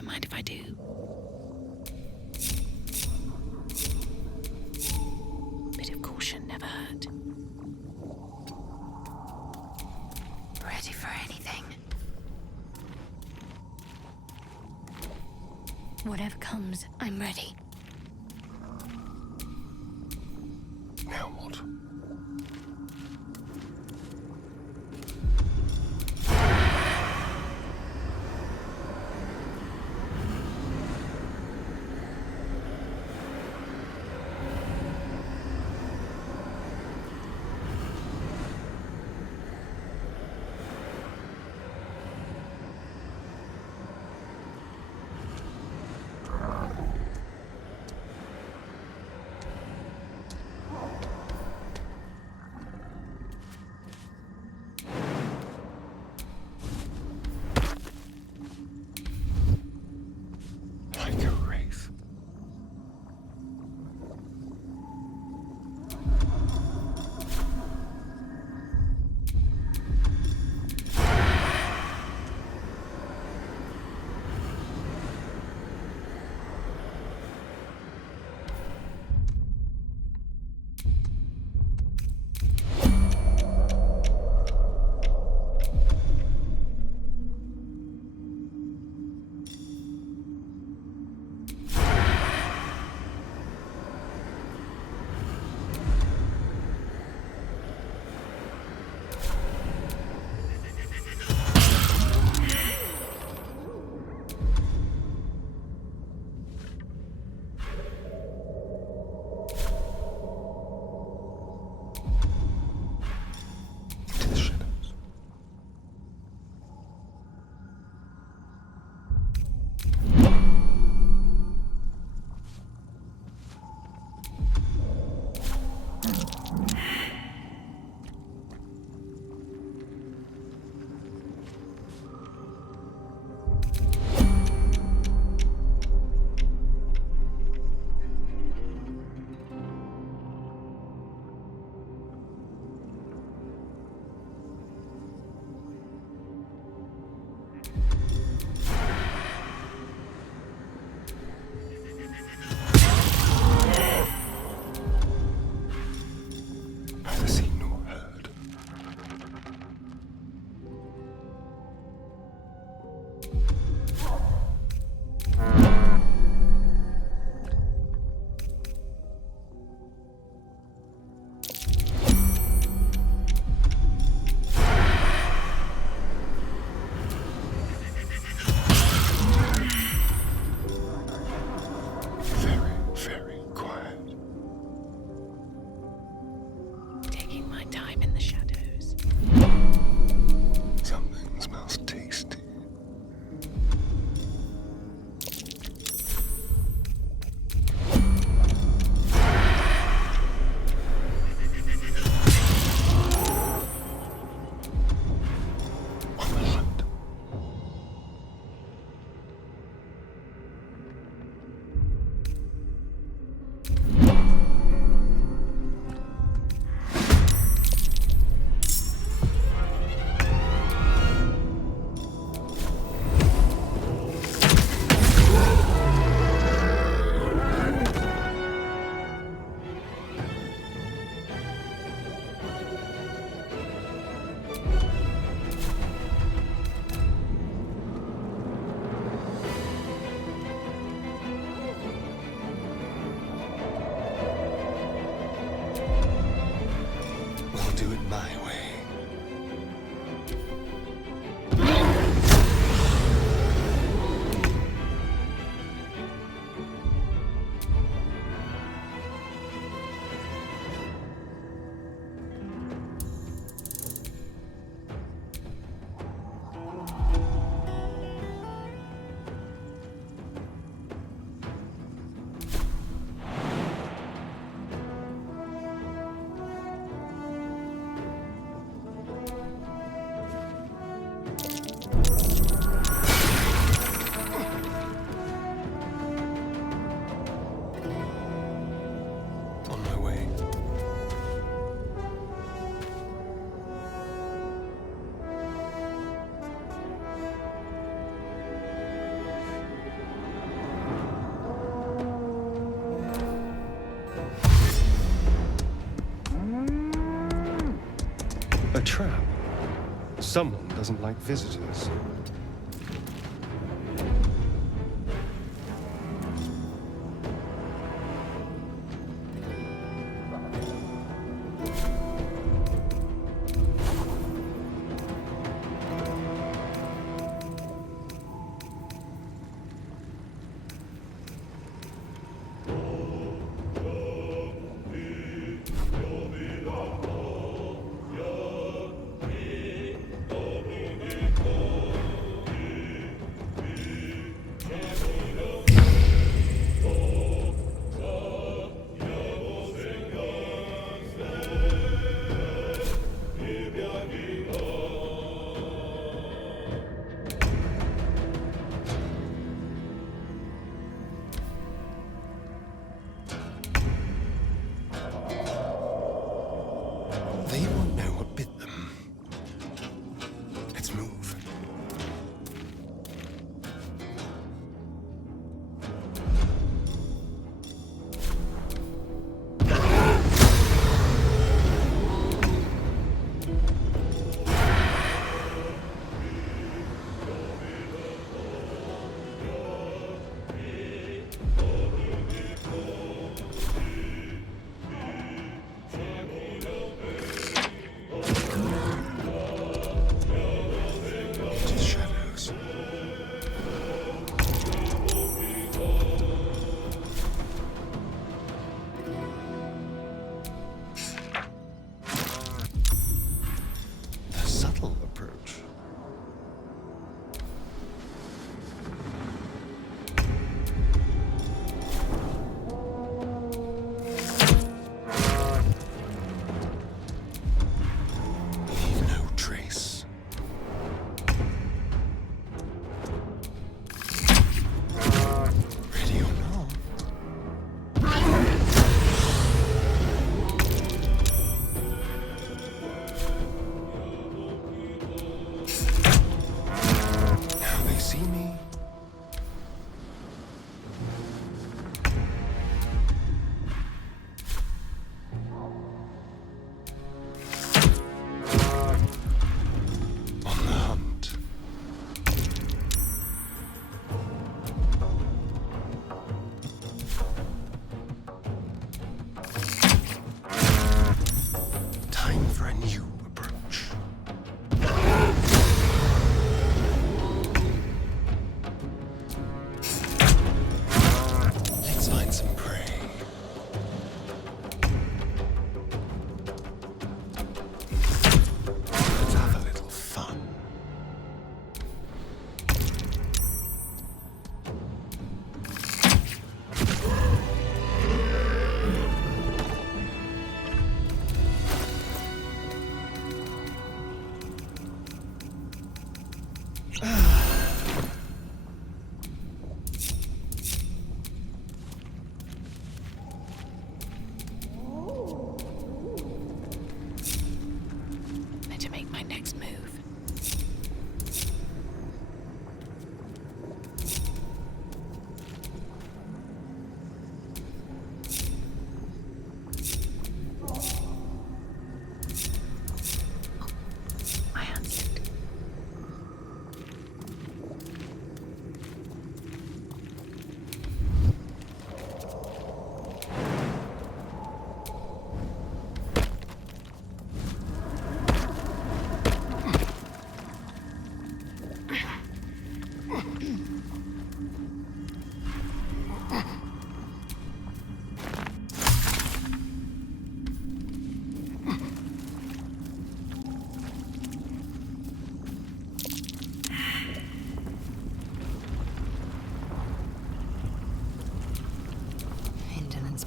Mind if I do? Bit of caution never hurt. Ready for anything. Whatever comes, I'm ready. Now what? trap. Someone doesn't like visitors. They won't know what bit them. Let's move.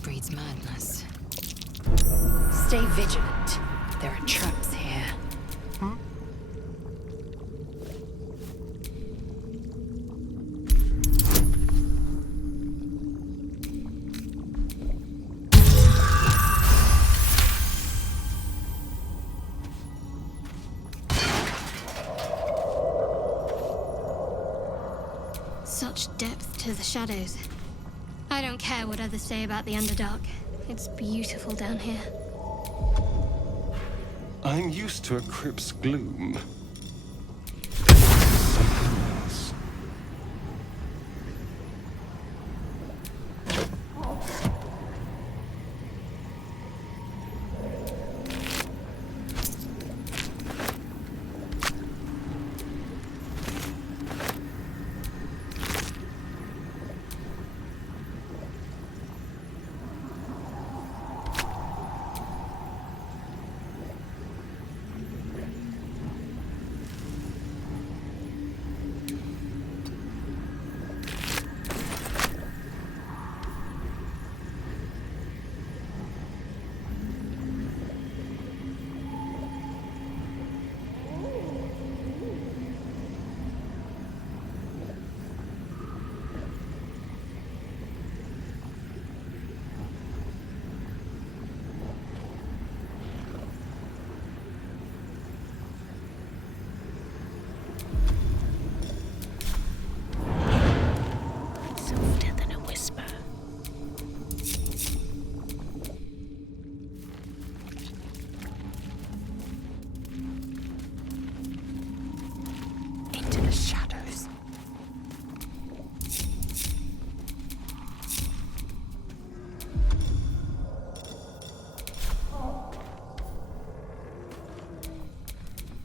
breeds madness. Stay vigilant. There are traps here. Such depth to the shadows. I don't care what others say about the Underdark. It's beautiful down here. I'm used to a crypt's gloom. Something else. Softer than a whisper. Into the shadows.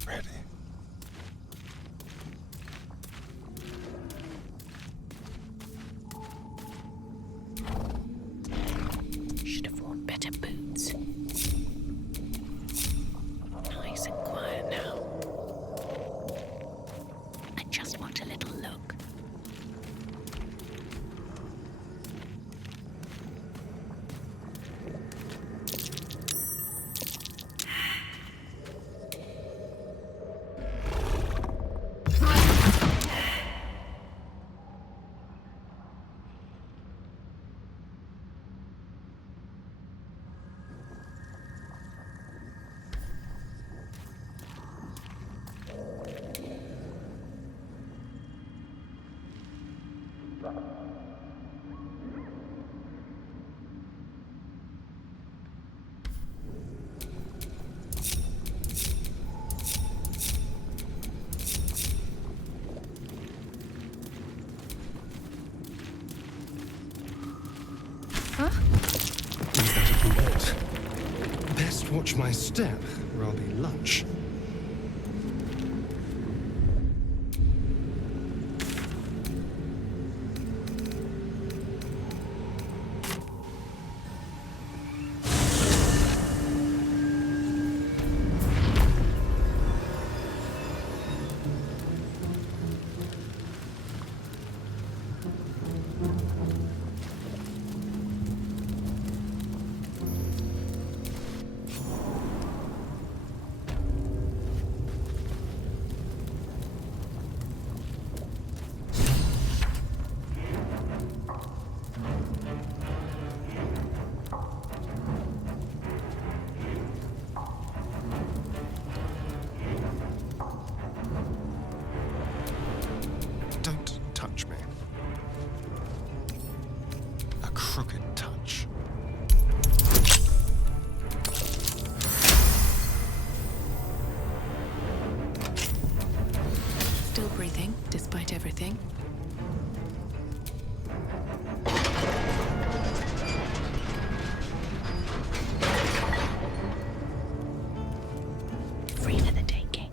Ready. Should have worn better boots. Nice and quiet now. I just want a little look. Is that a bullet? Best watch my step, or I'll be lunch. Don't touch me. A crooked touch. Still breathing, despite everything. Free for the taking.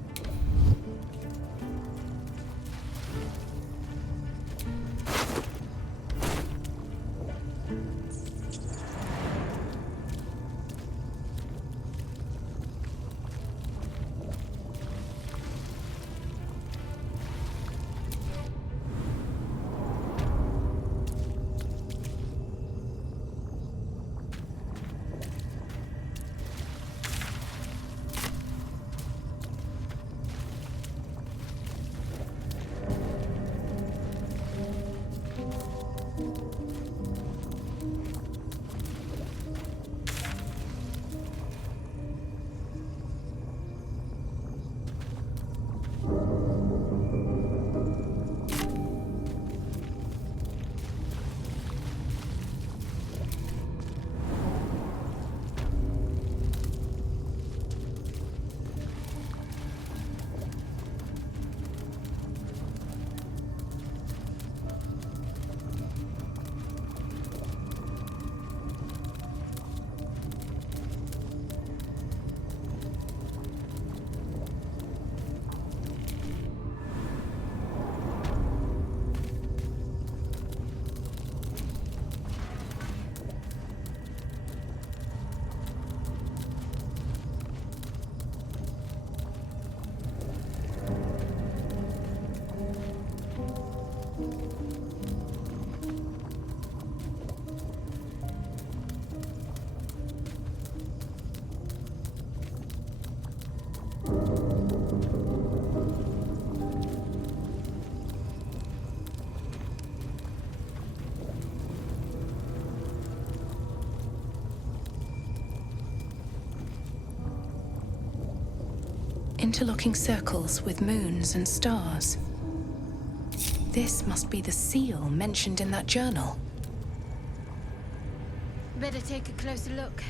interlocking circles with moons and stars. This must be the seal mentioned in that journal. Better take a closer look.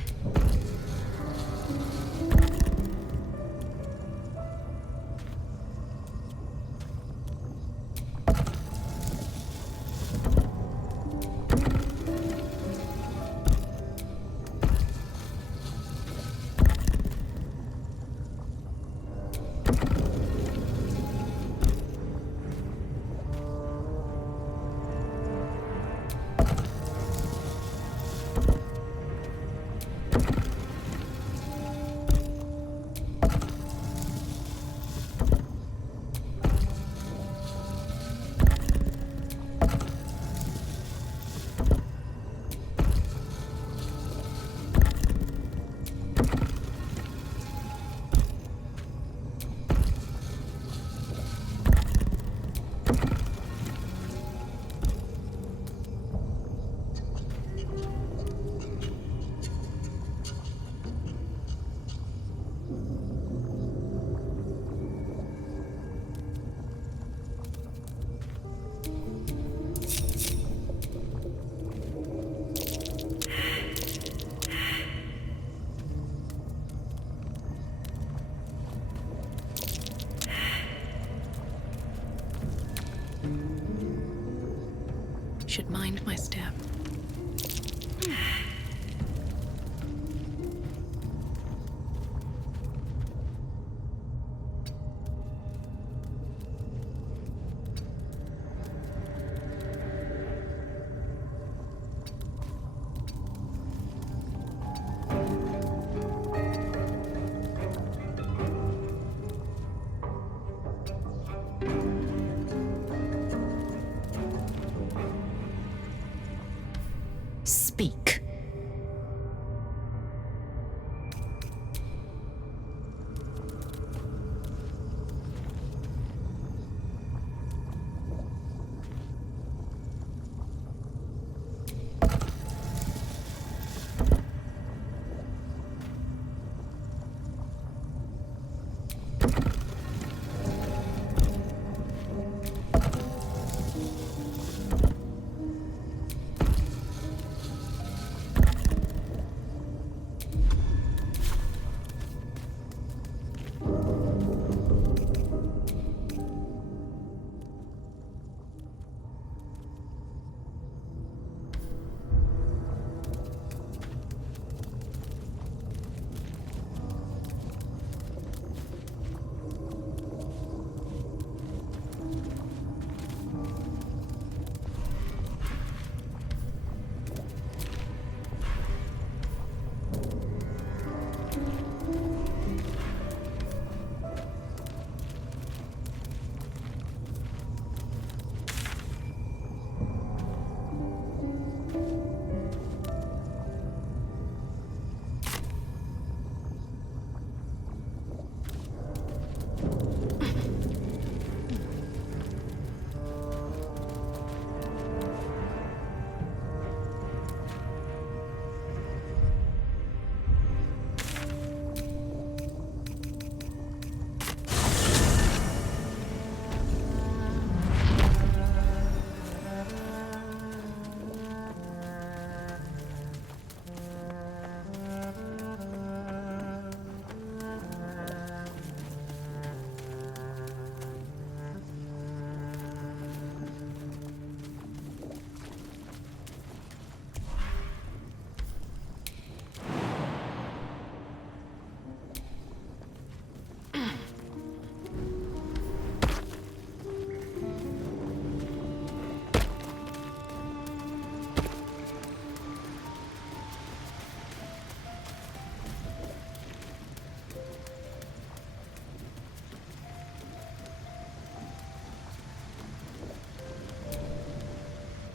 Should mind my step. Speak.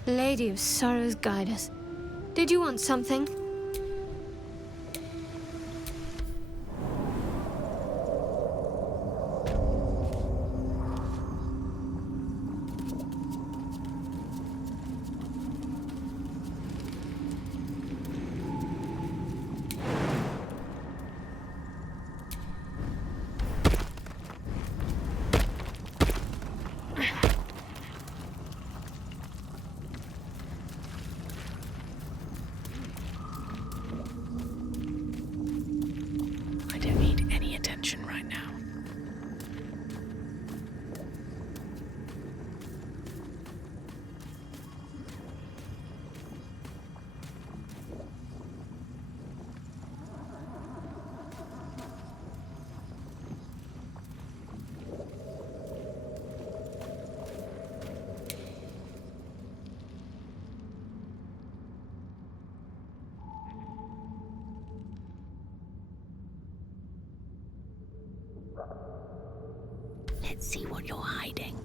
Lady of Sorrows, guide us. Did you want something? Let's see what you're hiding.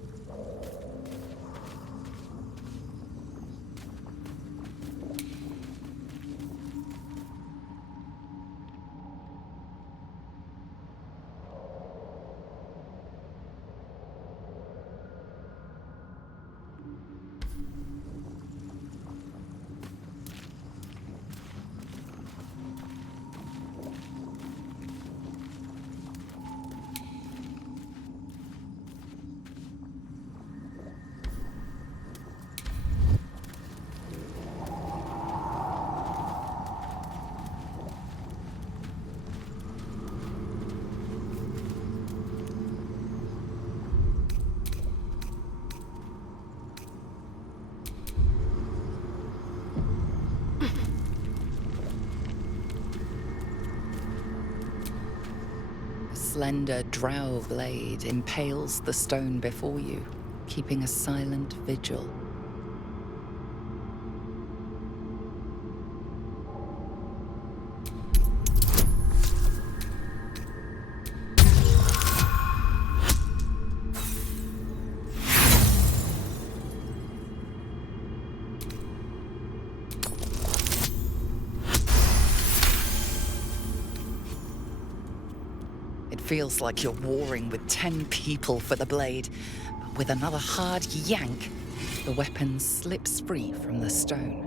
Slender drow blade impales the stone before you, keeping a silent vigil. It feels like you're warring with 10 people for the blade, but with another hard yank, the weapon slips free from the stone.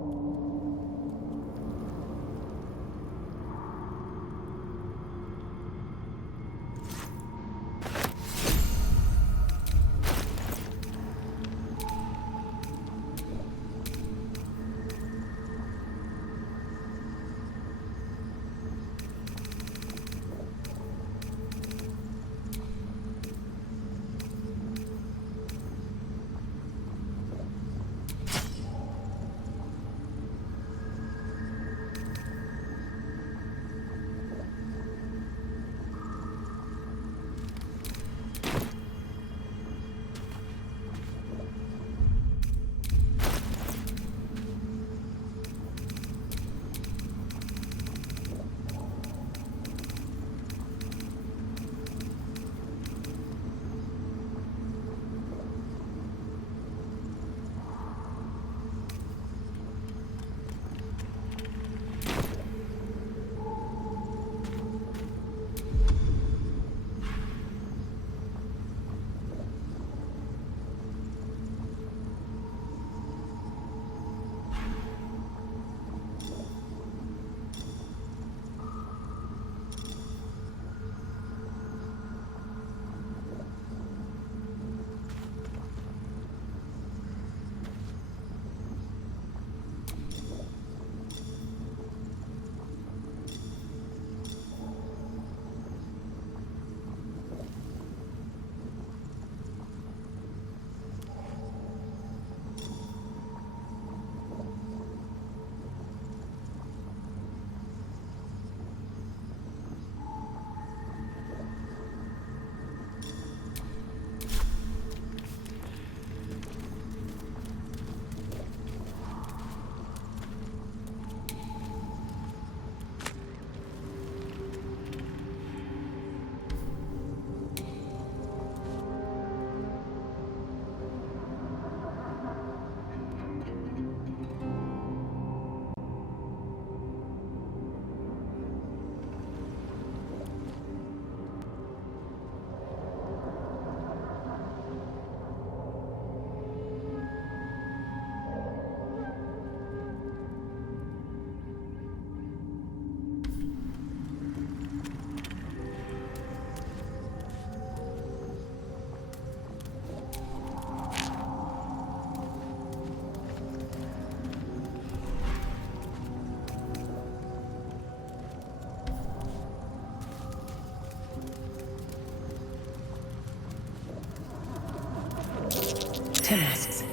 Timasks.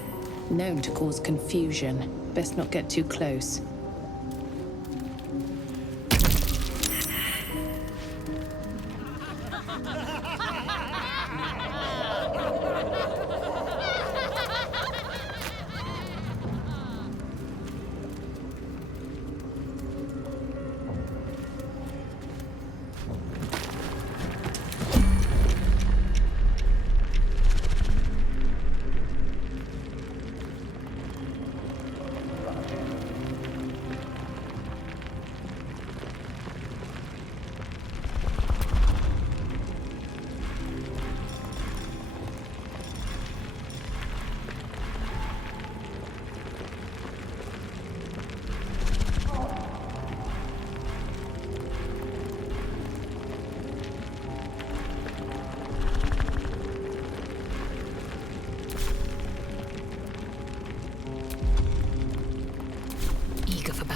Known to cause confusion. Best not get too close.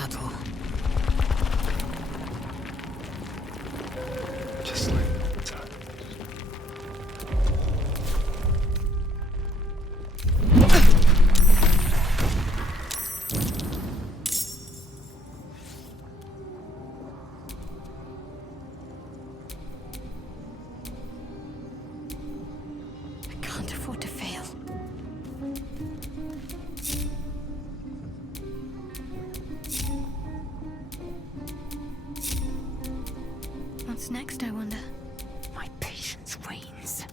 battle. Just like the time. I can't afford to fail. What's next, I wonder? My patience wanes.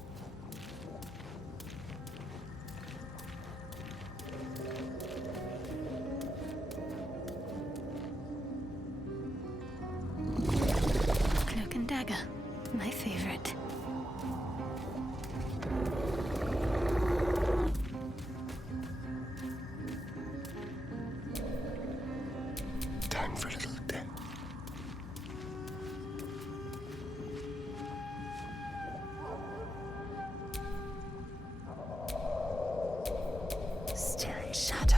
Cloak and dagger. My favorite. Time for a little death. Still in shadow.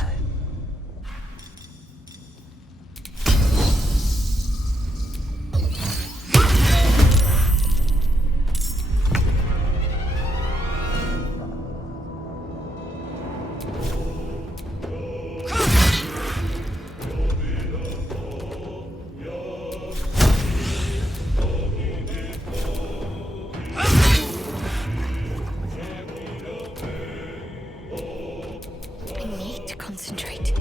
I need to concentrate.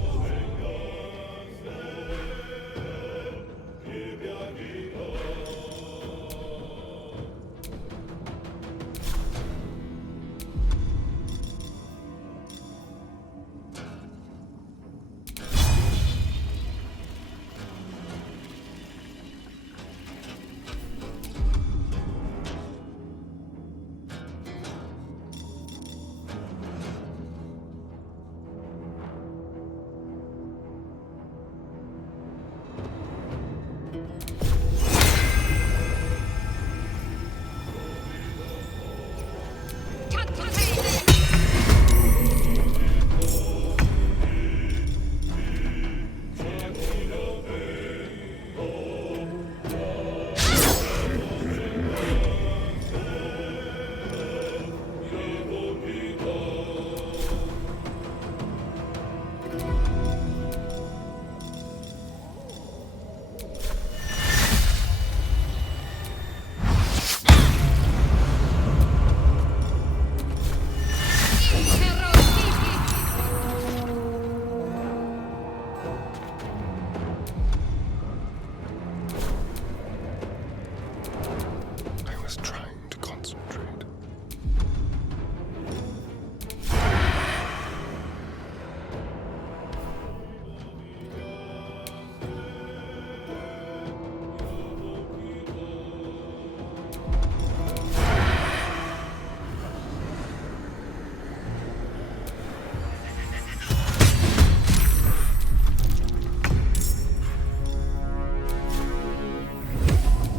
I was trying to concentrate.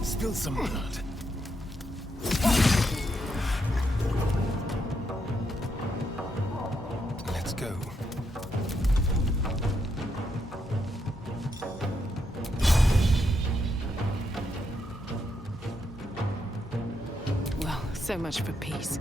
Spill some blood. Let's go. Well, so much for peace.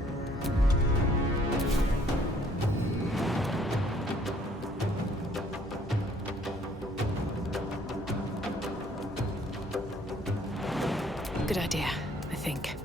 Good idea, I think.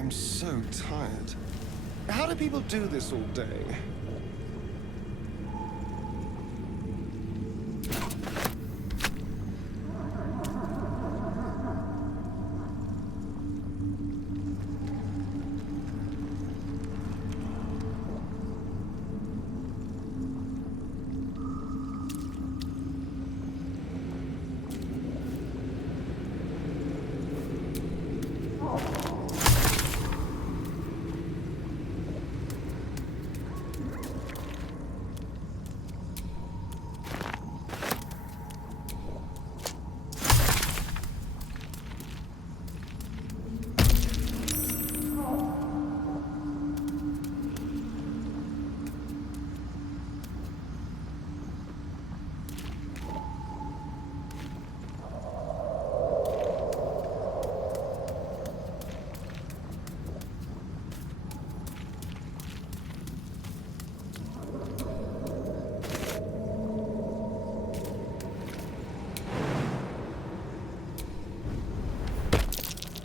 I'm so tired. How do people do this all day?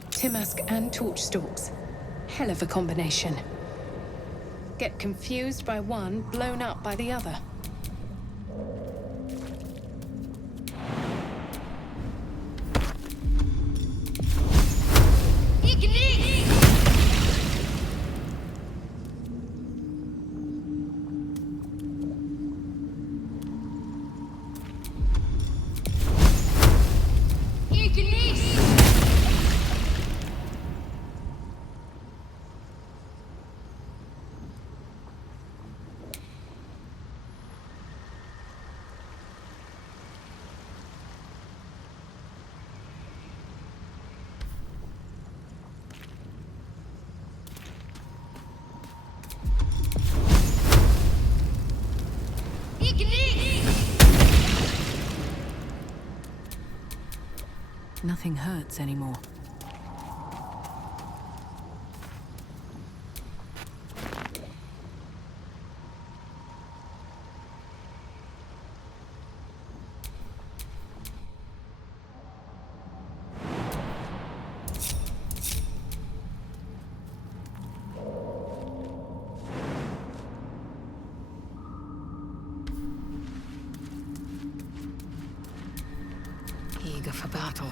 Timask and torch stalks. Hell of a combination. Get confused by one, blown up by the other. Nothing hurts anymore. Eager for battle.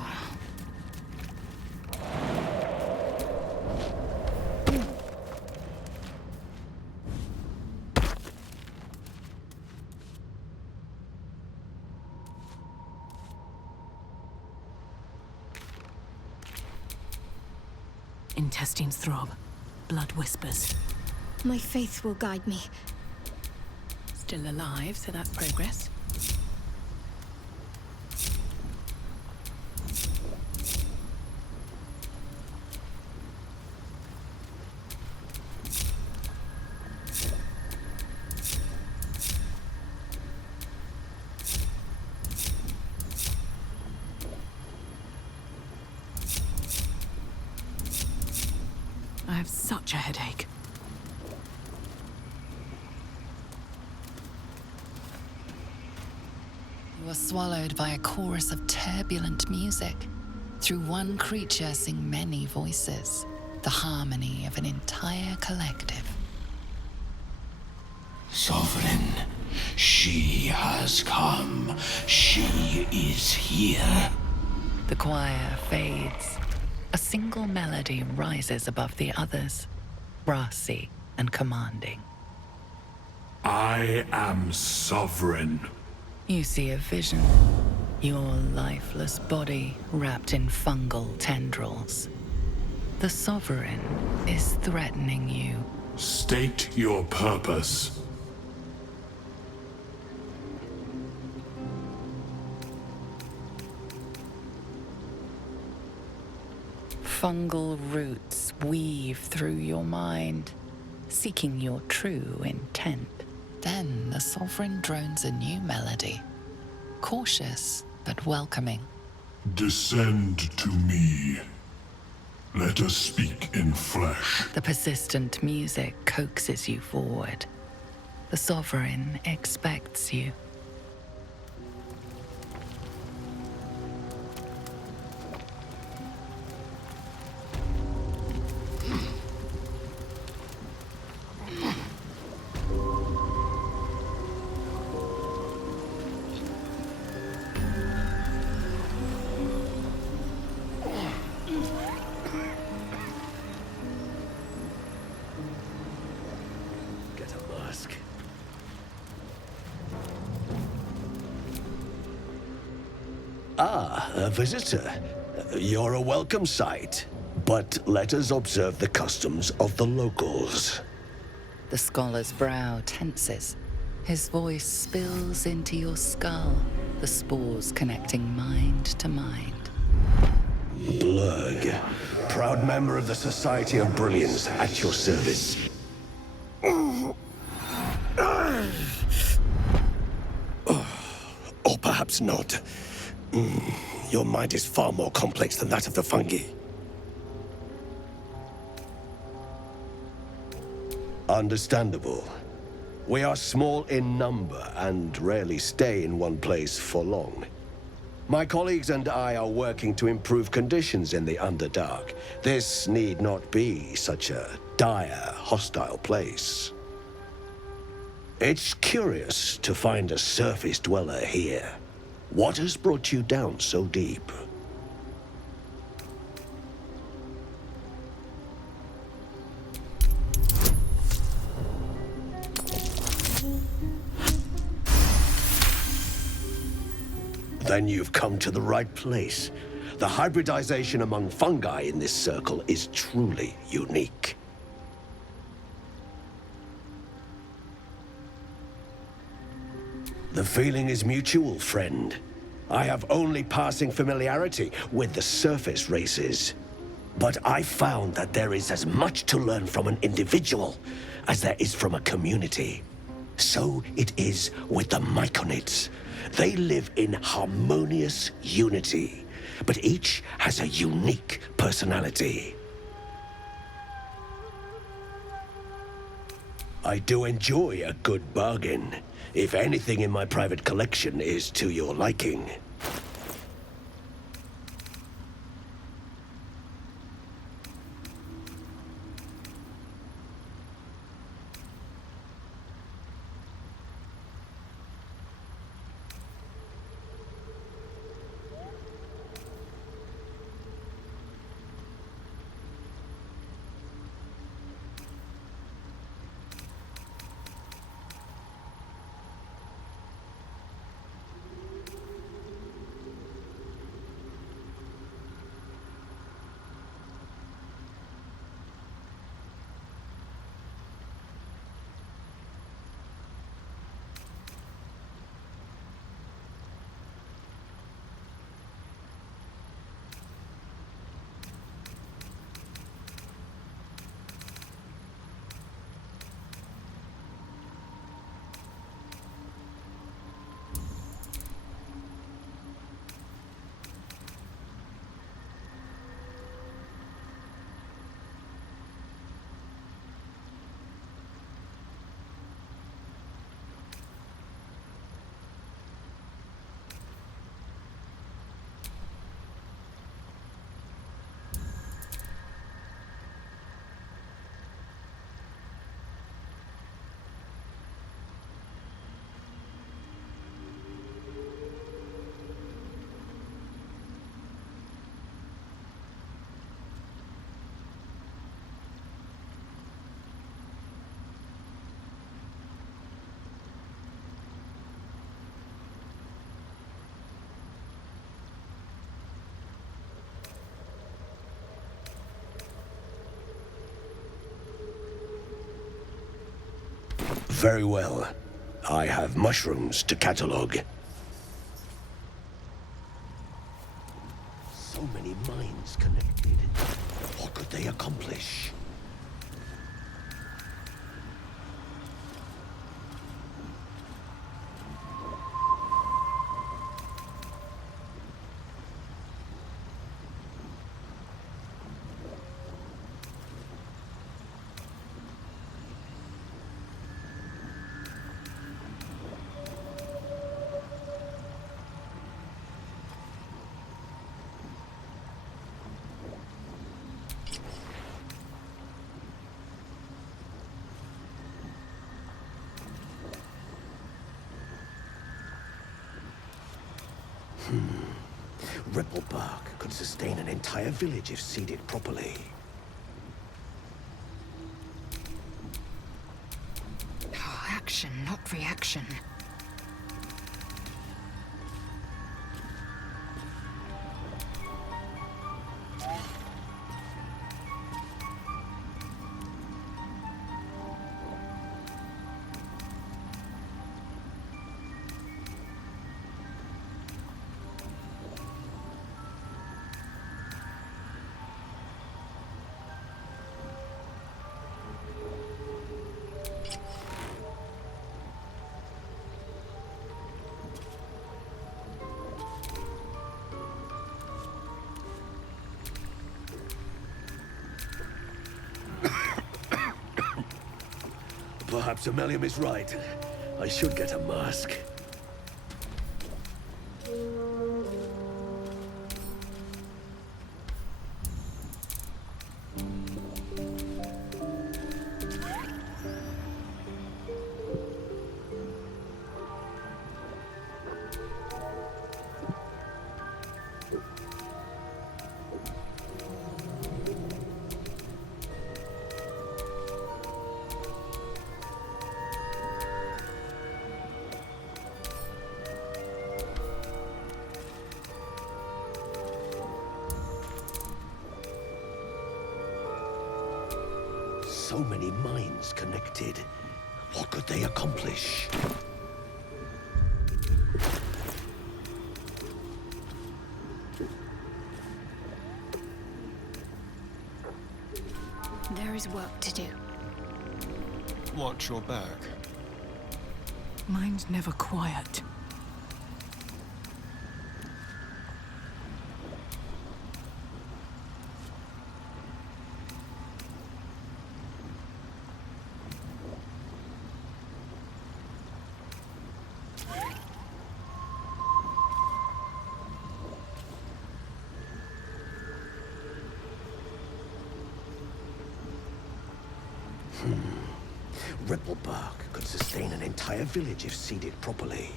Intestines throb. Blood whispers. My faith will guide me. Still alive, so that's progress. I have such a headache. You are swallowed by a chorus of turbulent music. Through one creature sing many voices, the harmony of an entire collective. Sovereign, she has come. She is here. The choir fades. A single melody rises above the others, brassy and commanding. I am sovereign. You see a vision. Your lifeless body wrapped in fungal tendrils. The Sovereign is threatening you. State your purpose. Fungal roots weave through your mind, seeking your true intent. Then the Sovereign drones a new melody, cautious but welcoming. Descend to me. Let us speak in flesh. The persistent music coaxes you forward. The Sovereign expects you. A visitor. You're a welcome sight. But let us observe the customs of the locals. The scholar's brow tenses. His voice spills into your skull, the spores connecting mind to mind. Blurg, proud member of the Society of Brilliance, at your service. Or perhaps not. Your mind is far more complex than that of the fungi. Understandable. We are small in number and rarely stay in one place for long. My colleagues and I are working to improve conditions in the Underdark. This need not be such a dire, hostile place. It's curious to find a surface dweller here. What has brought you down so deep? Then you've come to the right place. The hybridization among fungi in this circle is truly unique. The feeling is mutual, friend. I have only passing familiarity with the surface races. But I found that there is as much to learn from an individual as there is from a community. So it is with the Myconids. They live in harmonious unity, but each has a unique personality. I do enjoy a good bargain, if anything in my private collection is to your liking. Very well. I have mushrooms to catalog. So many minds connected. What could they accomplish? Ripple bark could sustain an entire village if seeded properly. Action, not reaction. Perhaps Ammelium is right. I should get a mask. So many minds connected. What could they accomplish? There is work to do. Watch your back. Mine's never quiet. Ripple bark could sustain an entire village if seeded properly.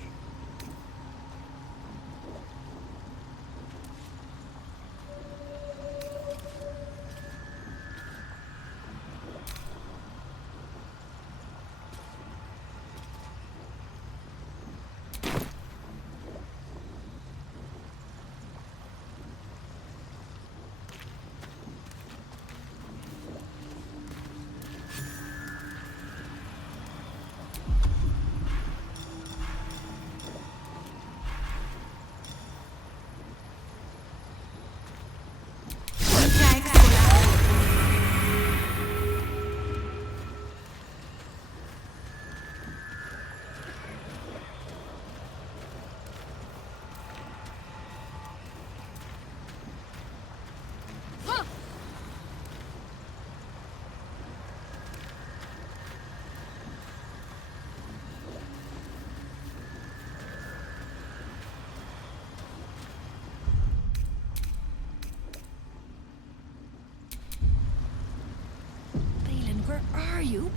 Where are you?